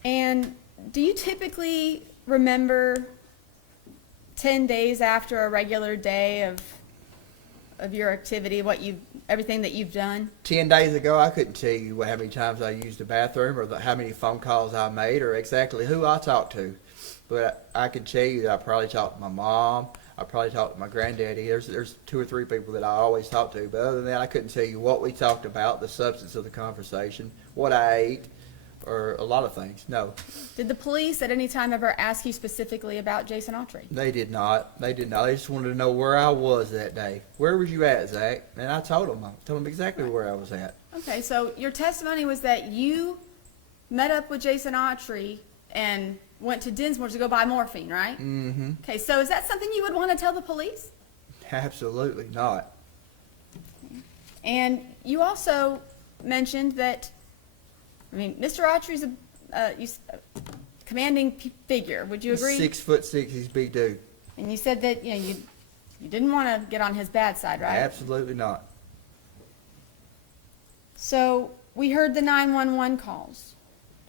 And do you typically remember 10 days after a regular day of your activity, everything that you've done? 10 days ago, I couldn't tell you how many times I used the bathroom or how many phone calls I made or exactly who I talked to. But I can tell you that I probably talked to my mom. I probably talked to my granddaddy. There's 2 or 3 people that I always talk to. But other than that, I couldn't tell you what we talked about, the substance of the conversation, what I ate, or a lot of things. No. Did the police at any time ever ask you specifically about Jason Autry? They did not. They just wanted to know where I was that day. Where was you at, Zach? And I told them exactly where I was at. Okay, so your testimony was that you met up with Jason Autry and went to Dinsmore to go buy morphine, right? Mm-hmm. Okay, so is that something you would want to tell the police? Absolutely not. And you also mentioned that, Mr. Autry's a commanding figure. Would you agree? 6'6", he's a big dude. And you said that you didn't want to get on his bad side, right? Absolutely not. So we heard the 911 calls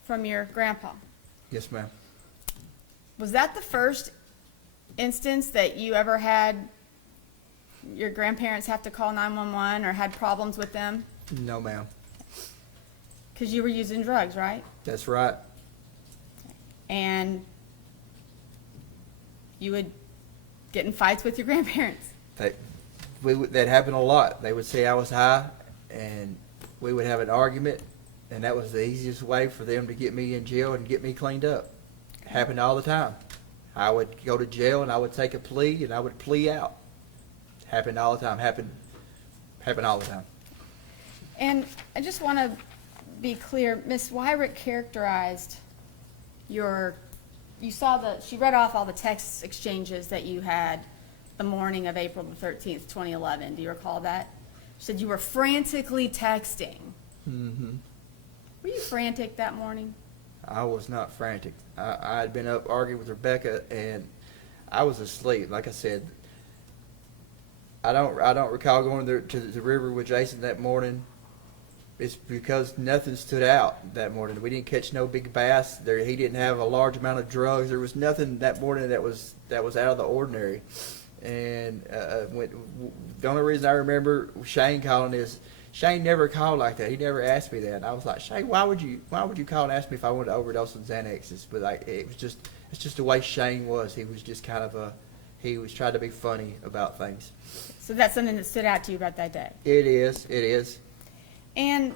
from your grandpa. Yes, ma'am. Was that the first instance that you ever had your grandparents have to call 911 or had problems with them? No, ma'am. Because you were using drugs, right? That's right. And you would get in fights with your grandparents. That happened a lot. They would say I was high, and we would have an argument, and that was the easiest way for them to get me in jail and get me cleaned up. Happened all the time. I would go to jail, and I would take a plea, and I would plea out. Happened all the time. Happened all the time. And I just want to be clear, Ms. Wyrick characterized she read off all the text exchanges that you had the morning of April the 13th, 2011. Do you recall that? She said you were frantically texting. Mm-hmm. Were you frantic that morning? I was not frantic. I had been up arguing with Rebecca, and I was asleep. Like I said, I don't recall going to the river with Jason that morning. It's because nothing stood out that morning. We didn't catch no big bass. He didn't have a large amount of drugs. There was nothing that morning that was out of the ordinary. And the only reason I remember Shane calling is Shane never called like that. He never asked me that. And I was like, Shane, why would you call and ask me if I wanted to overdose on Xanaxes? But it's just the way Shane was. He was just kind of he was trying to be funny about things. So that's something that stood out to you about that day. It is. And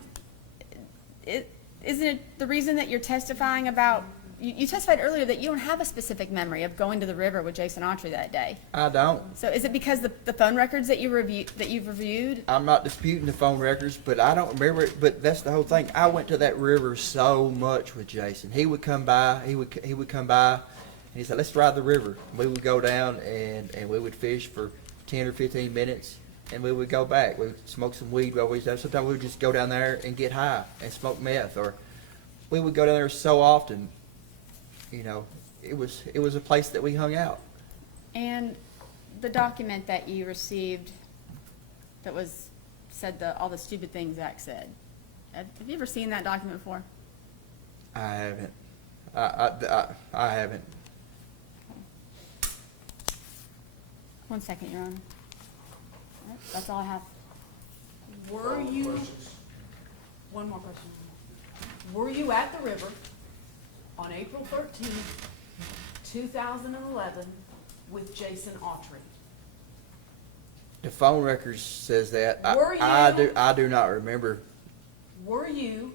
isn't it the reason that you're testifying about, you testified earlier that you don't have a specific memory of going to the river with Jason Autry that day. I don't. So is it because the phone records that you've reviewed? I'm not disputing the phone records, but I don't remember it. But that's the whole thing. I went to that river so much with Jason. He would come by. He would come by, and he said, "Let's ride the river." We would go down and we would fish for 10 or 15 minutes, and we would go back. We would smoke some weed. Sometimes we would just go down there and get high and smoke meth, or we would go down there so often. You know, it was a place that we hung out. And the document that you received that said all the stupid things Zach said. Have you ever seen that document before? I haven't. I haven't. 1 second, Your Honor. All right, that's all I have. Were you, Questions? one more question. Were you at the river on April 13th, 2011 with Jason Autry? The phone record says that. Were you- I do not remember. Were you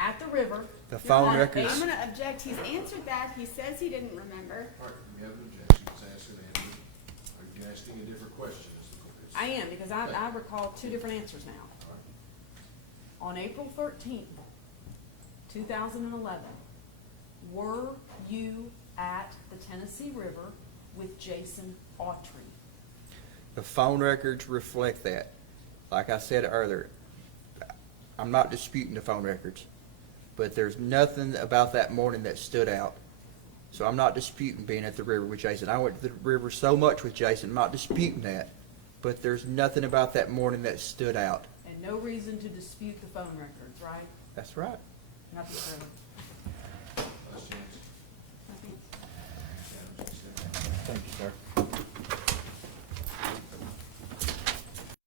at the river? The phone on records. I'm going to object. He's answered that. He says he didn't remember. All right, we have an objection. It's asked and answered. Are you asking a different question? I am, because I recall two different answers now. All right. On April 13th, 2011, were you at the Tennessee River with Jason Autry? The phone records reflect that. Like I said earlier, I'm not disputing the phone records, but there's nothing about that morning that stood out. So I'm not disputing being at the river with Jason. I went to the river so much with Jason, I'm not disputing that. But there's nothing about that morning that stood out. And no reason to dispute the phone records, right? That's right. Nothing further. Last chance. Nothing. Adams, you said. Thank you, sir.